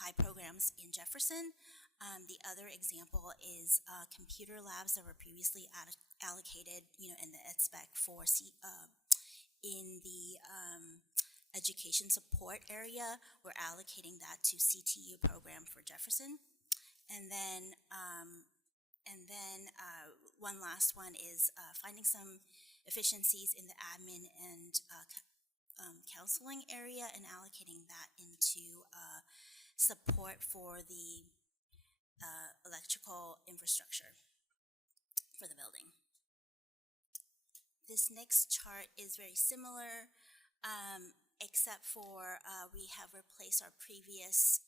high programs in Jefferson. The other example is computer labs that were previously allocated, in the ed spec for in the education support area. We're allocating that to CTU program for Jefferson. And then one last one is finding some efficiencies in the admin and counseling area and allocating that into support for the electrical infrastructure for the building. This next chart is very similar, except for we have replaced our previous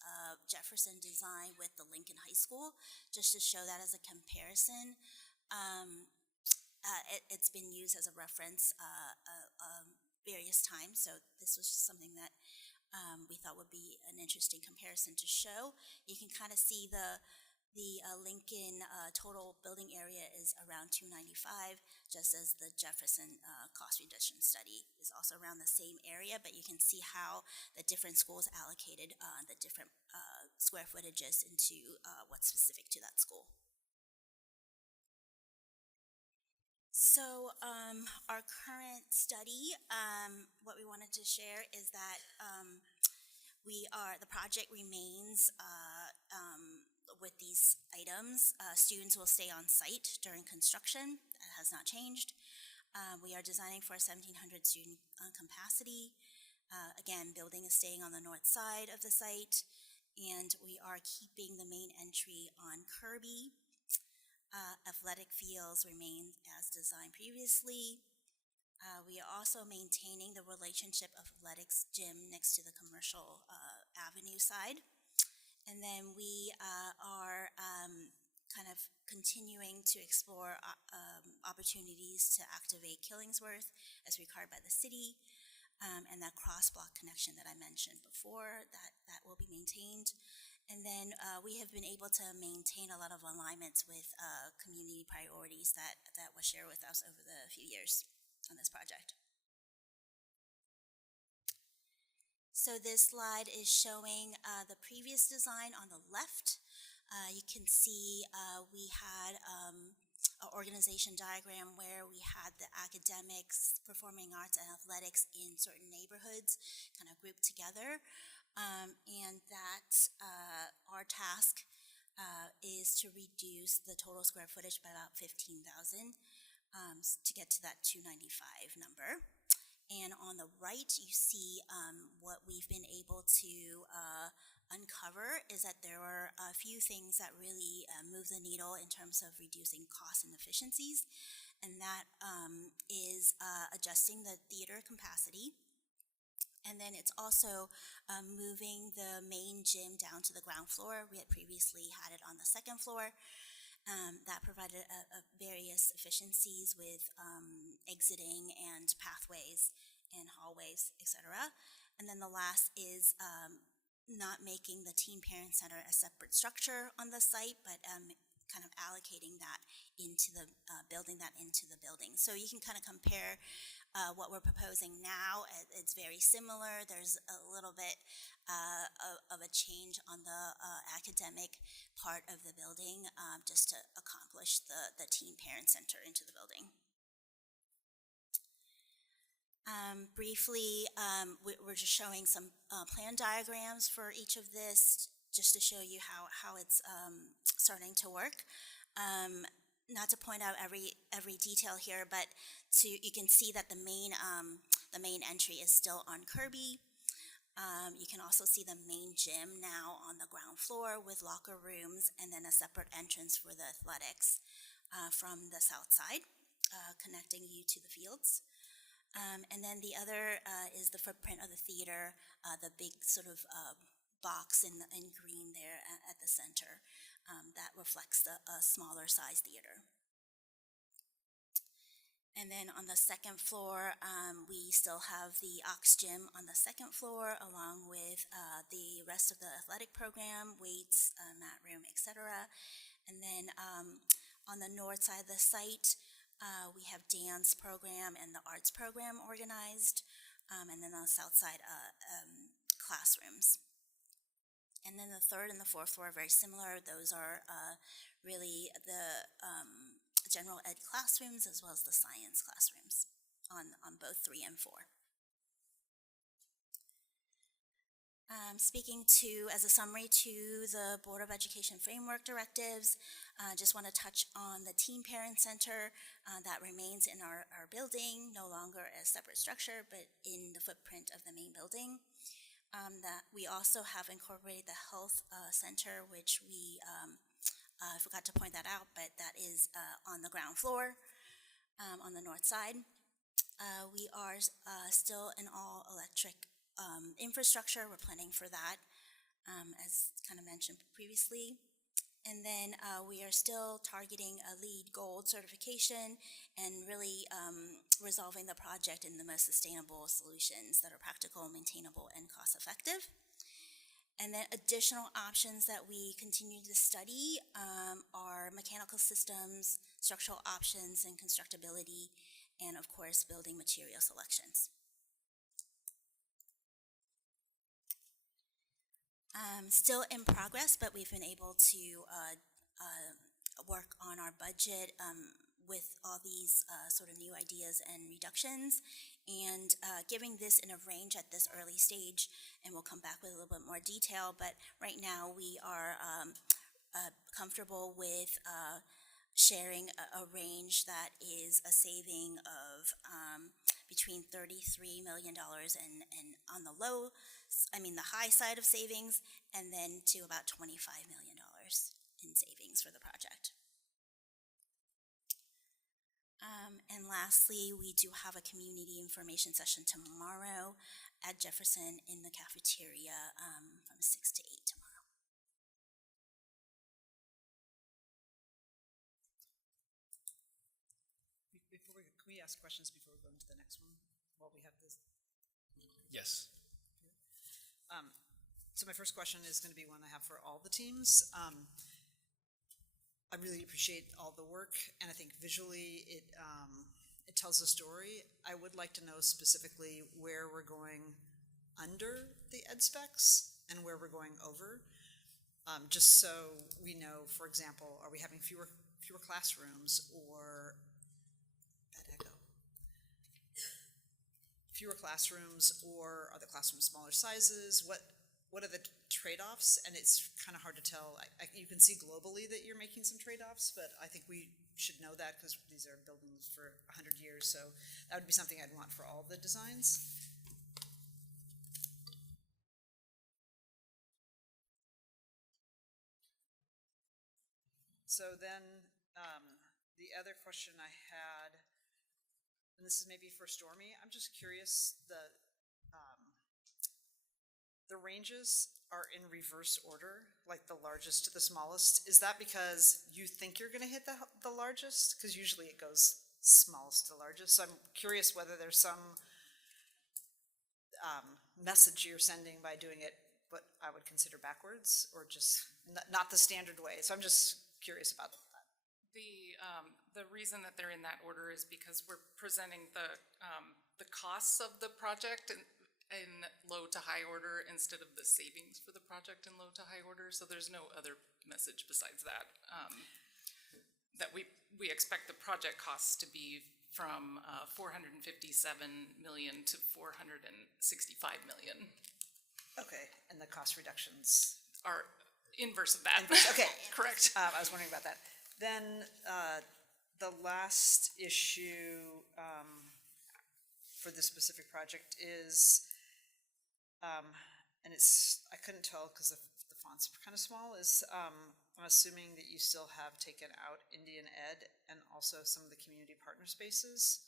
Jefferson design with the Lincoln High School, just to show that as a comparison. It's been used as a reference various times, so this was just something that we thought would be an interesting comparison to show. You can kind of see the Lincoln total building area is around 295, just as the Jefferson cost reduction study is also around the same area, but you can see how the different schools allocated the different square footages into what's specific to that school. So our current study, what we wanted to share is that the project remains with these items. Students will stay on site during construction. That has not changed. We are designing for a 1,700 student capacity. Again, building is staying on the north side of the site, and we are keeping the main entry on Kirby. Athletic fields remain as designed previously. We are also maintaining the relationship of athletics gym next to the commercial avenue side. And then we are kind of continuing to explore opportunities to activate Killingsworth as required by the city, and that cross-block connection that I mentioned before, that will be maintained. And then we have been able to maintain a lot of alignments with community priorities that was shared with us over the few years on this project. So this slide is showing the previous design on the left. You can see we had an organization diagram where we had the academics, performing arts, and athletics in certain neighborhoods kind of grouped together. And that our task is to reduce the total square footage by about 15,000 to get to that 295 number. And on the right, you see what we've been able to uncover is that there are a few things that really move the needle in terms of reducing costs and efficiencies. And that is adjusting the theater capacity. And then it's also moving the main gym down to the ground floor. We had previously had it on the second floor. That provided various efficiencies with exiting and pathways and hallways, etc. And then the last is not making the Teen Parent Center a separate structure on the site, but kind of allocating that into the building that into the building. So you can kind of compare what we're proposing now. It's very similar. There's a little bit of a change on the academic part of the building just to accomplish the Teen Parent Center into the building. Briefly, we're just showing some plan diagrams for each of this, just to show you how it's starting to work. Not to point out every detail here, but you can see that the main entry is still on Kirby. You can also see the main gym now on the ground floor with locker rooms, and then a separate entrance for the athletics from the south side, connecting you to the fields. And then the other is the footprint of the theater, the big sort of box in green there at the center that reflects a smaller size theater. And then on the second floor, we still have the Aux Gym on the second floor, along with the rest of the athletic program, weights, mat room, etc. And then on the north side of the site, we have dance program and the arts program organized, and then on the south side, classrooms. And then the third and the fourth floor are very similar. Those are really the general ed classrooms as well as the science classrooms on both 3 and 4. Speaking as a summary to the Board of Education Framework Directives, just want to touch on the Teen Parent Center that remains in our building, no longer a separate structure, but in the footprint of the main building. That we also have incorporated the Health Center, which we I forgot to point that out, but that is on the ground floor on the north side. We are still an all-electric infrastructure. We're planning for that, as kind of mentioned previously. And then we are still targeting a LEED Gold certification and really resolving the project in the most sustainable solutions that are practical, maintainable, and cost-effective. And then additional options that we continue to study are mechanical systems, structural options, and constructability, and of course, building material selections. Still in progress, but we've been able to work on our budget with all these sort of new ideas and reductions, and giving this in a range at this early stage, and we'll come back with a little bit more detail, but right now we are comfortable with sharing a range that is a saving of between $33 million and on the the high side of savings, and then to about $25 million in savings for the project. And lastly, we do have a community information session tomorrow at Jefferson in the cafeteria from 6 to 8 tomorrow. Can we ask questions before we go into the next one while we have this? Yes. So my first question is going to be one I have for all the teams. I really appreciate all the work, and I think visually it tells a story. I would like to know specifically where we're going under the ed specs and where we're going over, just so we know. For example, are we having fewer classrooms, or that echo? Fewer classrooms, or are the classrooms smaller sizes? What are the trade-offs? And it's kind of hard to tell. You can see globally that you're making some trade-offs, but I think we should know that because these are buildings for 100 years, so that would be something I'd want for all the designs. So then the other question I had, and this is maybe for Stormy, I'm just curious, the ranges are in reverse order, like the largest to the smallest. Is that because you think you're gonna hit the largest? Because usually it goes smallest to largest. So I'm curious whether there's some message you're sending by doing it what I would consider backwards, or just not the standard way. So I'm just curious about that. The reason that they're in that order is because we're presenting the costs of the project in low to high order instead of the savings for the project in low to high order. So there's no other message besides that. That we expect the project costs to be from 457 million to 465 million. Okay, and the cost reductions are inverse of that. Okay, Correct. I was wondering about that. Then the last issue for this specific project is, and I couldn't tell because the font's kind of small, is I'm assuming that you still have taken out Indian Ed and also some of the community partner spaces.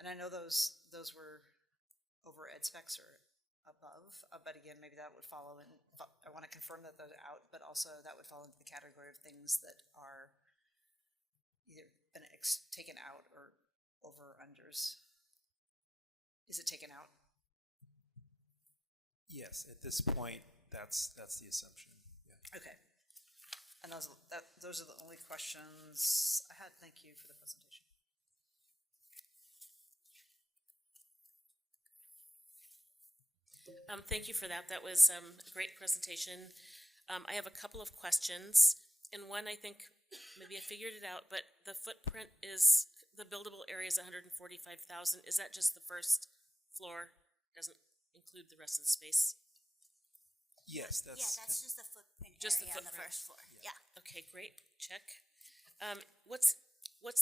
And I know those were over ed specs or above, but again, maybe that would follow in, I want to confirm that those are out, but also that would fall into the category of things that are either been taken out or over or unders. Is it taken out? Yes, at this point, that's the assumption. Yeah. Okay. And those are the only questions I had. Thank you for the presentation. Thank you for that. That was a great presentation. I have a couple of questions. And one, I think, maybe I figured it out, but the footprint is, the buildable area is 145,000. Is that just the first floor? Doesn't include the rest of the space? Yes, that's. Yeah, that's just the footprint Just the area on the footprint. first floor. Yeah. Okay, great. Check. What's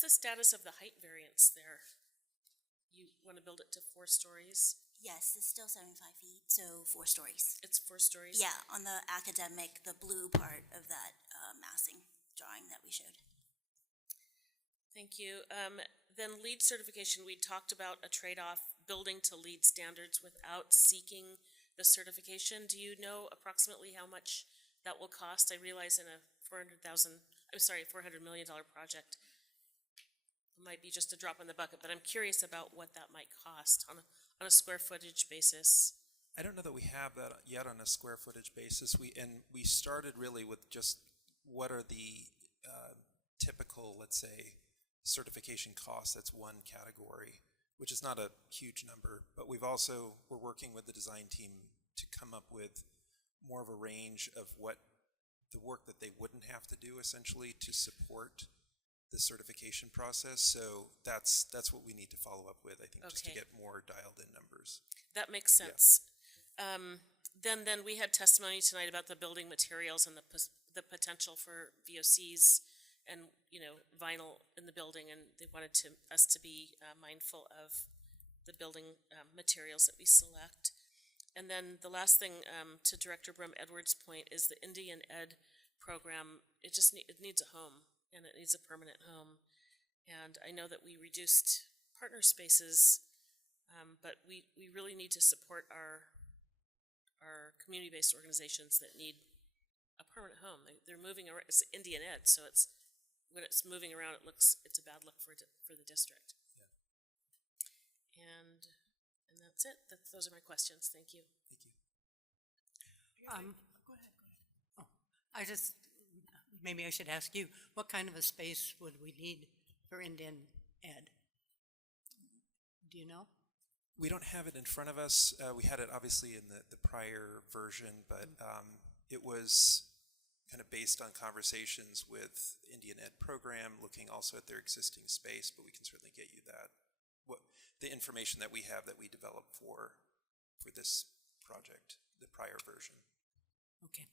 the status of the height variance there? You want to build it to 4 stories? Yes, it's still 75 feet, so 4 stories. It's 4 stories? Yeah, on the academic, the blue part of that massing drawing that we showed. Thank you. Then LEED certification, we talked about a trade-off building to LEED standards without seeking the certification. Do you know approximately how much that will cost? I realize in a $400 million project, it might be just a drop in the bucket, but I'm curious about what that might cost on a square footage basis. I don't know that we have that yet on a square footage basis. We started really with just what are the typical, let's say, certification costs. That's one category, which is not a huge number, but we're working with the design team to come up with more of a range of what the work that they wouldn't have to do essentially to support the certification process. So that's what we need to follow up with, I think, just to Okay. get more dialed in numbers. That makes sense. Then we had testimony tonight about the building materials and the potential for VOCs and, vinyl in the building, and they wanted us to be mindful of the building materials that we select. And then the last thing, to Director Brum Edwards' point, is the Indian Ed program. It needs a home, and it needs a permanent home. And I know that we reduced partner spaces, but we really need to support our community-based organizations that need a permanent home. They're moving around. It's Indian Ed, so when it's moving around, it's a bad look for the district. Yeah. And that's it. Those are my questions. Thank you. Thank you. Go ahead. Maybe I should ask you, what kind of a space would we need for Indian Ed? Do you know? We don't have it in front of us. We had it obviously in the prior version, but it was kind of based on conversations with Indian Ed program, looking also at their existing space, but we can certainly get you the information that we have that we developed for this project, the prior version. Okay,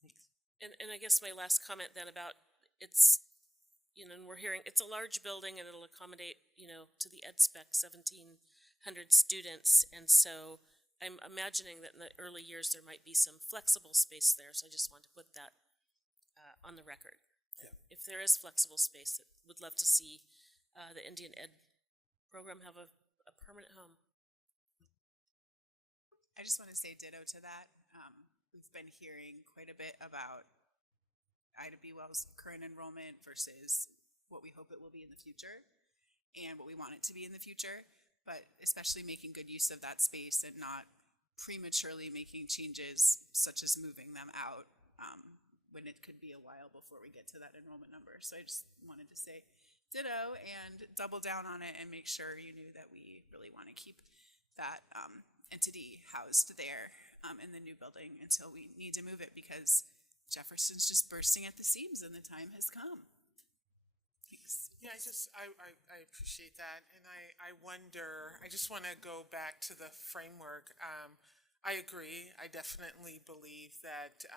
thanks. And I guess my last comment then about and we're hearing it's a large building and it'll accommodate, to the ed spec 1,700 students. And so I'm imagining that in the early years there might be some flexible space there. So I just want to put that on the record. Yeah. If there is flexible space, I would love to see the Indian Ed program have a permanent home. I just want to say ditto to that. We've been hearing quite a bit about Ida B. Wells' current enrollment versus what we hope it will be in the future and what we want it to be in the future, but especially making good use of that space and not prematurely making changes such as moving them out when it could be a while before we get to that enrollment number. So I just wanted to say ditto and double down on it and make sure you knew that we really want to keep that entity housed there in the new building until we need to move it because Jefferson's just bursting at the seams and the time has come. Thanks. Yeah, I appreciate that. And I wonder, I just want to go back to the framework. I agree. I definitely believe that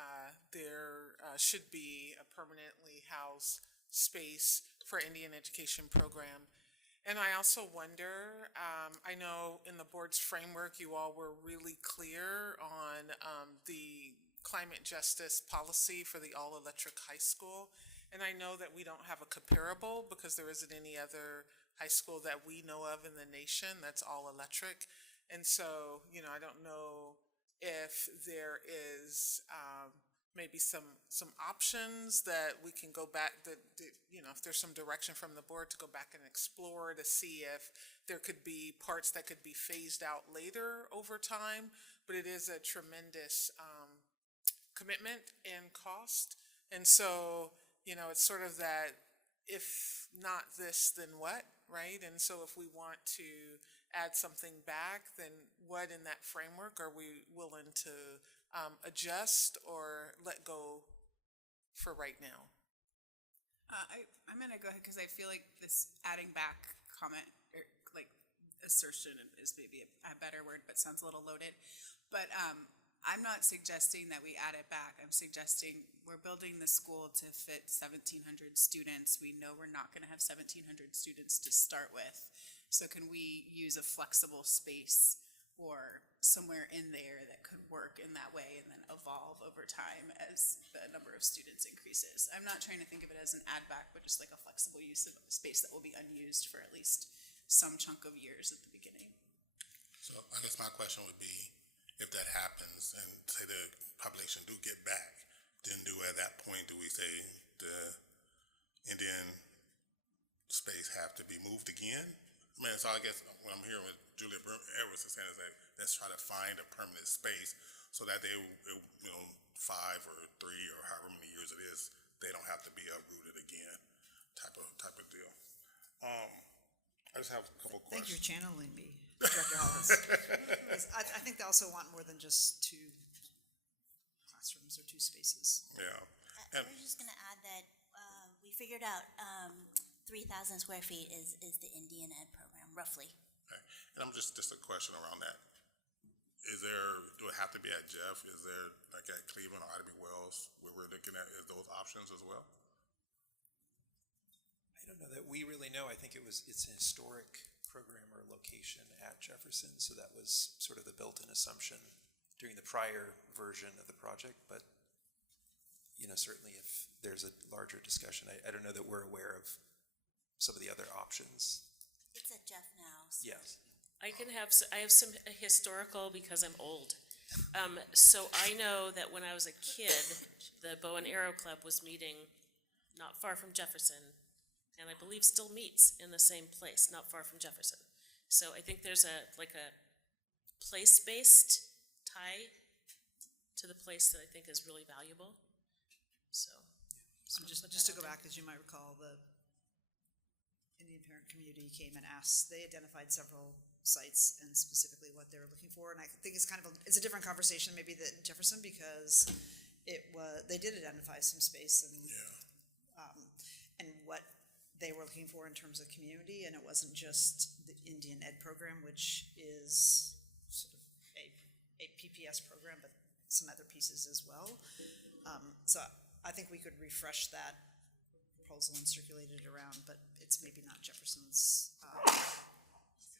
there should be a permanently housed space for Indian education program. And I also wonder, I know in the board's framework, you all were really clear on the climate justice policy for the all-electric high school. And I know that we don't have a comparable because there isn't any other high school that we know of in the nation that's all-electric. And so, I don't know if there is maybe some options that we can go back, that if there's some direction from the board to go back and explore to see if there could be parts that could be phased out later over time. But it is a tremendous commitment and cost. And so, it's sort of that, if not this, then what, right? And so if we want to add something back, then what in that framework are we willing to adjust or let go for right now? I'm going to go ahead because I feel like this adding back comment or like assertion is maybe a better word, but sounds a little loaded. But I'm not suggesting that we add it back. I'm suggesting we're building the school to fit 1,700 students. We know we're not going to have 1,700 students to start with. So can we use a flexible space or somewhere in there that could work in that way and then evolve over time as the number of students increases? I'm not trying to think of it as an add back, but just like a flexible use of space that will be unused for at least some chunk of years at the beginning. So I guess my question would be, if that happens and say the population do get back, then at that point, do we say the Indian space have to be moved again? I mean, so I guess what I'm hearing what Julia Edwards is saying is that let's try to find a permanent space so that they, 5 or 3 or however many years it is, they don't have to be uprooted again, type of deal. I just have a couple questions. Thank you for channeling me, Director Hollins. I think they also want more than just 2 classrooms or 2 spaces. Yeah. I was just going to add that we figured out 3,000 square feet is the Indian Ed program, roughly. Okay. And I'm just a question around that. Do it have to be at Jeff? Is there like at Cleveland or Ida B. Wells where we're looking at those options as well? I don't know that we really know. I think it's an historic program or location at Jefferson, so that was sort of the built-in assumption during the prior version of the project. But certainly if there's a larger discussion, I don't know that we're aware of some of the other options. It's at Jeff now. So. Yes. I have some historical because I'm old. So I know that when I was a kid, the Bow and Arrow Club was meeting not far from Jefferson, and I believe still meets in the same place, not far from Jefferson. So I think there's a place-based tie to the place that I think is really valuable. So Just to go back, as you might recall, the Indian parent community came and asked, they identified several sites and specifically what they were looking for. And I think it's it's a different conversation maybe than Jefferson because they did identify some space and what they were looking for in terms of community. And it wasn't just the Indian Ed program, which is sort of a PPS program, but some other pieces as well. So I think we could refresh that proposal and circulate it around, but it's maybe not Jefferson's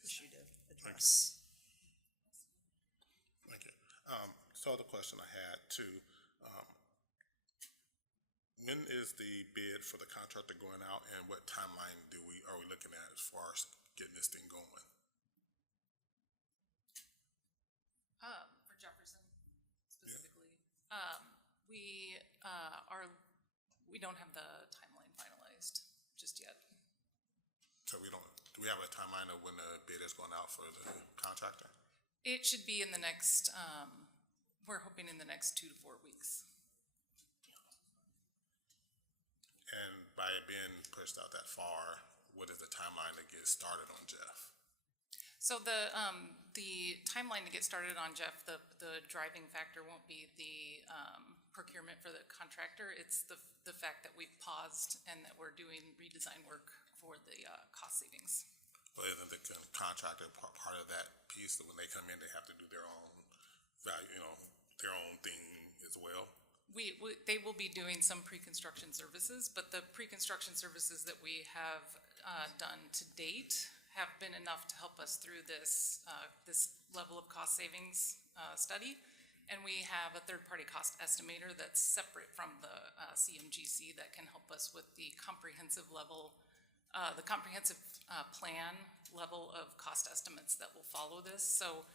issue to address. Thank you. So the question I had too, when is the bid for the contractor going out and what timeline are we looking at as far as getting this thing going? For we don't have the timeline finalized just yet. So do we have a timeline of when the bid is going out for the contractor? It should be in the next, we're hoping in the next 2 to 4 weeks. And by it being pushed out that far, what is the timeline to get started on Jeff? So the timeline to get started on Jeff, the driving factor won't be the procurement for the contractor. It's the fact that we've paused and that we're doing redesign work for the cost savings. But isn't the contractor part of that piece that when they come in, they have to do their own value, their own thing as well? They will be doing some pre-construction services, but the pre-construction services that we have done to date have been enough to help us through this level of cost savings study. And we have a third-party cost estimator that's separate from the CMGC that can help us with the comprehensive level, plan level of cost estimates that will follow this. So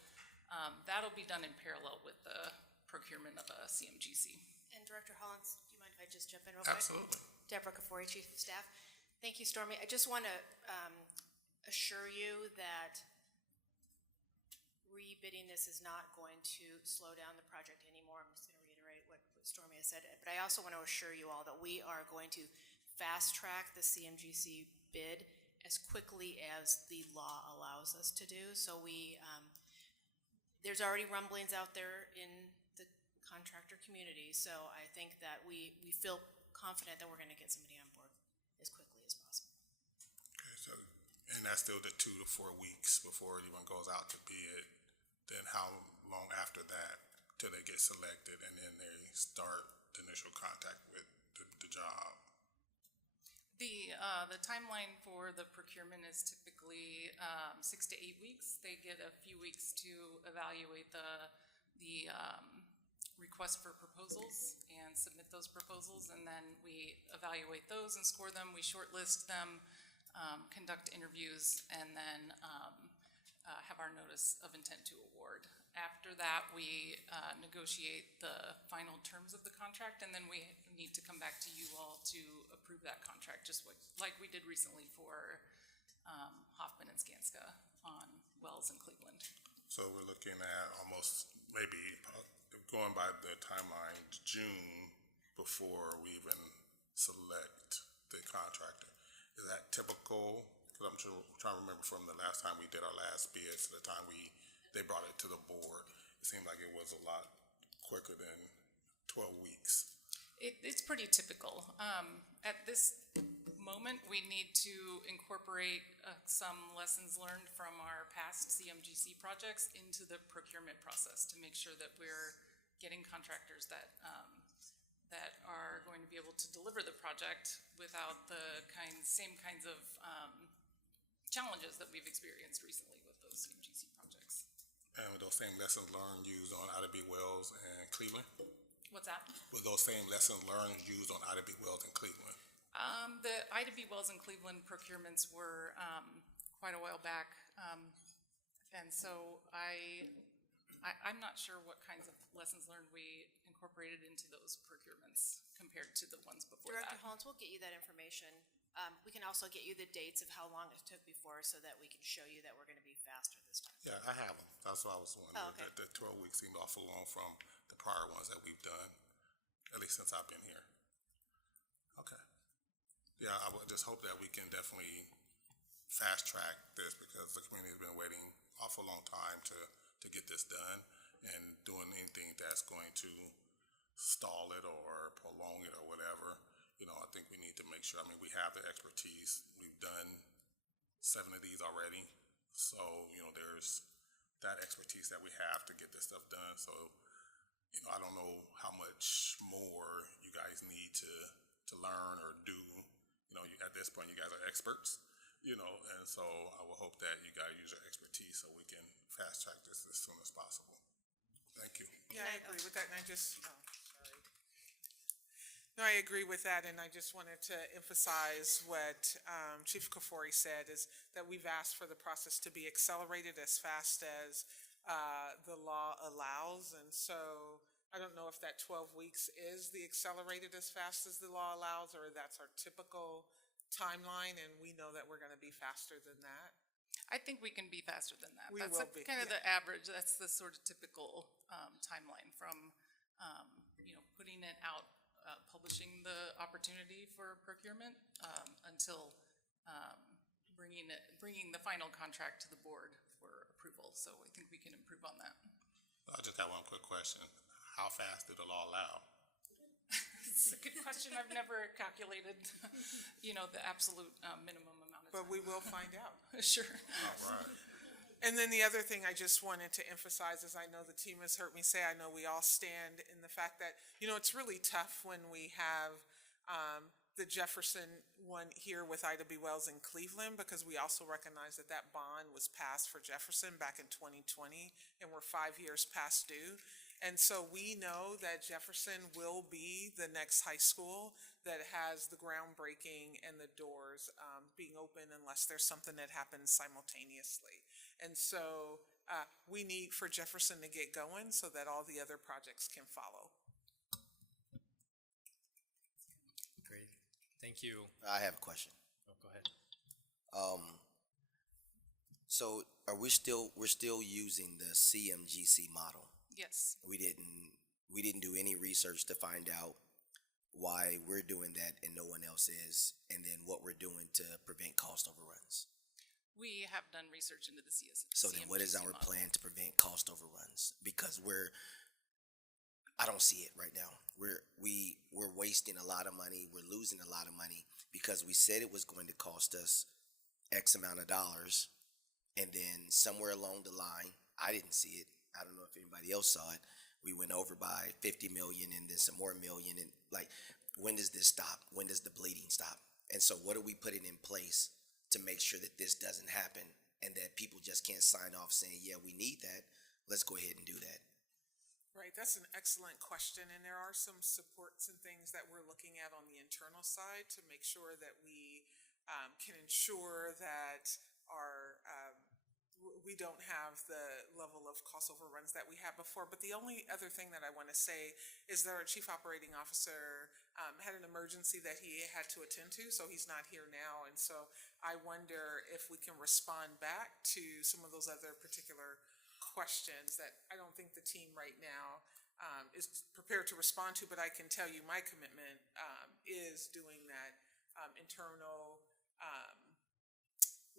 that'll be done in parallel with the procurement of a CMGC. And Director Hollins, do you mind if I just jump in real quick? Absolutely. Deborah Kafori, Chief of Staff. Thank you, Stormy. I just want to assure you that rebidding this is not going to slow down the project anymore. I'm just going to reiterate what Stormy has said. But I also want to assure you all that we are going to fast track the CMGC bid as quickly as the law allows us to do. So there's already rumblings out there in the contractor community. So I think that we feel confident that we're going to get somebody on board as quickly as possible. Okay, so, and that's still the 2 to 4 weeks before it even goes out to bid. Then how long after that till they get selected and then they start the initial contact with the job? The timeline for the procurement is typically 6 to 8 weeks. They get a few weeks to evaluate the request for proposals and submit those proposals, and then we evaluate those and score them. We shortlist them, conduct interviews, and then have our notice of intent to award. After that, we negotiate the final terms of the contract, and then we need to come back to you all to approve that contract, just like we did recently for Hoffman and Skanska on Wells in Cleveland. So we're looking at almost maybe going by the timeline, June before we even select the contractor. Is that typical? Because I'm trying to remember from the last time we did our last bids to the time they brought it to the board. It seemed like it was a lot quicker than 12 weeks. It's pretty typical. At this moment, we need to incorporate some lessons learned from our past CMGC projects into the procurement process to make sure that we're getting contractors that are going to be able to deliver the project without the same kinds of challenges that we've experienced recently with those CMGC projects. And with those same lessons learned used on Ida B. Wells and Cleveland? What's that? With those same lessons learned used on Ida B. Wells and Cleveland? The Ida B. Wells and Cleveland procurements were quite a while back, and so I'm not sure what kinds of lessons learned we incorporated into those procurements compared to the ones before Director that. Hollins, we'll get you that information. We can also get you the dates of how long it took before so that we can show you that we're going to be faster this time. Yeah, I have them. That's what I was wondering. Oh, okay. The 12 weeks seemed awful long from the prior ones that we've done, at least since I've been here. Okay. Yeah, I would just hope that we can definitely fast track this because the community has been waiting awful long time to get this done, and doing anything that's going to stall it or prolong it or whatever. I think we need to make sure, we have the expertise. We've done 7 of these already. So, there's that expertise that we have to get this stuff done. So, I don't know how much more you guys need to learn or do. At this point, you guys are experts, and so I will hope that you guys use your expertise so we can fast track this as soon as possible. Thank you. Yeah, I agree with that, and I agree with that, and I just wanted to emphasize what Chief Kafori said, is that we've asked for the process to be accelerated as fast as the law allows, and so I don't know if that 12 weeks is the accelerated as fast as the law allows, or that's our typical timeline, and we know that we're going to be faster than that. I think we can be faster than that. We That's will be, kind of yeah. the average, that's the sort of typical timeline from, putting it out, publishing the opportunity for procurement until bringing the final contract to the board for approval. So I think we can improve on that. I just got one quick question. How fast did the law allow? It's a good question. I've never calculated, the absolute minimum amount of time. But we will find out. Sure. All right. And then the other thing I just wanted to emphasize is I know the team has heard me say, I know we all stand in the fact that, it's really tough when we have the Jefferson one here with Ida B. Wells in Cleveland, because we also recognize that that bond was passed for Jefferson back in 2020, and we're 5 years past due. And so we know that Jefferson will be the next high school that has the groundbreaking and the doors being open unless there's something that happens simultaneously. And so we need for Jefferson to get going so that all the other projects can follow. Great. Thank you. I have a question. Oh, go ahead. So we're still using the CMGC model? Yes. We didn't do any research to find out why we're doing that and no one else is, and then what we're doing to prevent cost overruns. We have done research into the So then what is our plan to prevent cost overruns? Because I don't see it right now. We're wasting a lot of money. We're losing a lot of money because we said it was going to cost us X amount of dollars, and then somewhere along the line, I didn't see it. I don't know if anybody else saw it. We went over by 50 million and then some more million. And when does this stop? When does the bleeding stop? And so what are we putting in place to make sure that this doesn't happen and that people just can't sign off saying, yeah, we need that. Let's go ahead and do that. Right, that's an excellent question, and there are some supports and things that we're looking at on the internal side to make sure that we can ensure that we don't have the level of cost overruns that we had before. But the only other thing that I want to say is that our chief operating officer had an emergency that he had to attend to, so he's not here now. And so I wonder if we can respond back to some of those other particular questions that I don't think the team right now is prepared to respond to, but I can tell you my commitment is doing that internal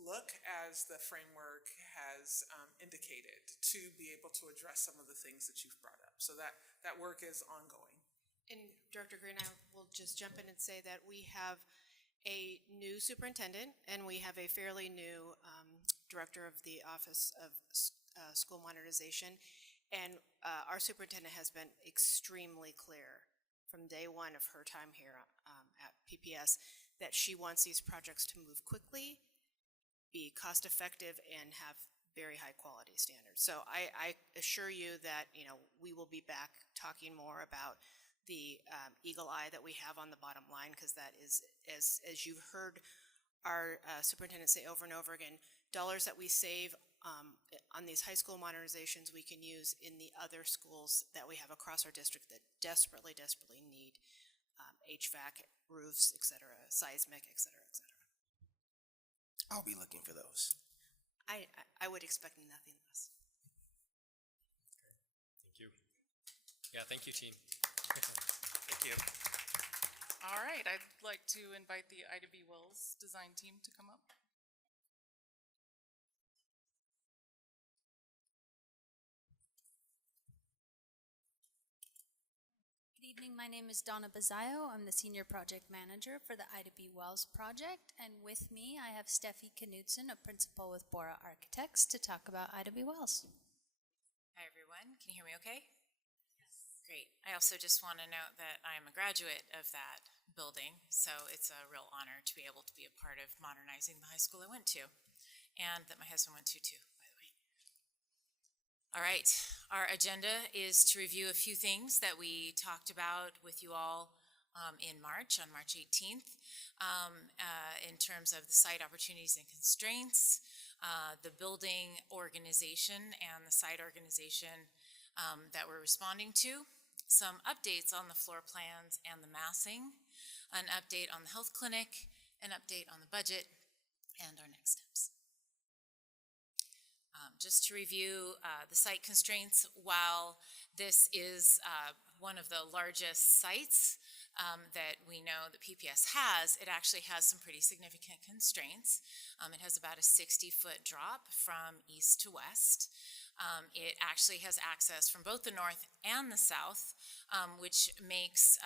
look as the framework has indicated to be able to address some of the things that you've brought up. So that work is ongoing. And Director Green, I will just jump in and say that we have a new superintendent and we have a fairly new director of the Office of School Modernization. And our superintendent has been extremely clear from day one of her time here at PPS that she wants these projects to move quickly, be cost effective, and have very high quality standards. So I assure you that, we will be back talking more about the eagle eye that we have on the bottom line, because that is, as you've heard our superintendent say over and over again, dollars that we save on these high school modernizations we can use in the other schools that we have across our district that desperately need HVAC, roofs, et cetera, seismic, et cetera, et cetera. I'll be looking for those. I would expect nothing less. Thank you. Yeah, thank you, team. Thank you. All right, I'd like to invite the Ida B. Wells design team to come up. Good evening, my name is Donna Bazayo. I'm the Senior Project Manager for the Ida B. Wells project, and with me I have Steffi Knudsen, a principal with Bora Architects, to talk about Ida B. Wells. Hi everyone, can you hear me okay? Yes. Great. I also just want to note that I'm a graduate of that building, so it's a real honor to be able to be a part of modernizing the high school I went to, and that my husband went to too, by the way. All right, our agenda is to review a few things that we talked about with you all in March, on March 18th, in terms of the site opportunities and constraints, the building organization and the site organization that we're responding to, some updates on the floor plans and the massing, an update on the health clinic, an update on the budget, and our next steps. Just to review the site constraints, while this is one of the largest sites that we know that PPS has, it actually has some pretty significant constraints. It has about a 60-foot drop from east to west. It actually has access from both the north and the south, which makes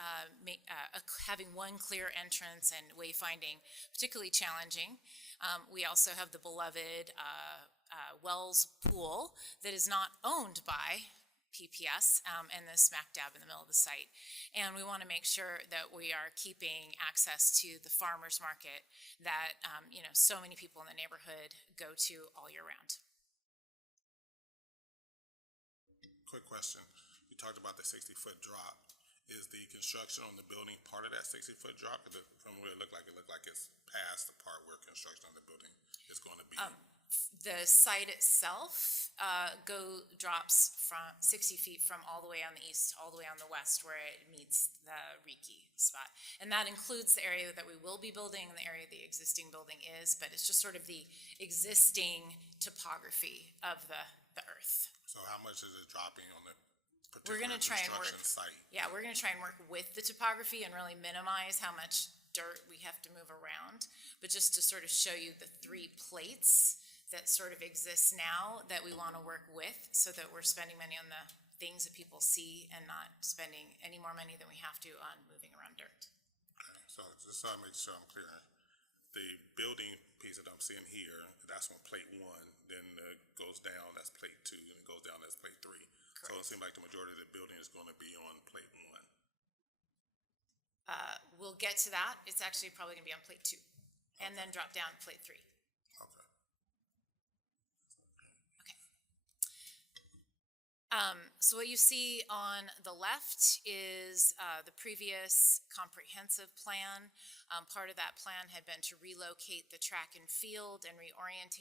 having one clear entrance and wayfinding particularly challenging. We also have the beloved Wells Pool that is not owned by PPS and is smack dab in the middle of the site. And we want to make sure that we are keeping access to the farmers market that so many people in the neighborhood go to all year round. Quick question. You talked about the 60-foot drop. Is the construction on the building part of that 60-foot drop? From what it looked like it's past the part where construction on the building is going to be. The site itself drops from 60 feet from all the way on the east, all the way on the west, where it meets the Reiki spot. And that includes the area that we will be building and the area the existing building is, but it's just sort of the existing topography of the earth. So how much is it dropping on the We're particular going to try and work. construction site? Yeah, we're going to try and work with the topography and really minimize how much dirt we have to move around. But just to sort of show you the 3 plates that sort of exist now that we want to work with, so that we're spending money on the things that people see and not spending any more money than we have to on moving around dirt. Okay, so just so I make sure I'm clear, the building piece that I'm seeing here, that's on plate 1, then it goes down, that's plate 2, and it goes down, that's plate 3. Correct. So it seems like the majority of the building is going to be on plate 1. We'll get to that. It's actually probably going to be on plate 2 and then drop down to plate 3. So what you see on the left is the previous comprehensive plan. Part of that plan had been to relocate the track and field and reorient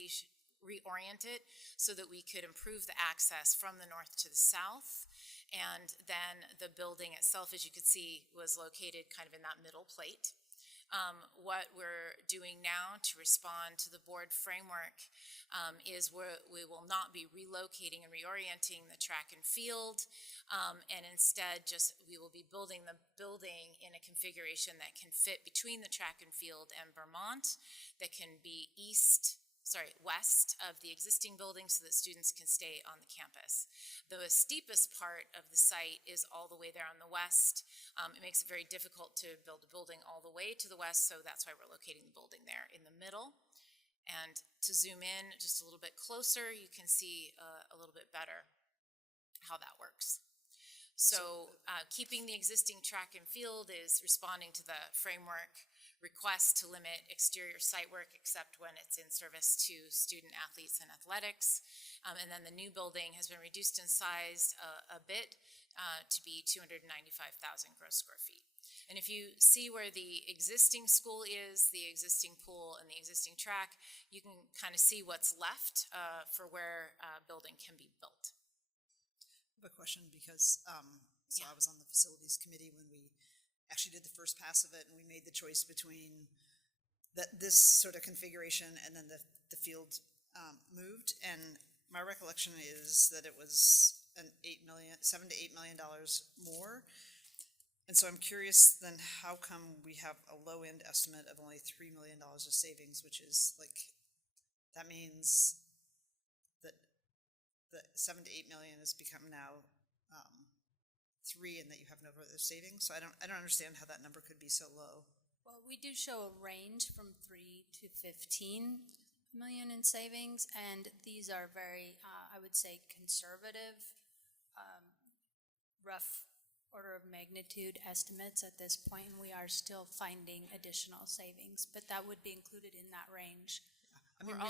it so that we could improve the access from the north to the south. And then the building itself, as you could see, was located kind of in that middle plate. What we're doing now to respond to the board framework is we will not be relocating and reorienting the track and field, and instead we will be building the building in a configuration that can fit between the track and field and Vermont, that can be west of the existing building so that students can stay on the campus. The steepest part of the site is all the way there on the west. It makes it very difficult to build a building all the way to the west, so that's why we're locating the building there in the middle. And to zoom in just a little bit closer, you can see a little bit better how that works. So keeping the existing track and field is responding to the framework request to limit exterior site work except when it's in service to student athletes and athletics. And then the new building has been reduced in size a bit to be 295,000 gross square feet. And if you see where the existing school is, the existing pool, and the existing track, you can kind of see what's left for where a building can be built. I have a question because I was on the facilities committee when we actually did the first pass of it, and we made the choice between this sort of configuration and then the field moved. And my recollection is that it was $7 to $8 million more. And so I'm curious then, how come we have a low end estimate of only $3 million of savings, which is like, that means that the 7 to 8 million has become now 3, and that you have no further savings. So I don't understand how that number could be so low. Well, we do show a range from 3 to 15 million in savings, and these are very, I would say, conservative, rough order of magnitude estimates at this point, and we are still finding additional savings, but that would be included in that range. I mean, We're we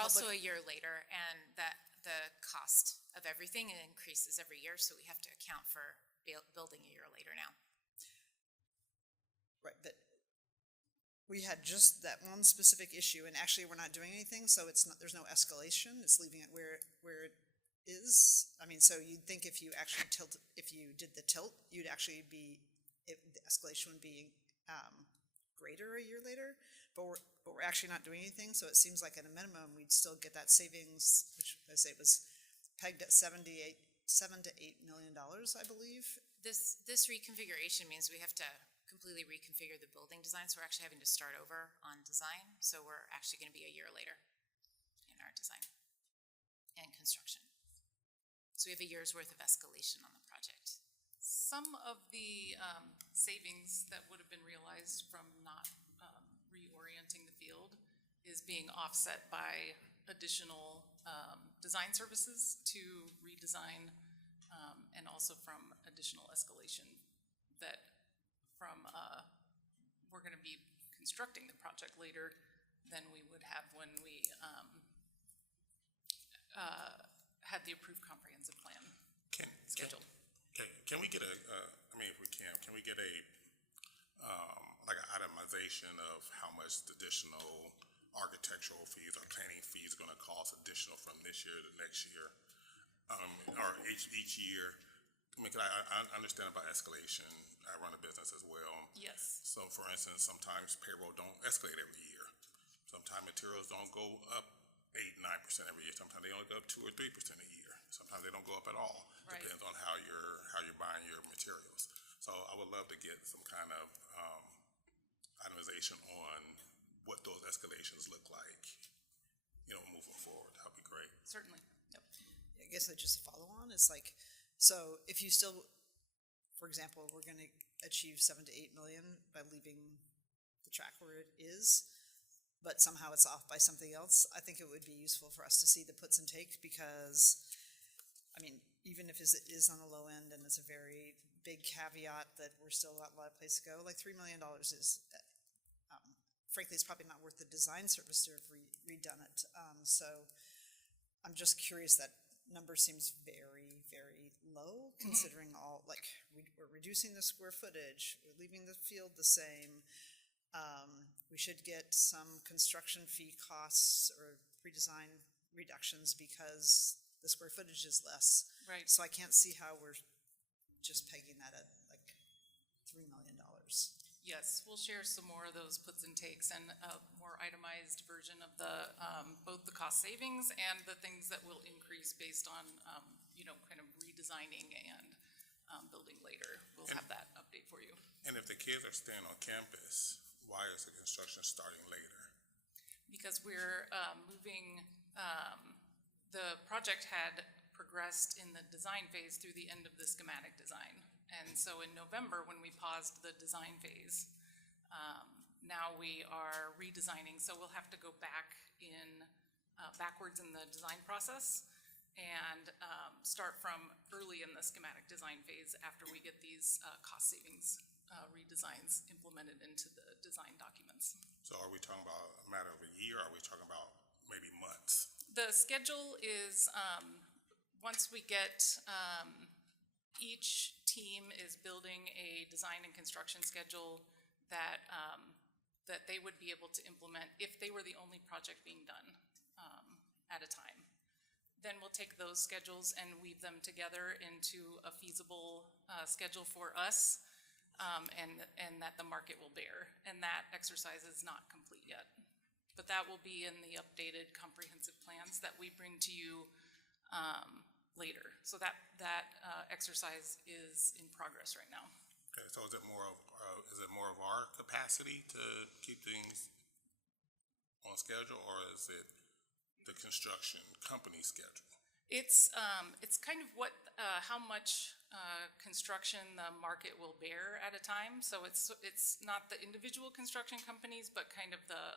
also a year later, and that the cost of everything increases every year, so we have to account for building a year later now. Right, but we had just that one specific issue, and actually we're not doing anything, so there's no escalation. It's leaving it where it is? I mean, so you'd think if you actually if you did the tilt, you'd actually be, the escalation would be greater a year later, but we're actually not doing anything, so it seems like at a minimum, we'd still get that savings, which I say was pegged at $7 to $8 million, I believe. This reconfiguration means we have to completely reconfigure the building design, so we're actually having to start over on design. So we're actually going to be a year later in our design and construction. So we have a year's worth of escalation on the project. Some of the savings that would have been realized from not reorienting the field is being offset by additional design services to redesign and also from additional escalation that we're going to be constructing the project later than we would have when we had the approved comprehensive plan scheduled. Can we get I mean, if we can we get a, like an itemization of how much the additional architectural fees or planning fees are gonna cost additional from this year to next year? Or each year? I mean, 'cause I understand about escalation. I run a business as well. Yes. So for instance, sometimes payroll don't escalate every year. Sometimes materials don't go up 8-9% every year. Sometimes they only go up 2 or 3% a year. Sometimes they don't go up at all. Right. Depends on how you're buying your materials. So I would love to get some kind of itemization on what those escalations look like, moving forward. That would be great. Certainly. Yep. I guess I just follow on, it's like, so if you still, for example, we're gonna achieve 7 to 8 million by leaving the track where it is, but somehow it's off by something else, I think it would be useful for us to see the puts and takes, because, I mean, even if it is on the low end and it's a very big caveat that we're still got a lot of place to go, like $3 million is, frankly, it's probably not worth the design service to have redone it. So I'm just curious, that number seems very, very low, considering all, like, we're reducing the square footage, we're leaving the field the same. We should get some construction fee costs or redesign reductions because the square footage is less. Right. So I can't see how we're just pegging that at like $3 million. Yes, we'll share some more of those puts and takes and a more itemized version of the both the cost savings and the things that will increase based on kind of redesigning and building later. We'll have that update for you. And if the kids are staying on campus, why is the construction starting later? Because we're moving, the project had progressed in the design phase through the end of the schematic design. And so in November, when we paused the design phase, now we are redesigning. So we'll have to go backwards in the design process and start from early in the schematic design phase after we get these cost savings redesigns implemented into the design documents. So are we talking about a matter of a year, or are we talking about maybe months? The schedule is, once we get, each team is building a design and construction schedule that they would be able to implement if they were the only project being done at a time. Then we'll take those schedules and weave them together into a feasible schedule for us, and that the market will bear. And that exercise is not complete yet. But that will be in the updated comprehensive plans that we bring to you later. So that exercise is in progress right now. Okay, so is it more of our capacity to keep things on schedule, or is it the construction company schedule? It's kind of how much construction the market will bear at a time. So it's not the individual construction companies, but kind of the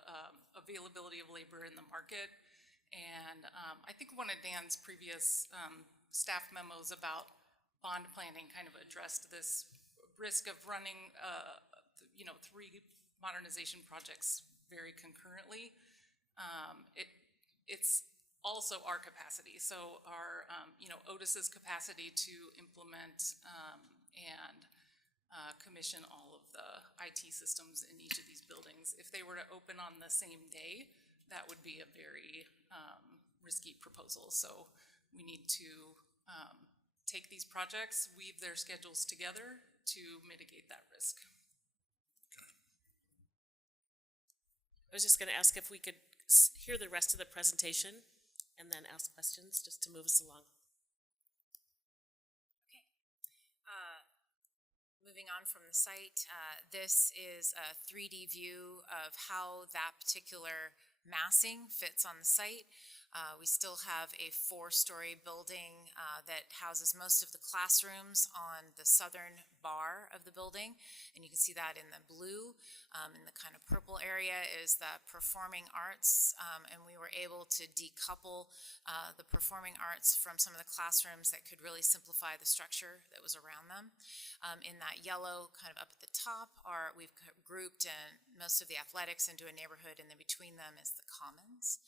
availability of labor in the market. And I think one of Dan's previous staff memos about bond planning kind of addressed this risk of running 3 modernization projects very concurrently. It's also our capacity. So our, Otis's capacity to implement and commission all of the IT systems in each of these buildings. If they were to open on the same day, that would be a very risky proposal. So we need to take these projects, weave their schedules together to mitigate that risk. I was just going to ask if we could hear the rest of the presentation and then ask questions just to move us along. Okay. Moving on from the site, this is a 3D view of how that particular massing fits on the site. We still have a 4-story building that houses most of the classrooms on the southern bar of the building, and you can see that in the blue. In the kind of purple area is the performing arts, and we were able to decouple the performing arts from some of the classrooms that could really simplify the structure that was around them. In that yellow, kind of up at the top, we've grouped most of the athletics into a neighborhood, and then between them is the commons.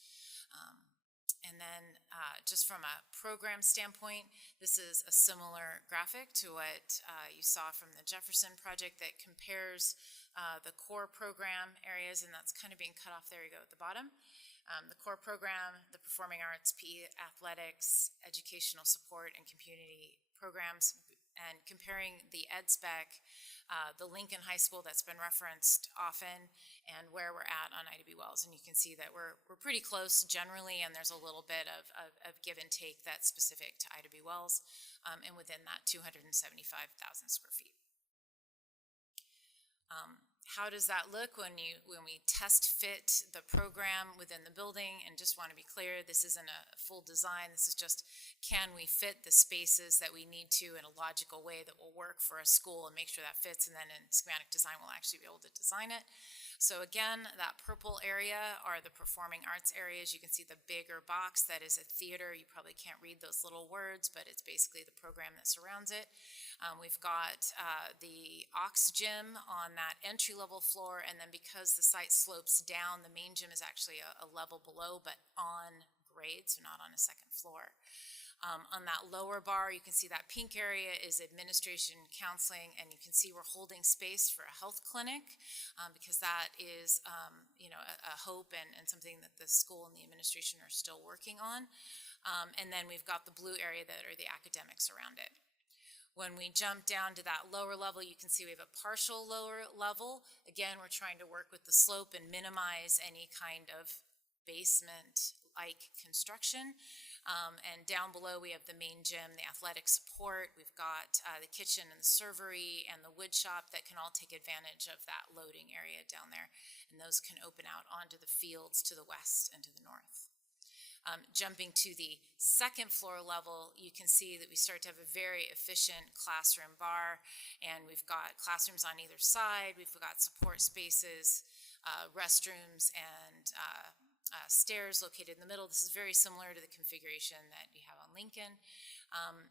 And then just from a program standpoint, this is a similar graphic to what you saw from the Jefferson project that compares the core program areas, and that's kind of being cut off. There you go at the bottom. The core program, the performing arts, PE, athletics, educational support, and community programs, and comparing the ed spec, the Lincoln High School that's been referenced often, and where we're at on Ida B. Wells. And you can see that we're pretty close generally, and there's a little bit of give and take that's specific to Ida B. Wells, and within that 275,000 square feet. How does that look when we test fit the program within the building? And just want to be clear, this isn't a full design. This is just, can we fit the spaces that we need to in a logical way that will work for a school and make sure that fits, and then in schematic design we'll actually be able to design it. So again, that purple area are the performing arts areas. You can see the bigger box that is a theater. You probably can't read those little words, but it's basically the program that surrounds it. We've got the aux gym on that entry-level floor, and then because the site slopes down, the main gym is actually a level below, but on grade, so not on a second floor. On that lower bar, you can see that pink area is administration counseling, and you can see we're holding space for a health clinic because that is a hope and something that the school and the administration are still working on. And then we've got the blue area that are the academics around it. When we jump down to that lower level, you can see we have a partial lower level. Again, we're trying to work with the slope and minimize any kind of basement-like construction. And down below, we have the main gym, the athletic support. We've got the kitchen and the servery and the wood shop that can all take advantage of that loading area down there. And those can open out onto the fields to the west and to the north. Jumping to the second floor level, you can see that we start to have a very efficient classroom bar, and we've got classrooms on either side. We've got support spaces, restrooms, and stairs located in the middle. This is very similar to the configuration that you have on Lincoln.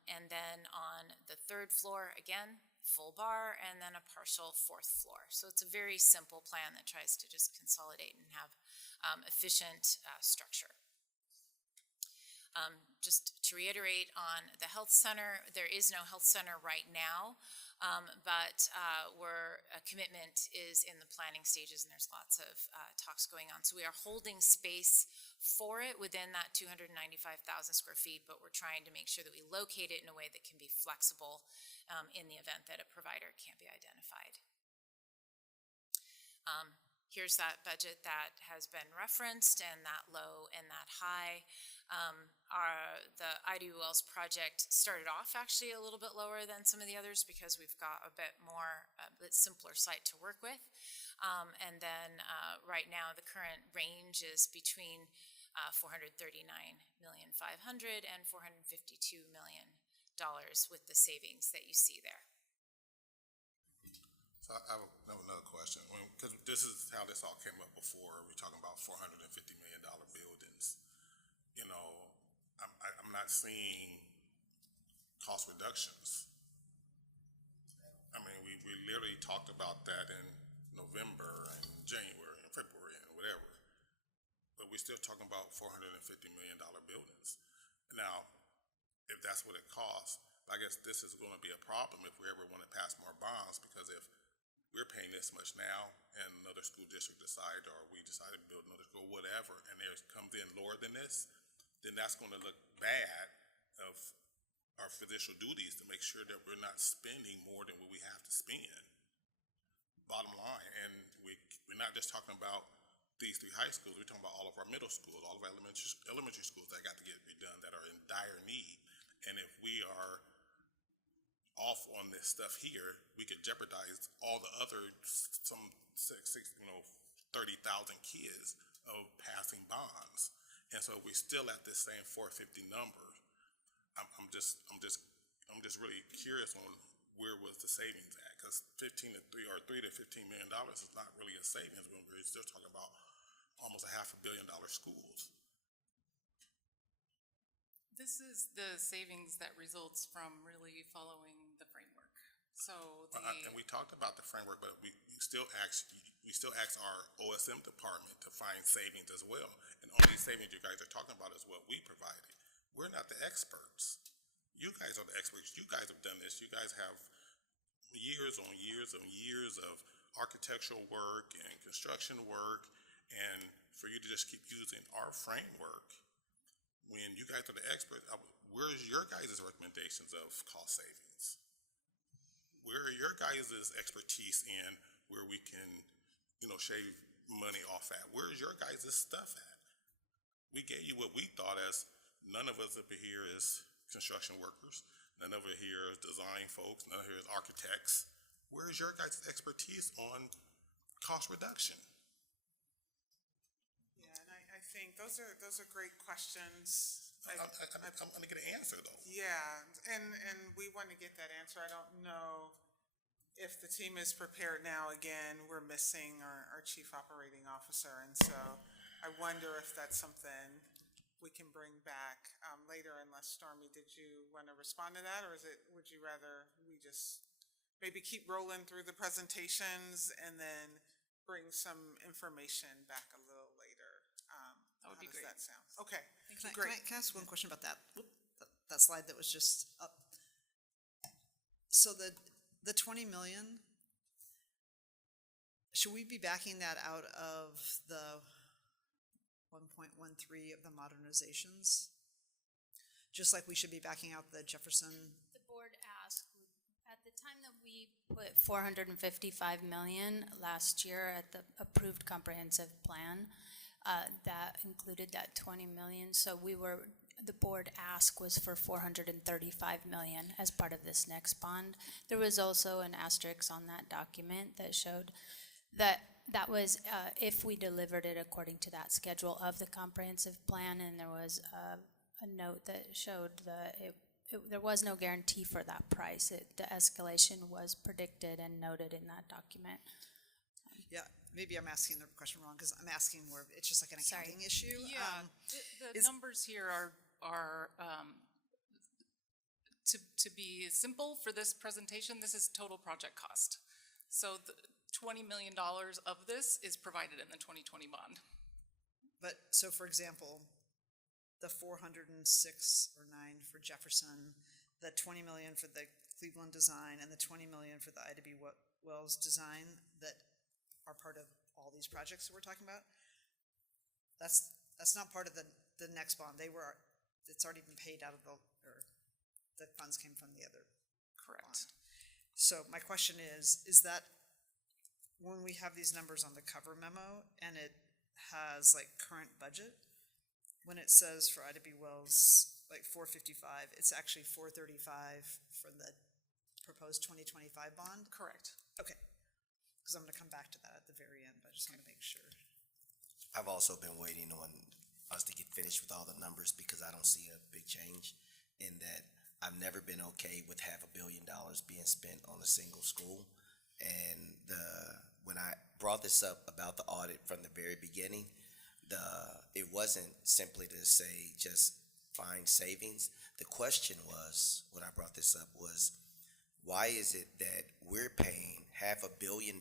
And then on the third floor, again, full bar, and then a partial fourth floor. So it's a very simple plan that tries to just consolidate and have efficient structure. Just to reiterate on the health center, there is no health center right now, but a commitment is in the planning stages, and there's lots of talks going on. So we are holding space for it within that 295,000 square feet, but we're trying to make sure that we locate it in a way that can be flexible in the event that a provider can't be identified. Here's that budget that has been referenced, and that low and that high. The Ida B. Wells project started off actually a little bit lower than some of the others because we've got a bit simpler site to work with. And then right now the current range is between $439,500,000 and $452 million with the savings that you see there. So I have another question, because this is how this all came up before. We're talking about $450 million buildings. You know, I'm not seeing cost reductions. I mean, we literally talked about that in November and January and February and whatever, but we're still talking about $450 million buildings. Now, if that's what it costs, I guess this is going to be a problem if we ever want to pass more bonds, because if we're paying this much now and another school district decide, or we decide to build another school, whatever, and theirs comes in lower than this, then that's going to look bad of our official duties to make sure that we're not spending more than what we have to spend. Bottom line, and we're not just talking about these three high schools, we're talking about all of our middle schools, all of our elementary schools that got to get redone, that are in dire need. And if we are off on this stuff here, we could jeopardize all the other, some 30,000 kids of passing bonds. And so we're still at this same 450 number. I'm just really curious on where was the savings at, because 3 to $15 million is not really a savings when we're still talking about almost $500 million schools. This is the savings that results from really following the framework. So And we talked about the framework, but we still ask our OSM department to find savings as well. And only savings you guys are talking about is what we provided. We're not the experts. You guys are the experts. You guys have done this. You guys have years on years on years of architectural work and construction work, and for you to just keep using our framework when you guys are the experts, where's your guys' recommendations of cost savings? Where are your guys' expertise in where we can, shave money off at? Where's your guys' stuff at? We gave you what we thought as, none of us up here is construction workers. None of us here is design folks. None of us here is architects. Where's your guys' expertise on cost reduction? I think those are great questions. I'm going to get an answer though. Yeah, and we want to get that answer. I don't know if the team is prepared now. Again, we're missing our chief operating officer, and so I wonder if that's something we can bring back later. Unless Stormy, did you want to respond to that, or would you rather we just maybe keep rolling through the presentations and then bring some information back a little later? That would be great. How does that sound? Okay, Can great. I ask one question about that? That slide that was just up. So the 20 million, should we be backing that out of the 1.13 of the modernizations? Just like we should be backing out the Jefferson? The board asked, at the time that we put 455 million last year at the approved comprehensive plan, that included that 20 million. So the board ask was for 435 million as part of this next bond. There was also an asterisk on that document that showed that was if we delivered it according to that schedule of the comprehensive plan, and there was a note that showed that there was no guarantee for that price. The escalation was predicted and noted in that document. Yeah, maybe I'm asking the question wrong, because I'm asking where it's just like an accounting issue. Yeah, the numbers here are to be simple for this presentation, this is total project cost. So the $20 million of this is provided in the 2020 bond. But, so for example, the 406 or 9 for Jefferson, the 20 million for the Cleveland design, and the 20 million for the Ida B. Wells design that are part of all these projects that we're talking about, that's not part of the next bond. It's already been paid out of the funds came from the other. Correct. Bond. So my question is that when we have these numbers on the cover memo and it has like current budget, when it says for Ida B. Wells like 455, it's actually 435 for the proposed 2025 bond? Correct. Okay. Because I'm going to come back to that at the very end, but I just want to make sure. I've also been waiting on us to get finished with all the numbers because I don't see a big change in that. I've never been okay with $500 million being spent on a single school. And when I brought this up about the audit from the very beginning, it wasn't simply to say just find savings. The question was, when I brought this up, was why is it that we're paying $500 million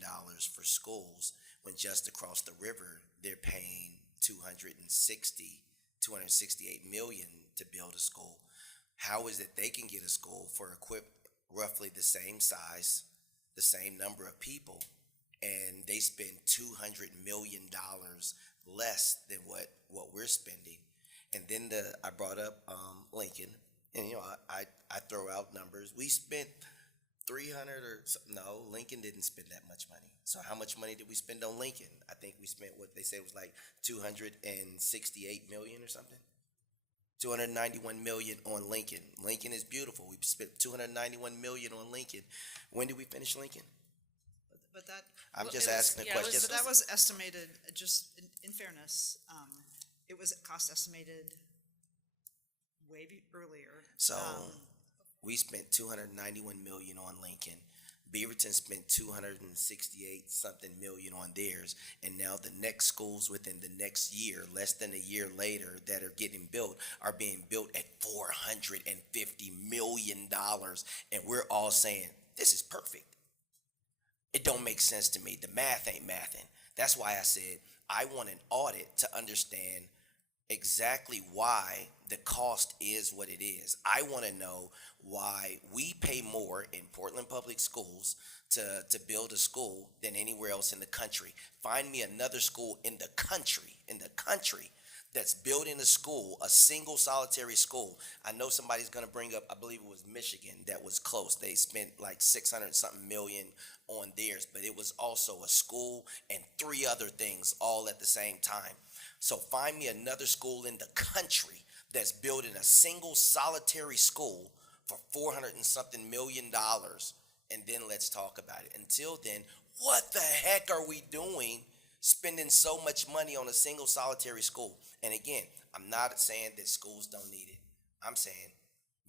for schools when just across the river they're paying $268 million to build a school? How is it they can get a school for roughly the same size, the same number of people, and they spend $200 million less than what we're spending? And then I brought up Lincoln, And I throw out numbers. We spent 300 or something. No, Lincoln didn't spend that much money. So how much money did we spend on Lincoln? I think we spent what they said was like 268 million or something. 291 million on Lincoln. Lincoln is beautiful. We spent 291 million on Lincoln. When did we finish Lincoln? But that. I'm well, just it was- asking a yeah, question. But that was estimated, just in fairness, it was cost estimated earlier. So we spent 291 million on Lincoln. Beaverton spent 268 something million on theirs, and now the next schools within the next year, less than a year later, that are getting built are being built at $450 million, and we're all saying this is perfect. It don't make sense to me. The math ain't mathing. That's why I said I want an audit to understand exactly why the cost is what it is. I want to know why we pay more in Portland Public Schools to build a school than anywhere else in the country. Find me another school in the country that's building a school, a single solitary school. I know somebody's going to bring up, I believe it was Michigan that was close. They spent like 600 something million on theirs, but it was also a school and 3 other things all at the same time. So find me another school in the country that's building a single solitary school for 400 and something million, and then let's talk about it. Until then, what the heck are we doing spending so much money on a single solitary school? And again, I'm not saying that schools don't need it. I'm saying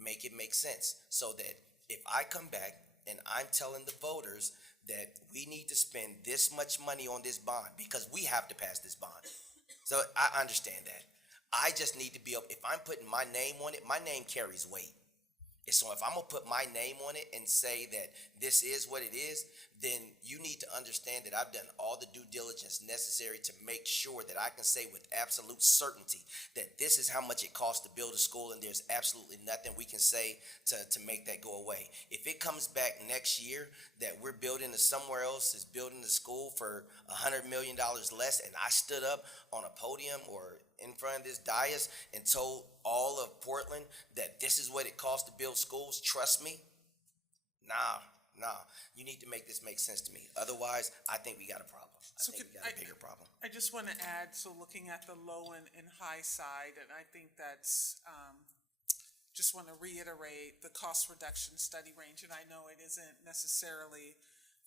make it make sense so that if I come back and I'm telling the voters that we need to spend this much money on this bond because we have to pass this bond. So I understand that. I just need to be up. If I'm putting my name on it, my name carries weight. And so if I'm going to put my name on it and say that this is what it is, then you need to understand that I've done all the due diligence necessary to make sure that I can say with absolute certainty that this is how much it costs to build a school, and there's absolutely nothing we can say to make that go away. If it comes back next year that we're building somewhere else is building a school for $100 million less, and I stood up on a podium or in front of this dais and told all of Portland that this is what it costs to build schools, trust me, nah. You need to make this make sense to me. Otherwise, I think we got a problem. I think we got a bigger problem. I just want to add, so looking at the low and high side, and I think that's, just want to reiterate the cost reduction study range, and I know it isn't necessarily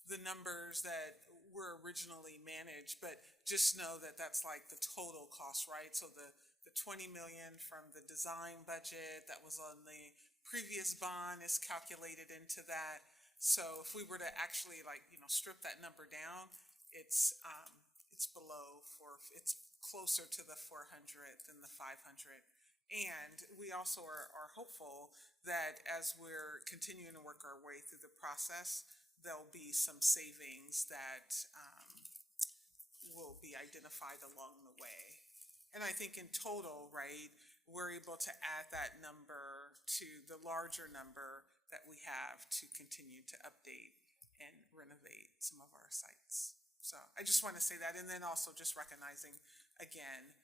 the numbers that were originally managed, but just know that that's like the total cost, right? So the 20 million from the design budget that was on the previous bond is calculated into that. So if we were to actually strip that number down, it's closer to the 400 than the 500. And we also are hopeful that as we're continuing to work our way through the process, there'll be some savings that will be identified along the way. And I think in total, right, we're able to add that number to the larger number that we have to continue to update and renovate some of our sites. So I just want to say that, and then also just recognizing again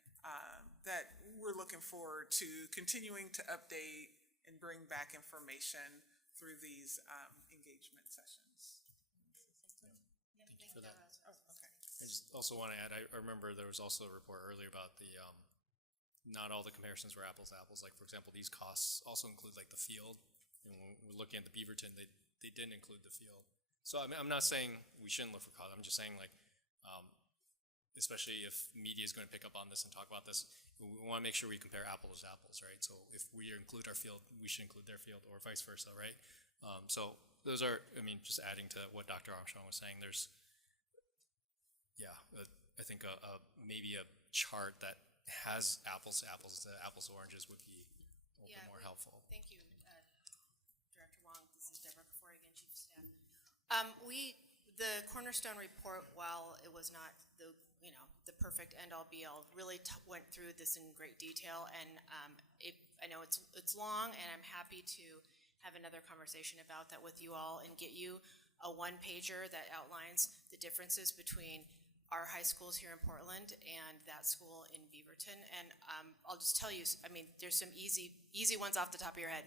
that we're looking forward to continuing to update and bring back information through these engagement sessions. Thank you for that. I just also want to add, I remember there was also a report earlier about the not all the comparisons were apples to apples. Like, for example, these costs also include like the field. And when we're looking at the Beaverton, they didn't include the field. So I mean, I'm not saying we shouldn't look for costs. I'm just saying, like, especially if media is going to pick up on this and talk about this, we want to make sure we compare apples to apples, right? So if we include our field, we should include their field, or vice versa, right? So those are, I mean, just adding to what Dr. Armstrong was saying, there's, I think maybe a chart that has apples to oranges would be a little bit more helpful. Thank you, Director Wong. This is Deborah Kafori, again, Chief of Staff. The Cornerstone report, while it was not the perfect end-all be-all, really went through this in great detail, and I know it's long, and I'm happy to have another conversation about that with you all and get you a one-pager that outlines the differences between our high schools here in Portland and that school in Beaverton. And I'll just tell you, I mean, there's some easy ones off the top of your head.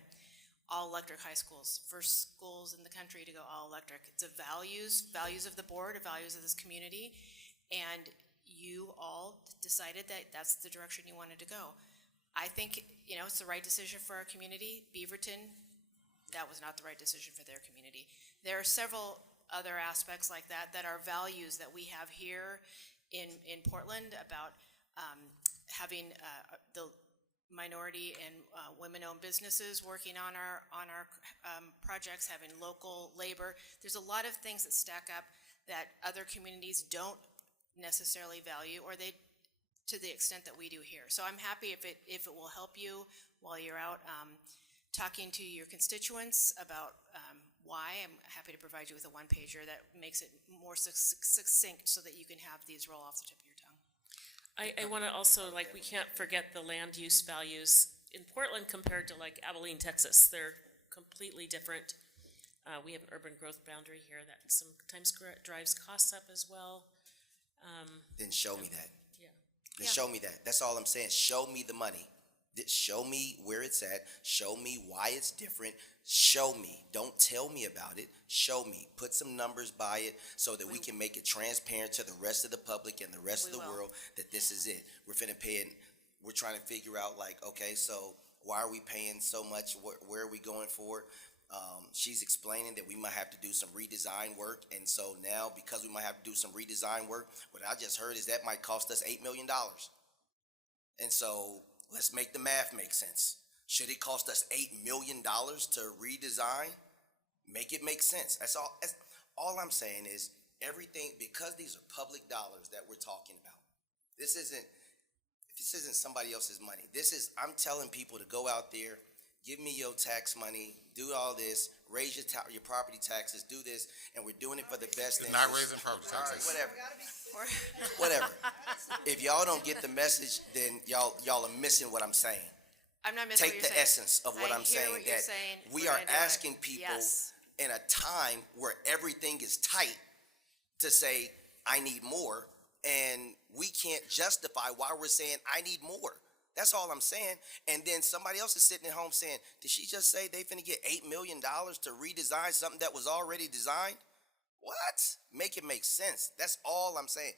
All electric high schools, first schools in the country to go all electric. It's a values of the board, values of this community. And you all decided that that's the direction you wanted to go. I think, you know, it's the right decision for our community. Beaverton, that was not the right decision for their community. There are several other aspects like that that are values that we have here in Portland about having the minority and women-owned businesses working on our projects, having local labor. There's a lot of things that stack up that other communities don't necessarily value, or they to the extent that we do here. So I'm happy if it will help you while you're out talking to your constituents about why. I'm happy to provide you with a one-pager that makes it more succinct so that you can have these roll off the tip of your tongue. I want to also, like, we can't forget the land use values in Portland compared to like Abilene, Texas. They're completely different. We have an urban growth boundary here that sometimes drives costs up as well. Then show me that. Yeah. Then show me that. That's all I'm saying. Show me the money. Show me where it's at. Show me why it's different. Show me. Don't tell me about it. Show me. Put some numbers by it so that we can make it transparent to the rest of the public and the rest of the world that this is it. We're finna pay it. We're trying to figure out, like, okay, so why are we paying so much? Where are we going for it? She's explaining that we might have to do some redesign work, and so now because we might have to do some redesign work, what I just heard is that might cost us $8 million. And so let's make the math make sense. Should it cost us $8 million to redesign? Make it make sense. That's all. All I'm saying is everything, because these are public dollars that we're talking about. This isn't somebody else's money. I'm telling people to go out there, give me your tax money, do all this, raise your property taxes, do this, and we're doing it for the best. It's not raising property taxes. All right, whatever. If y'all don't get the message, then y'all are missing what I'm saying. I'm not missing Take what you're the saying. essence of what I'm saying. What you're saying. We We're are gonna do it. asking people Yes. in a time where everything is tight to say, I need more, and we can't justify why we're saying I need more. That's all I'm saying. And then somebody else is sitting at home saying, did she just say they finna get $8 million to redesign something that was already designed? What? Make it make sense. That's all I'm saying.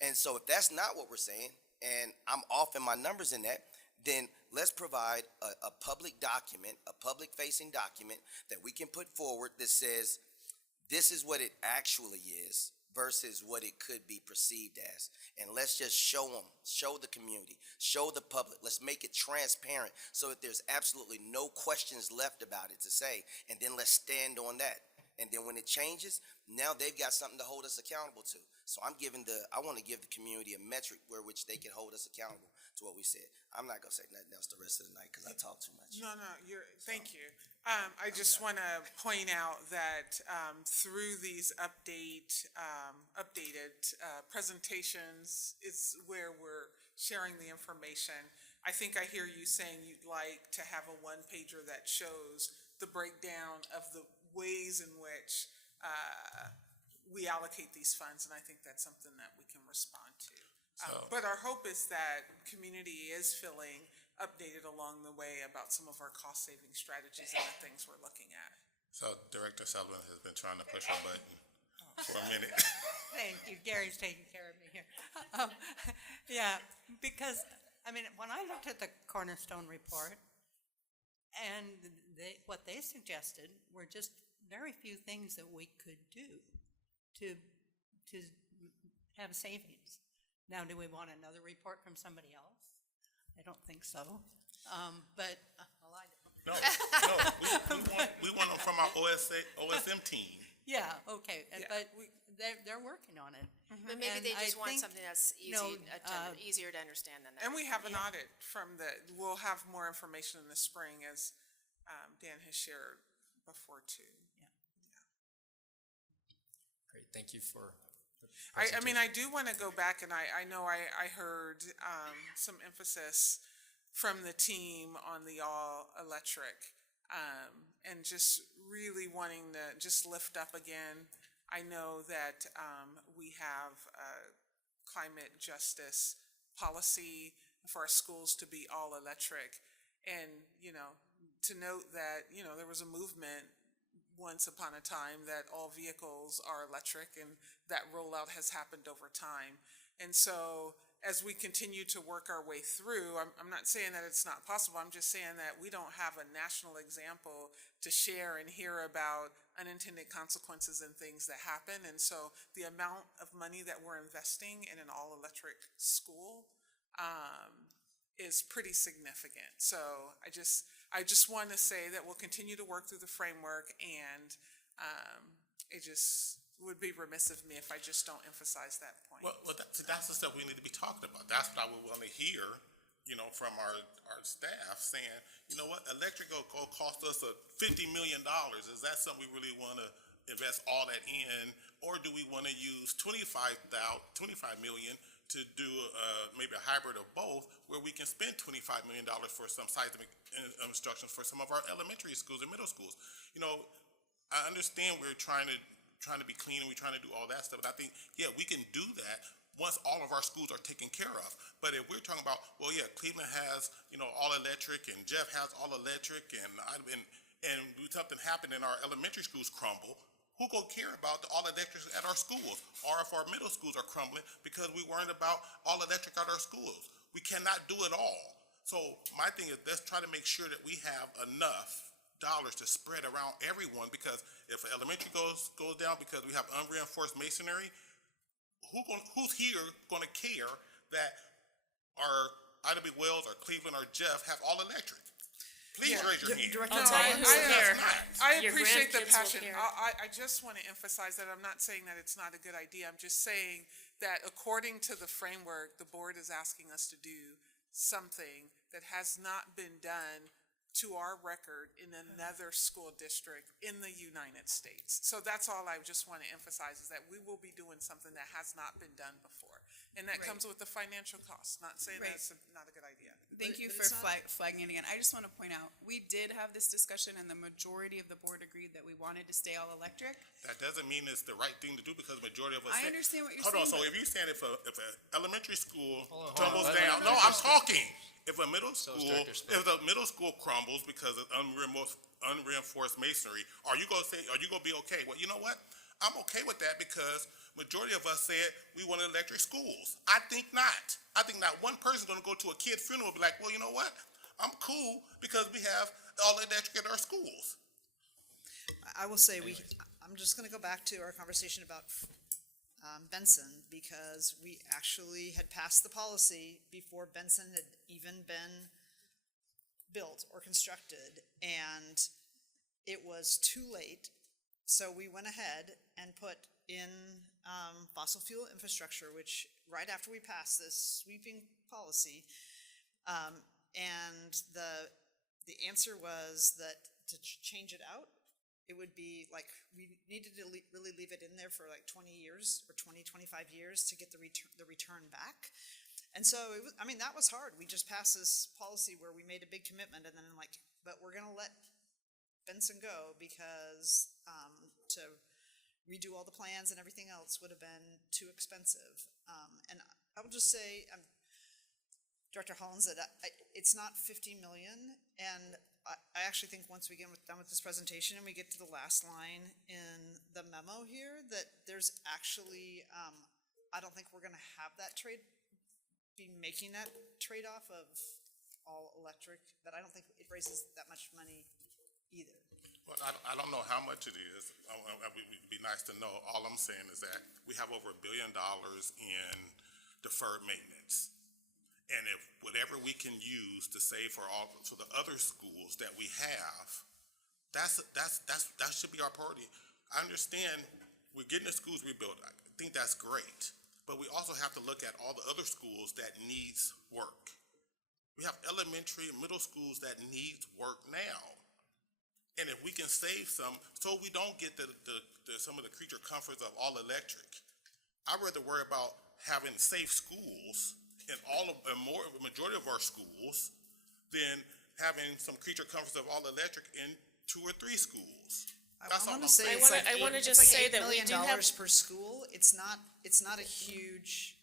And so if that's not what we're saying, and I'm off in my numbers in that, then let's provide a public document, a public-facing document that we can put forward that says, this is what it actually is versus what it could be perceived as. And let's just show them, show the community, show the public. Let's make it transparent so that there's absolutely no questions left about it to say. And then let's stand on that. And then when it changes, now they've got something to hold us accountable to. So I want to give the community a metric where which they can hold us accountable to what we said. I'm not going to say nothing else the rest of the night because I talk too much. No, thank you. I just want to point out that through these updated presentations is where we're sharing the information. I think I hear you saying you'd like to have a one-pager that shows the breakdown of the ways in which we allocate these funds, and I think that's something that we can respond to. But our hope is that community is feeling updated along the way about some of our cost-saving strategies and the things we're looking at. So Director Sullivan has been trying to push her button for a minute. Thank you. Gary's taking care of me here. Yeah, because, I mean, when I looked at the Cornerstone report, and what they suggested were just very few things that we could do to have savings. Now, do we want another report from somebody else? I don't think so. But, well, I don't. No, we want them from our OSM team. Yeah, okay, but they're working on it. But maybe And they just I want think, something that's easier to understand than that. And we have an audit we'll have more information in the spring, as Dan has shared before too. Great, thank you for I mean, I do want to go back, and I know I heard some emphasis from the team on the all-electric, and just really wanting to just lift up again. I know that we have climate justice policy for our schools to be all electric. And, to note that, there was a movement once upon a time that all vehicles are electric, and that rollout has happened over time. And so as we continue to work our way through, I'm not saying that it's not possible, I'm just saying that we don't have a national example to share and hear about unintended consequences and things that happen. And so the amount of money that we're investing in an all-electric school is pretty significant. So I just want to say that we'll continue to work through the framework, and it just would be remiss of me if I just don't emphasize that point. Well, that's the stuff we need to be talking about. That's what I would want to hear, from our staff saying, you know what, electric will cost us $50 million. Is that something we really want to invest all that in? Or do we want to use $25 million to do maybe a hybrid of both, where we can spend $25 million for some seismic instructions for some of our elementary schools and middle schools? I understand we're trying to be clean, and we're trying to do all that stuff, but I think, yeah, we can do that once all of our schools are taken care of. But if we're talking about, well, yeah, Cleveland has, all electric, and Jeff has all electric, and something happened and our elementary schools crumble, who gonna care about the all electrics at our schools? Or if our middle schools are crumbling because we worried about all electric at our schools? We cannot do it all. So my thing is, let's try to make sure that we have enough dollars to spread around everyone, because if elementary goes down because we have unreinforced masonry, who's here gonna care that our Ida B. Wells or Cleveland or Jeff have all electric? Please raise your hand. No, I appreciate the passion. I just want to emphasize that I'm not saying that it's not a good idea. I'm just saying that according to the framework, the board is asking us to do something that has not been done to our record in another school district in the United States. So that's all I just want to emphasize, is that we will be doing something that has not been done before. And that comes with the financial cost, not saying that it's not a good idea. Thank you for flagging it again. I just want to point out, we did have this discussion, and the majority of the board agreed that we wanted to stay all electric. That doesn't mean it's the right thing to do, because the majority of us. I understand what you're saying. saying. Hold on, so if you're saying if an elementary school tumbles down, no, I'm talking. If a middle school crumbles because of unreinforced masonry, are you gonna be okay? Well, you know what? I'm okay with that, because majority of us said we wanted electric schools. I think not. I think not one person's gonna go to a kid's funeral and be like, well, you know what? I'm cool because we have all electric at our schools. I will say I'm just going to go back to our conversation about Benson, because we actually had passed the policy before Benson had even been built or constructed, and it was too late. So we went ahead and put in fossil fuel infrastructure, which right after we passed this sweeping policy, and the answer was that to change it out, it would be like, we needed to really leave it in there for like 20 years or 25 years to get the return back. And so that was hard. We just passed this policy where we made a big commitment, and then but we're gonna let Benson go because to redo all the plans and everything else would have been too expensive. And I will just say, Director Hollins, that it's not 50 million, and I actually think once we get done with this presentation and we get to the last line in the memo here, that there's actually, I don't think we're gonna have that be making that trade-off of all electric, but I don't think it raises that much money either. Well, I don't know how much it is. It'd be nice to know. All I'm saying is that we have over $1 billion in deferred maintenance. And if whatever we can use to save for the other schools that we have, that should be our priority. I understand we're getting the schools rebuilt. I think that's great. But we also have to look at all the other schools that needs work. We have elementary and middle schools that needs work now. And if we can save some, so we don't get some of the creature comforts of all electric, I'd rather worry about having safe schools in the majority of our schools than having some creature comforts of all electric in 2 or 3 schools. That's all I'm saying. I want to just say that we do have per school. It's not a huge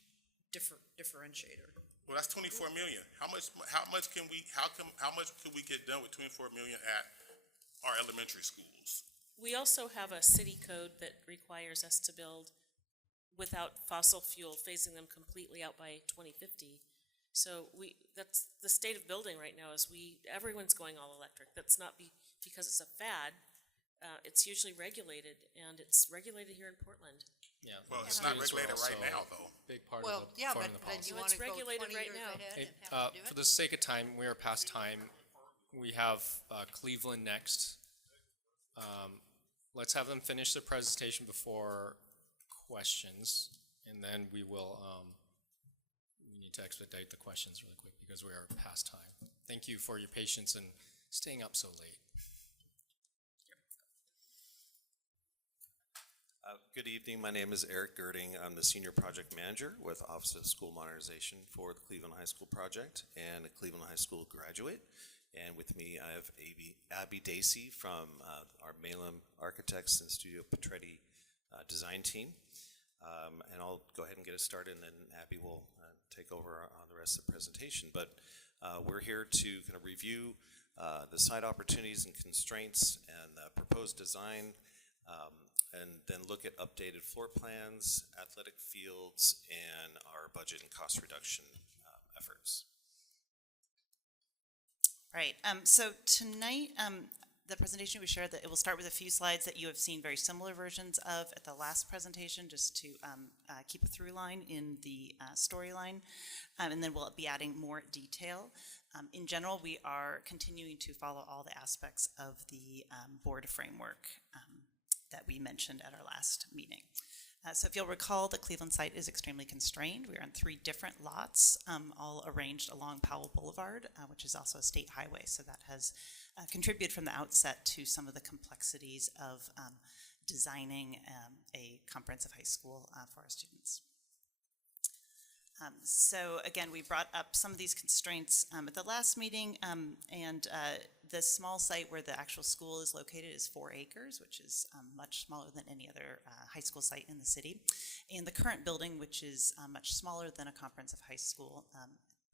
differentiator. Well, that's 24 million. How much could we get done with 24 million at our elementary schools? We also have a city code that requires us to build without fossil fuel, phasing them completely out by 2050. So that's the state of building right now is everyone's going all electric. That's not because it's a fad. It's usually regulated, and it's regulated here in Portland. Yeah. Well, it's not regulated right now, though. Big part Well, of the yeah, forming but the policy. you want to It's go regulated 20 right years now. ahead Hey, and have to do for it? the sake of time, we are past time. We have Cleveland next. Let's have them finish their presentation before questions, and then we need to expedite the questions really quick because we are past time. Thank you for your patience and staying up so late. Good evening. My name is Eric Girding. I'm the Senior Project Manager with Office of School Modernization for the Cleveland High School Project and a Cleveland High School graduate. And with me, I have Abby Dacey from our Malum Architects and Studio Petretti design team. And I'll go ahead and get us started, and then Abby will take over on the rest of the presentation. But we're here to kind of review the site opportunities and constraints and proposed design, and then look at updated floor plans, athletic fields, and our budget and cost reduction efforts. Right. So tonight, the presentation we shared, that it will start with a few slides that you have seen very similar versions of at the last presentation, just to keep a through line in the storyline, and then we'll be adding more detail. In general, we are continuing to follow all the aspects of the board framework that we mentioned at our last meeting. So if you'll recall, the Cleveland site is extremely constrained. We are on 3 different lots, all arranged along Powell Boulevard, which is also a state highway. So that has contributed from the outset to some of the complexities of designing a comprehensive high school for our students. So again, we brought up some of these constraints at the last meeting, and the small site where the actual school is located is 4 acres, which is much smaller than any other high school site in the city. And the current building, which is much smaller than a comprehensive high school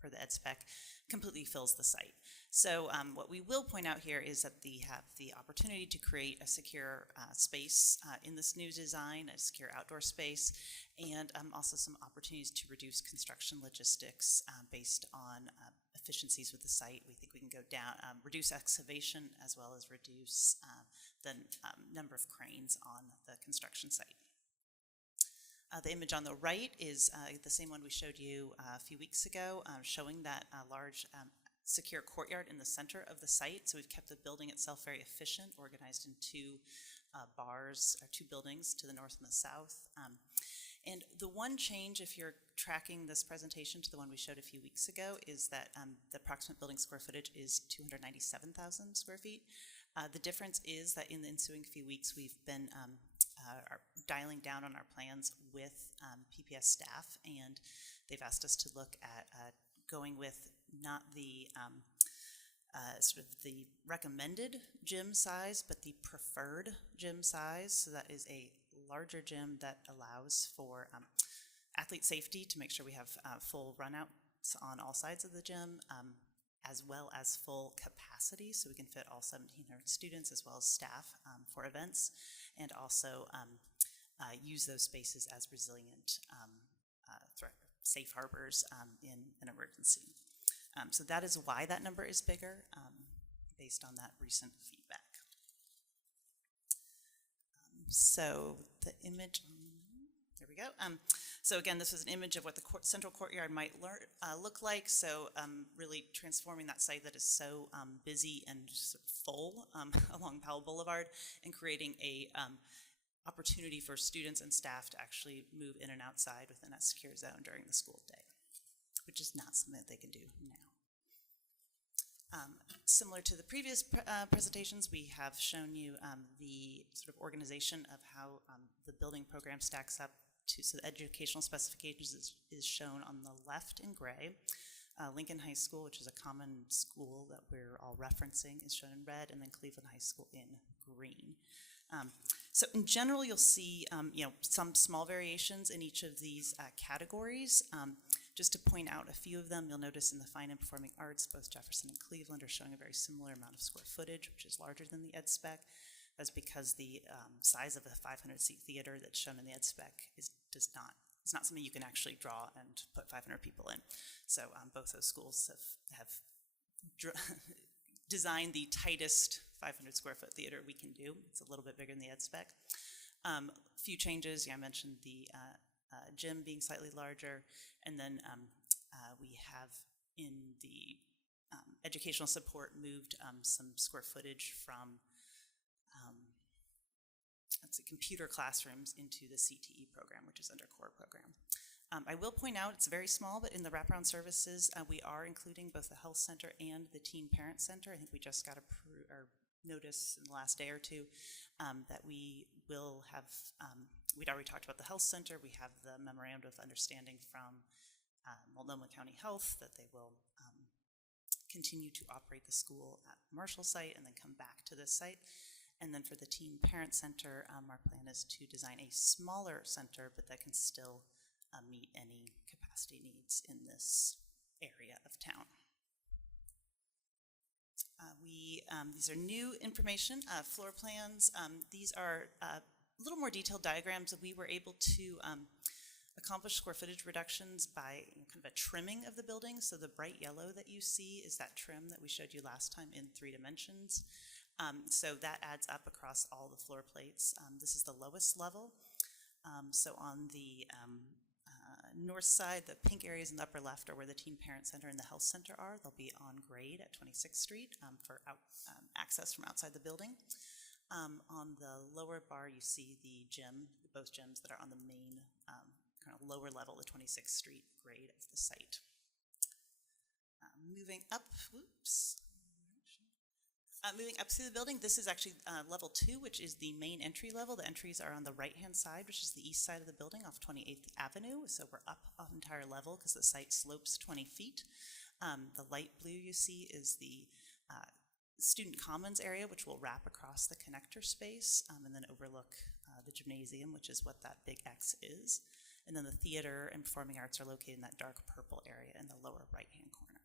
per the ed spec, completely fills the site. So what we will point out here is that we have the opportunity to create a secure space in this new design, a secure outdoor space, and also some opportunities to reduce construction logistics based on efficiencies with the site. We think we can go down, reduce excavation, as well as reduce the number of cranes on the construction site. The image on the right is the same one we showed you a few weeks ago, showing that large secure courtyard in the center of the site. So we've kept the building itself very efficient, organized in 2 bars, or 2 buildings to the north and the south. And the one change, if you're tracking this presentation to the one we showed a few weeks ago, is that the approximate building square footage is 297,000 square feet. The difference is that in the ensuing few weeks, we've been dialing down on our plans with PPS staff, and they've asked us to look at going with not the sort of the recommended gym size, but the preferred gym size. So that is a larger gym that allows for athlete safety, to make sure we have full runouts on all sides of the gym, as well as full capacity, so we can fit all 1,700 students as well as staff for events, and also use those spaces as resilient safe harbors in an emergency. So that is why that number is bigger, based on that recent feedback. So the image, there we go. So again, this was an image of what the central courtyard might look like. So really transforming that site that is so busy and full along Powell Boulevard, and creating a opportunity for students and staff to actually move in and outside within a secure zone during the school day, which is not something that they can do now. Similar to the previous presentations, we have shown you the sort of organization of how the building program stacks up to, so the educational specifications is shown on the left in gray. Lincoln High School, which is a common school that we're all referencing, is shown in red, and then Cleveland High School in green. So in general, you'll see, some small variations in each of these categories. Just to point out a few of them, you'll notice in the fine and performing arts, both Jefferson and Cleveland are showing a very similar amount of square footage, which is larger than the ed spec. That's because the size of a 500-seat theater that's shown in the ed spec it's not something you can actually draw and put 500 people in. So both those schools have designed the tightest 500 square foot theater we can do. It's a little bit bigger than the ed spec. Few changes, I mentioned the gym being slightly larger, and then we have in the educational support moved some square footage from computer classrooms into the CTE program, which is under core program. I will point out it's very small, but in the wraparound services, we are including both the health center and the teen parent center. I think we just got a notice in the last day or two that we will have, we'd already talked about the health center. We have the memorandum of understanding from Multnomah County Health that they will continue to operate the school at the Marshall site and then come back to this site. And then for the teen parent center, our plan is to design a smaller center, but that can still meet any capacity needs in this area of town. These are new information, floor plans. These are a little more detailed diagrams. We were able to accomplish square footage reductions by kind of a trimming of the building. So the bright yellow that you see is that trim that we showed you last time in 3 dimensions. So that adds up across all the floor plates. This is the lowest level. So on the north side, the pink areas in the upper left are where the teen parent center and the health center are. They'll be on grade at 26th Street for access from outside the building. On the lower bar, you see the gym, both gyms that are on the main kind of lower level, the 26th Street grade of the site. Moving up through the building, this is actually level 2, which is the main entry level. The entries are on the right-hand side, which is the east side of the building off 28th Avenue. So we're up an entire level because the site slopes 20 feet. The light blue you see is the student commons area, which will wrap across the connector space and then overlook the gymnasium, which is what that big X is. And then the theater and performing arts are located in that dark purple area in the lower right-hand corner.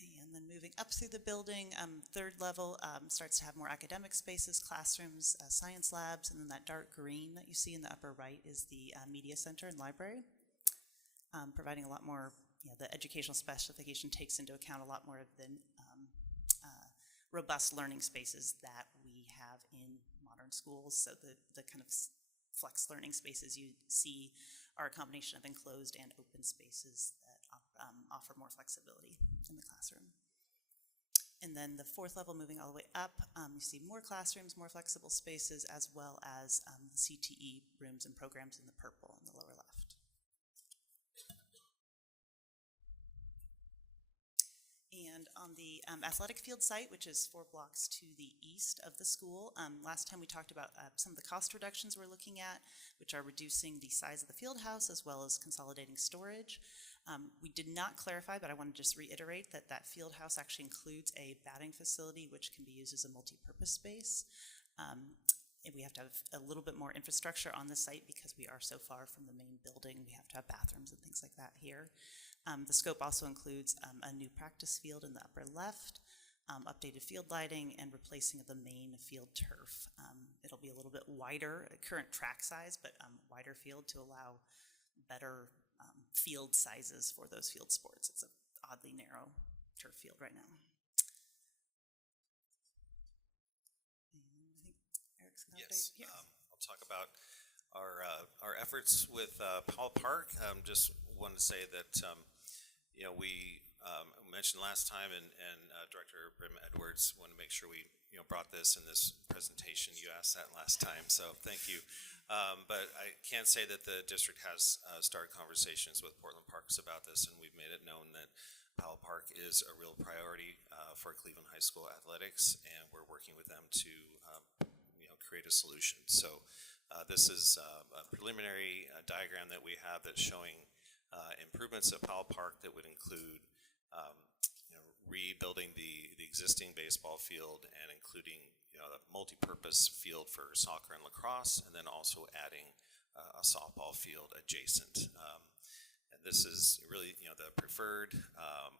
And then moving up through the building, third level starts to have more academic spaces, classrooms, science labs, and then that dark green that you see in the upper right is the media center and library, providing a lot more, the educational specification takes into account a lot more of the robust learning spaces that we have in modern schools. So the kind of flex learning spaces you see are a combination of enclosed and open spaces that offer more flexibility in the classroom. And then the fourth level, moving all the way up, you see more classrooms, more flexible spaces, as well as the CTE rooms and programs in the purple in the lower left. And on the athletic field site, which is 4 blocks to the east of the school, last time we talked about some of the cost reductions we're looking at, which are reducing the size of the field house as well as consolidating storage. We did not clarify, but I want to just reiterate that that field house actually includes a batting facility, which can be used as a multi-purpose space. And we have to have a little bit more infrastructure on the site because we are so far from the main building. We have to have bathrooms and things like that here. The scope also includes a new practice field in the upper left, updated field lighting, and replacing of the main field turf. It'll be a little bit wider, current track size, but wider field to allow better field sizes for those field sports. It's an oddly narrow turf field right now. And I think Eric's going to Yes, update. I'll talk about our efforts with Powell Park. Just wanted to say that we mentioned last time, and Director Brim Edwards wanted to make sure we brought this in this presentation. You asked that last time, so thank you. But I can say that the district has started conversations with Portland Parks about this, and we've made it known that Powell Park is a real priority for Cleveland High School athletics, and we're working with them to create a solution. So this is a preliminary diagram that we have that's showing improvements at Powell Park that would include rebuilding the existing baseball field and including, you know, the multi-purpose field for soccer and lacrosse, and then also adding a softball field adjacent. And this is really, you know, the preferred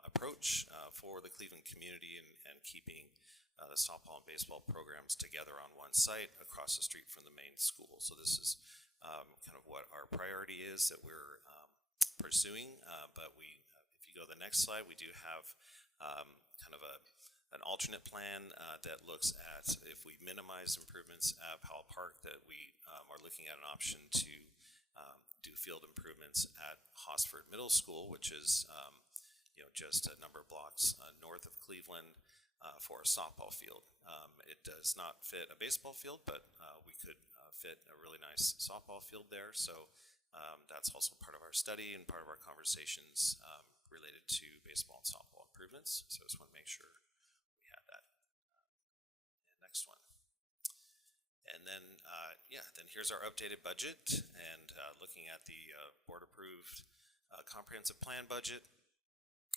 approach for the Cleveland community and keeping the softball and baseball programs together on one site across the street from the main school. So this is kind of what our priority is that we're pursuing. But if you go to the next slide, we do have kind of an alternate plan that looks at if we minimize improvements at Powell Park, that we are looking at an option to do field improvements at Hosford Middle School, which is you know, just a number of blocks north of Cleveland for a softball field. It does not fit a baseball field, but we could fit a really nice softball field there. So that's also part of our study and part of our conversations related to baseball and softball improvements. So I just want to make sure we had that. Next one. And then, then here's our updated budget, and looking at the board-approved comprehensive plan budget.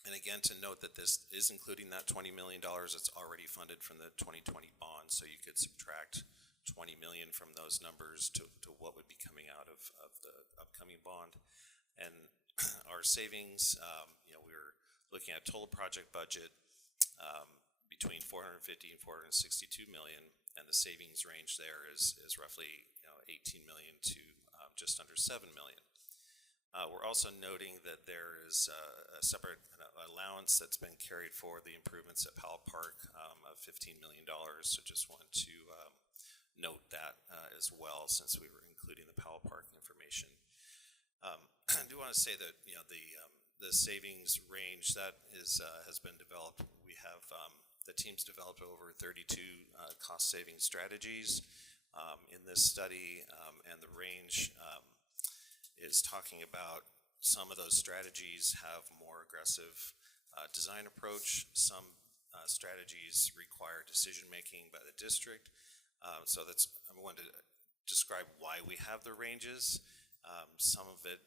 And again, to note that this is including that $20 million that's already funded from the 2020 bond, so you could subtract 20 million from those numbers to what would be coming out of the upcoming bond. And our savings, you know, we're looking at total project budget between 450 and 462 million, and the savings range there is roughly, you know, 18 million to just under 7 million. We're also noting that there is a separate allowance that's been carried for the improvements at Powell Park of $15 million. So just wanted to note that as well, since we were including the Powell Park information. I do want to say that, you know, the savings range that is has been developed. We have the team's developed over 32 cost saving strategies in this study, and the range is talking about some of those strategies have more aggressive design approach. Some strategies require decision making by the district. So that's, I wanted to describe why we have the ranges. Some of it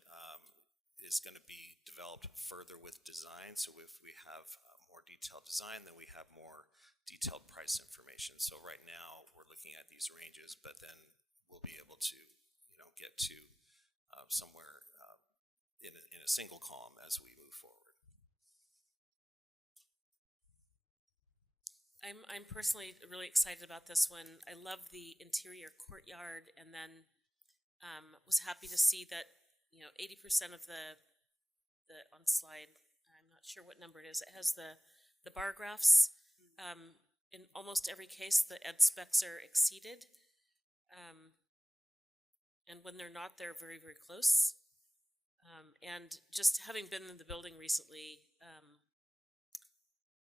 is going to be developed further with design. So if we have more detailed design, then we have more detailed price information. So right now we're looking at these ranges, but then we'll be able to, you know, get to somewhere in a single column as we move forward. I'm personally really excited about this one. I love the interior courtyard, and then was happy to see that, you know, 80% of the on slide, I'm not sure what number it is, it has the bar graphs. In almost every case, the ed specs are exceeded. And when they're not, they're very, very close. And just having been in the building recently,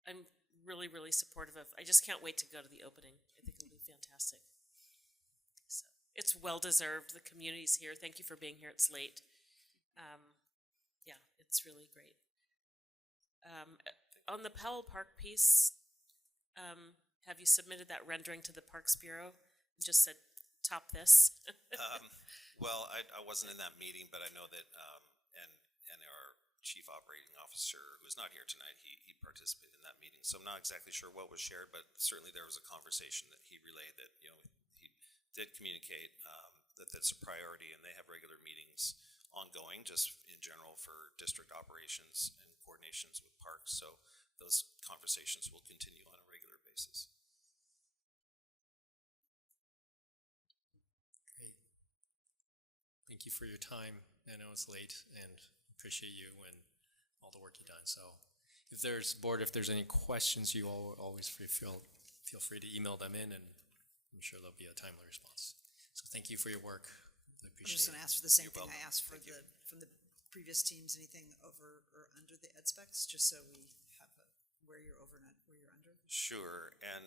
I'm really, really supportive of, I just can't wait to go to the opening. I think it'll be fantastic. So it's well-deserved. The community's here. Thank you for being here. It's late. Yeah, it's really great. On the Powell Park piece, have you submitted that rendering to the Parks Bureau? And just said, top this. Well, I wasn't in that meeting, but I know that, and our chief operating officer, who's not here tonight, he participated in that meeting. So I'm not exactly sure what was shared, but certainly there was a conversation that he relayed that, you know, he did communicate that that's a priority, and they have regular meetings ongoing, just in general for district operations and coordinations with parks. So those conversations will continue on a regular basis. Great. Thank you for your time. I know it's late, and appreciate you and all the work you've done. So if there's any questions, you all always feel free to email them in, and I'm sure there'll be a timely response. So thank you for your work. I I'm appreciate just it. going to ask for the same You're thing welcome. I asked for from the previous teams. Anything over or under the ed specs, just so we have where you're over and where you're under. Sure, and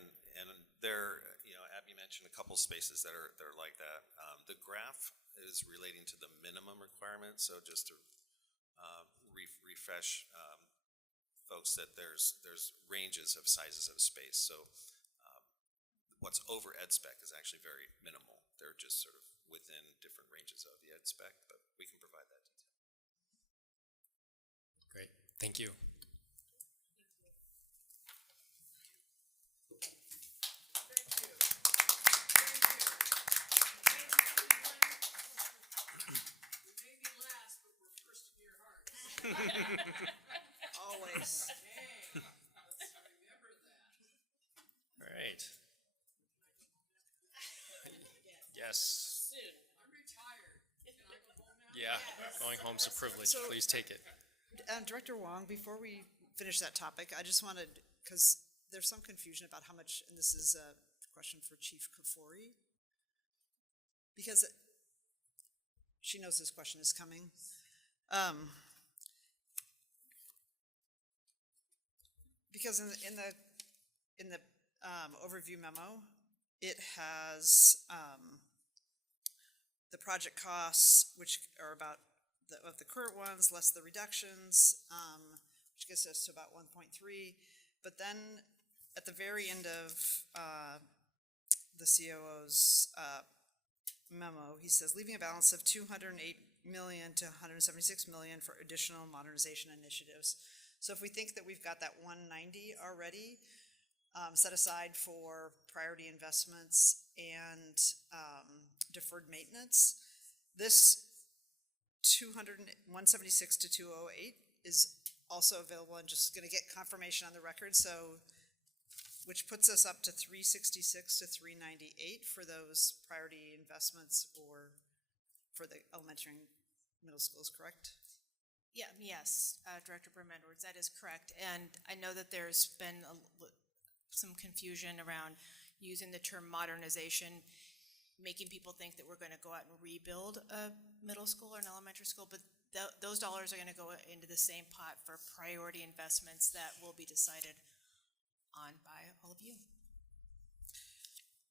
there, you know, Abby mentioned a couple spaces that are like that. The graph is relating to the minimum requirement, so just to refresh folks that there's ranges of sizes of space. So what's over ed spec is actually very minimal. They're just sort of within different ranges of the ed spec, but we can provide that detail. Great. Thank you. Yes. Yeah, going home's a privilege. So- Please take it. Director Wong, before we finish that topic, I just wanted, because there's some confusion about how much, and this is a question for Chief Kafori, because she knows this question is coming. Because in the overview memo, it has the project costs, which are about of the current ones, less the reductions, which gets us to about 1.3. But then at the very end of the COO's memo, he says, leaving a balance of 208 million to 176 million for additional modernization initiatives. So if we think that we've got that 190 already set aside for priority investments and deferred maintenance, this 176 to 208 is also available. I'm just going to get confirmation on the record. So, which puts us up to 366 to 398 for those priority investments or for the elementary and middle schools, correct? Yeah, yes, Director Brim Edwards, that is correct. And I know that there's been some confusion around using the term modernization, making people think that we're going to go out and rebuild a middle school or an elementary school, but those dollars are going to go into the same pot for priority investments that will be decided on by all of you.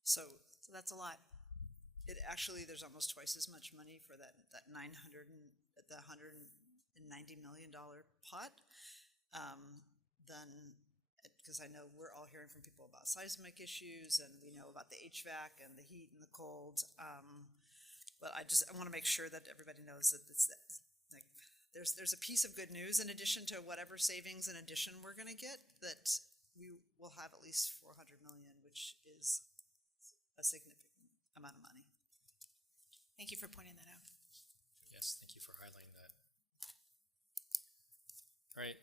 So that's a lot. It actually, there's almost twice as much money for that 900 and the $190 million pot. Then, because I know we're all hearing from people about seismic issues, and we know about the HVAC and the heat and the cold. But I want to make sure that everybody knows that there's a piece of good news in addition to whatever savings in addition we're going to get, that we will have at least 400 million, which is a significant amount of money. Thank you for pointing that out. Yes, thank you for highlighting that. All right,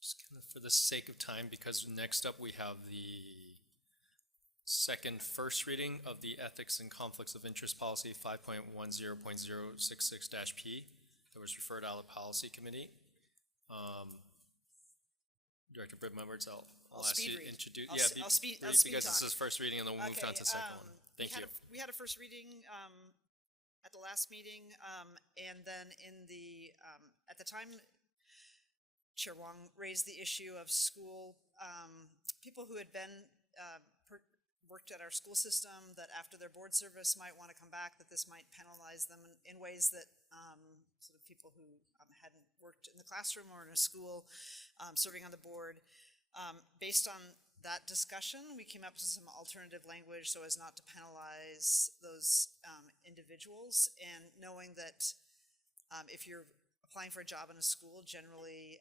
just kind of for the sake of time, because next up we have the first reading of the Ethics and Conflicts of Interest Policy 5.10.066-P that was referred out of the Policy Committee. Director Britt Edwards, I'll ask you to introduce. I'll speed because this is first reading, and then we'll move on to the second one. Thank you. We had a first reading at the last meeting, and then in the at the time, Chair Wong raised the issue of school people who had been worked at our school system, that after their board service might want to come back, that this might penalize them in ways that sort of people who hadn't worked in the classroom or in a school serving on the board. Based on that discussion, we came up with some alternative language so as not to penalize those individuals, and knowing that if you're applying for a job in a school, generally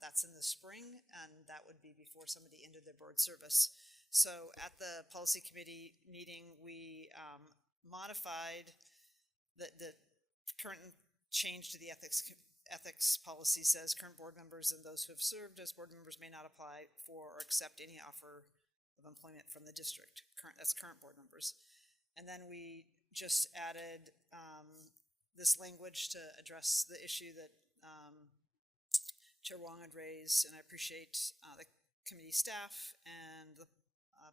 that's in the spring, and that would be before somebody ended their board service. So at the policy committee meeting, we modified the current change to the ethics policy. Says current board members and those who have served as board members may not apply for or accept any offer of employment from the district. That's current board members. And then we just added this language to address the issue that Chair Wong had raised, and I appreciate the committee staff and the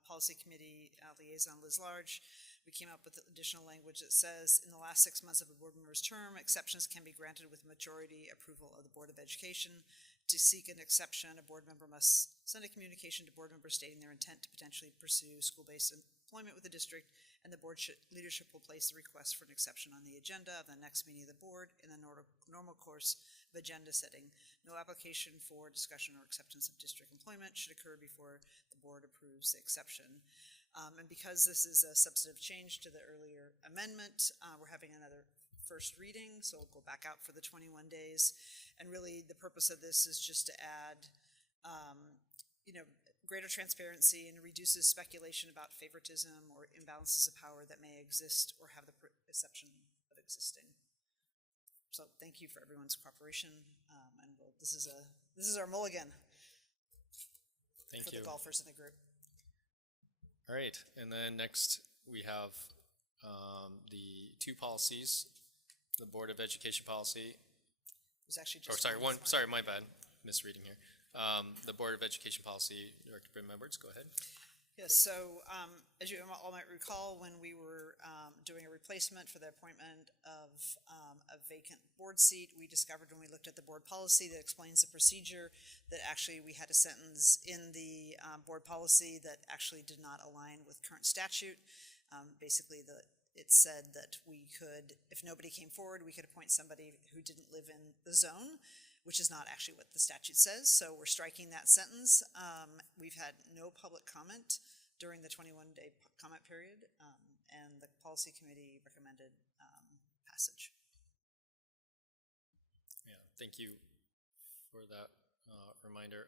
policy committee liaison Liz Large. We came up with additional language that says, in the last 6 months of a board member's term, exceptions can be granted with majority approval of the Board of Education. To seek an exception, a board member must send a communication to board members stating their intent to potentially pursue school-based employment with the district, and the board leadership will place the request for an exception on the agenda of the next meeting of the board in the normal course of agenda setting. No application for discussion or acceptance of district employment should occur before the board approves the exception. And because this is a substantive change to the earlier amendment, we're having another first reading, so we'll go back out for the 21 days. And really, the purpose of this is just to add, greater transparency, and reduces speculation about favoritism or imbalances of power that may exist or have the perception of existing. So thank you for everyone's cooperation, and this is our mulligan. Thank for you. the golfers in the group. All right, and then next we have the two policies, the Board of Education policy. It was actually Oh, just. sorry, sorry, my bad, misreading here. The Board of Education policy, Director Brim Edwards, go ahead. Yes, so as you all might recall, when we were doing a replacement for the appointment of a vacant board seat, we discovered when we looked at the board policy that explains the procedure that actually we had a sentence in the board policy that actually did not align with current statute. Basically, it said that we could, if nobody came forward, we could appoint somebody who didn't live in the zone, which is not actually what the statute says, so we're striking that sentence. We've had no public comment during the 21-day comment period, and the policy committee recommended passage. Yeah, thank you for that reminder.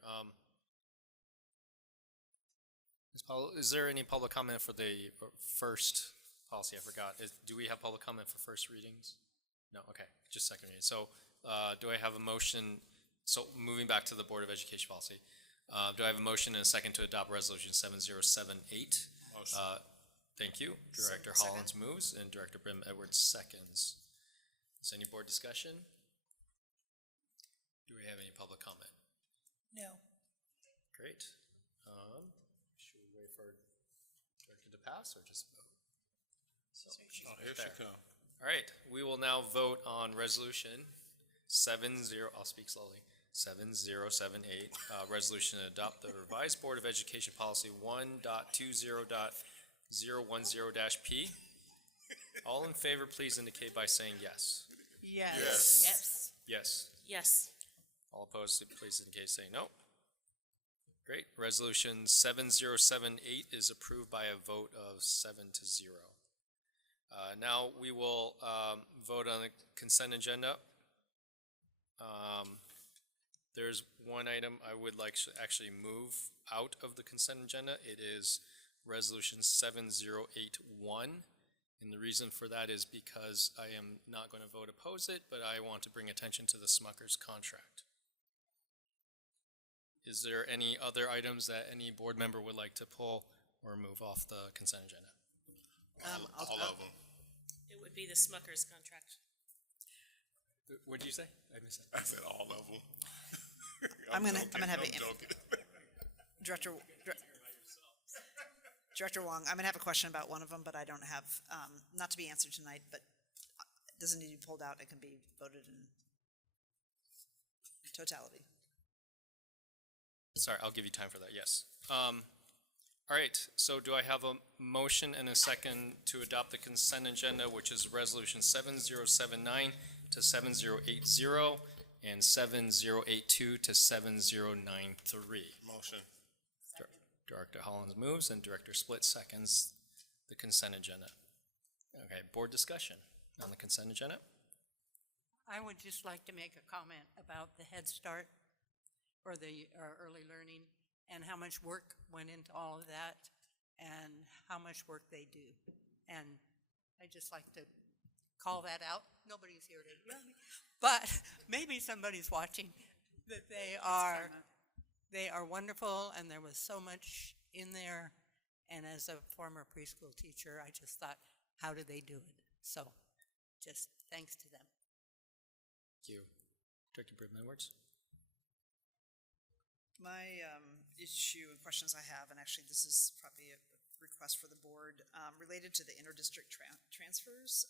Is there any public comment for the first policy? I forgot. Do we have public comment for first readings? No, okay, just second reading. So do I have a motion? So moving back to the Board of Education policy, do I have a motion and a second to adopt Resolution 7078? Motion. Thank you. Director Hollins moves and Director Brim Edwards seconds. Is any board discussion? Do we have any public comment? No. Great. Should we wait for Director to pass or just vote? So, Oh, here she come. all right, we will now vote on Resolution 70, I'll speak slowly, 7078, resolution to adopt the revised Board of Education Policy 1.20.010-P. All in favor, please indicate by saying yes. Yes. Yes. Yes. Yes. All opposed, please indicate saying no. Great. Resolution 7078 is approved by a vote of 7-0. Now we will vote on the consent agenda. There's one item I would like to actually move out of the consent agenda. It is Resolution 7081. And the reason for that is because I am not going to vote oppose it, but I want to bring attention to the Smucker's contract. Is there any other items that any board member would like to pull or move off the consent agenda? All of them. It would be the Smucker's contract. What did you say? I missed that. I said all of them. I'm gonna have I'm it. joking. Director Wong, I'm gonna have a question about one of them, but I don't have, not to be answered tonight, but it doesn't need to be pulled out. It can be voted in totality. Sorry, I'll give you time for that, yes. All right, so do I have a motion and a second to adopt the consent agenda, which is Resolution 7079 to 7080 and 7082 to 7093? Motion. Director Hollins moves and Director Split seconds the consent agenda. Okay, board discussion on the consent agenda? I would just like to make a comment about the Head Start or the early learning and how much work went into all of that and how much work they do. And I just like to call that out. Nobody's here to yell at me, but maybe somebody's watching, that they are wonderful, and there was so much in there. And as a former preschool teacher, I just thought, how do they do it? So just thanks to them. Thank you. Director Brim Edwards? My issue and questions I have, and actually this is probably a request for the board, related to the interdistrict transfers.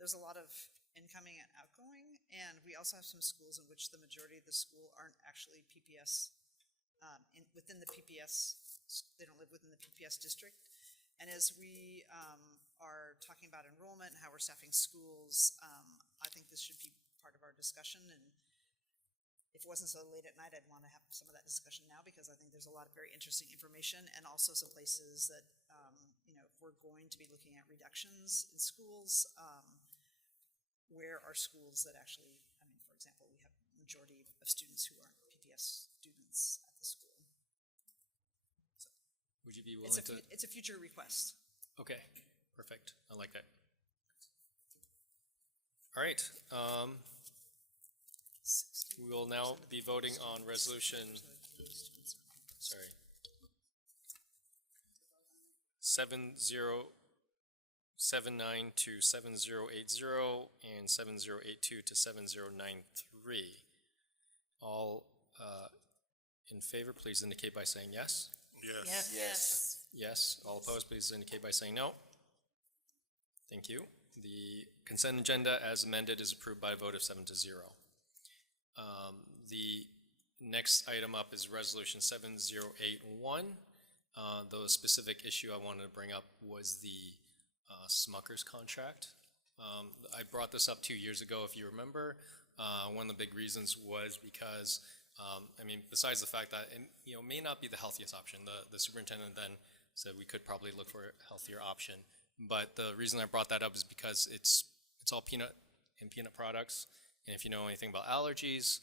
There's a lot of incoming and outgoing, and we also have some schools in which the majority of the school aren't actually PPS, within the PPS, they don't live within the PPS district. And as we are talking about enrollment and how we're staffing schools, I think this should be part of our discussion. And if it wasn't so late at night, I'd want to have some of that discussion now, because I think there's a lot of very interesting information, and also some places that, if we're going to be looking at reductions in schools, where are schools that actually, for example, we have a majority of students who aren't PPS students at the school. So Would you be willing to? It's a future request. Okay, perfect. I like that. All right. We will now be voting on resolution, sorry, 7079 to 7080 and 7082 to 7093. All in favor, please indicate by saying yes. Yes. Yes. Yes. All opposed, please indicate by saying no. Thank you. The consent agenda as amended is approved by a vote of 7-0. The next item up is Resolution 7081. The specific issue I wanted to bring up was the Smucker's contract. I brought this up 2 years ago, if you remember. One of the big reasons was because, I mean, besides the fact that it may not be the healthiest option, the superintendent then said we could probably look for a healthier option. But the reason I brought that up is because it's all peanut and peanut products. And if you know anything about allergies,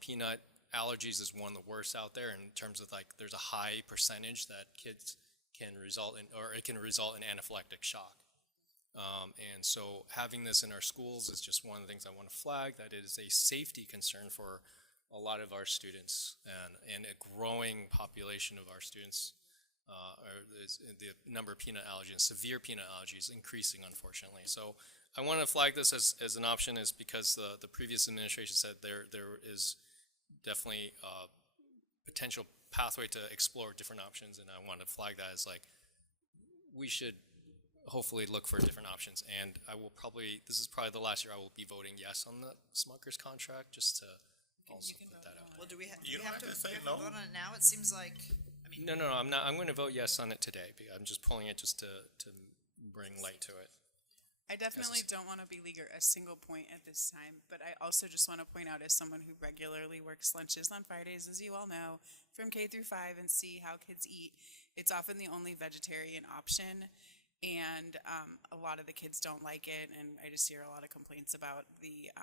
peanut allergies is one of the worst out there in terms of like there's a high percentage that kids can result in, or it can result in anaphylactic shock. And so having this in our schools is just one of the things I want to flag, that it is a safety concern for a lot of our students and a growing population of our students. The number of peanut allergies, severe peanut allergies, increasing, unfortunately. So I want to flag this as an option is because the previous administration said there is definitely a potential pathway to explore different options, and I want to flag that as like we should hopefully look for different options. And I will probably, this is probably the last year I will be voting yes on the Smucker's contract, just to also put that out. Well, do we have You don't have to say we have no. to vote on it now? It seems like, I mean. No, I'm not. I'm going to vote yes on it today. I'm just pulling it just to bring light to it. I definitely don't want to beleaguer a single point at this time, but I also just want to point out as someone who regularly works lunches on Fridays, as you all know, from K through 5 and see how kids eat, it's often the only vegetarian option, and a lot of the kids don't like it, and I just hear a lot of complaints about the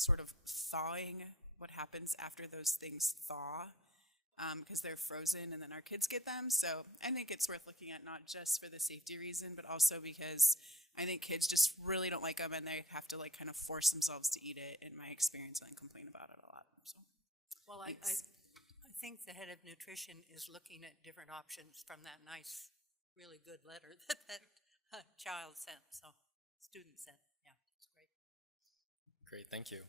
sort of thawing, what happens after those things thaw, because they're frozen and then our kids get them. So I think it's worth looking at, not just for the safety reason, but also because I think kids just really don't like them and they have to like kind of force themselves to eat it, in my experience, and complain about it a lot. So, Well, I thanks. think the head of nutrition is looking at different options from that nice, really good letter that child sent, so student sent. Yeah, it's great. Great, thank you.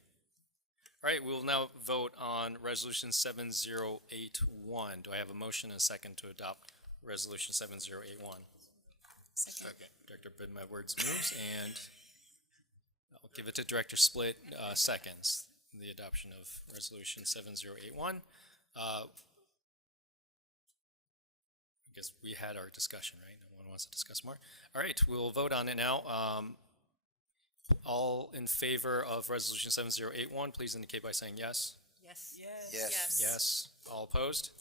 All right, we will now vote on Resolution 7081. Do I have a motion and a second to adopt Resolution 7081? Second. Director Bidem Edwards moves, and I'll give it to Director Split seconds, the adoption of Resolution 7081. I guess we had our discussion, right? No one wants to discuss more? All right, we'll vote on it now. All in favor of Resolution 7081, please indicate by saying yes. Yes. Yes. Yes. All opposed?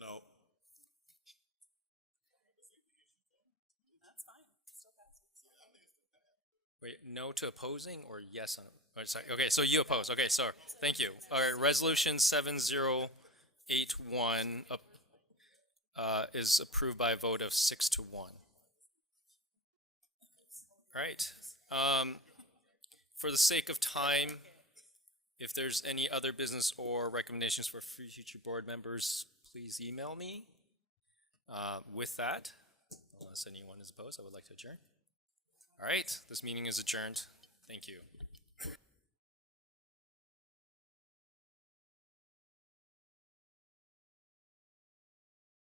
No. That's fine. Still passes. Wait, no to opposing or yes on? Oh, sorry. Okay, so you oppose. Okay, sorry. Thank you. All right, Resolution 7081 is approved by a vote of 6-1. All right. For the sake of time, if there's any other business or recommendations for future board members, please email me. With that, unless anyone is opposed, I would like to adjourn. All right, this meeting is adjourned. Thank you.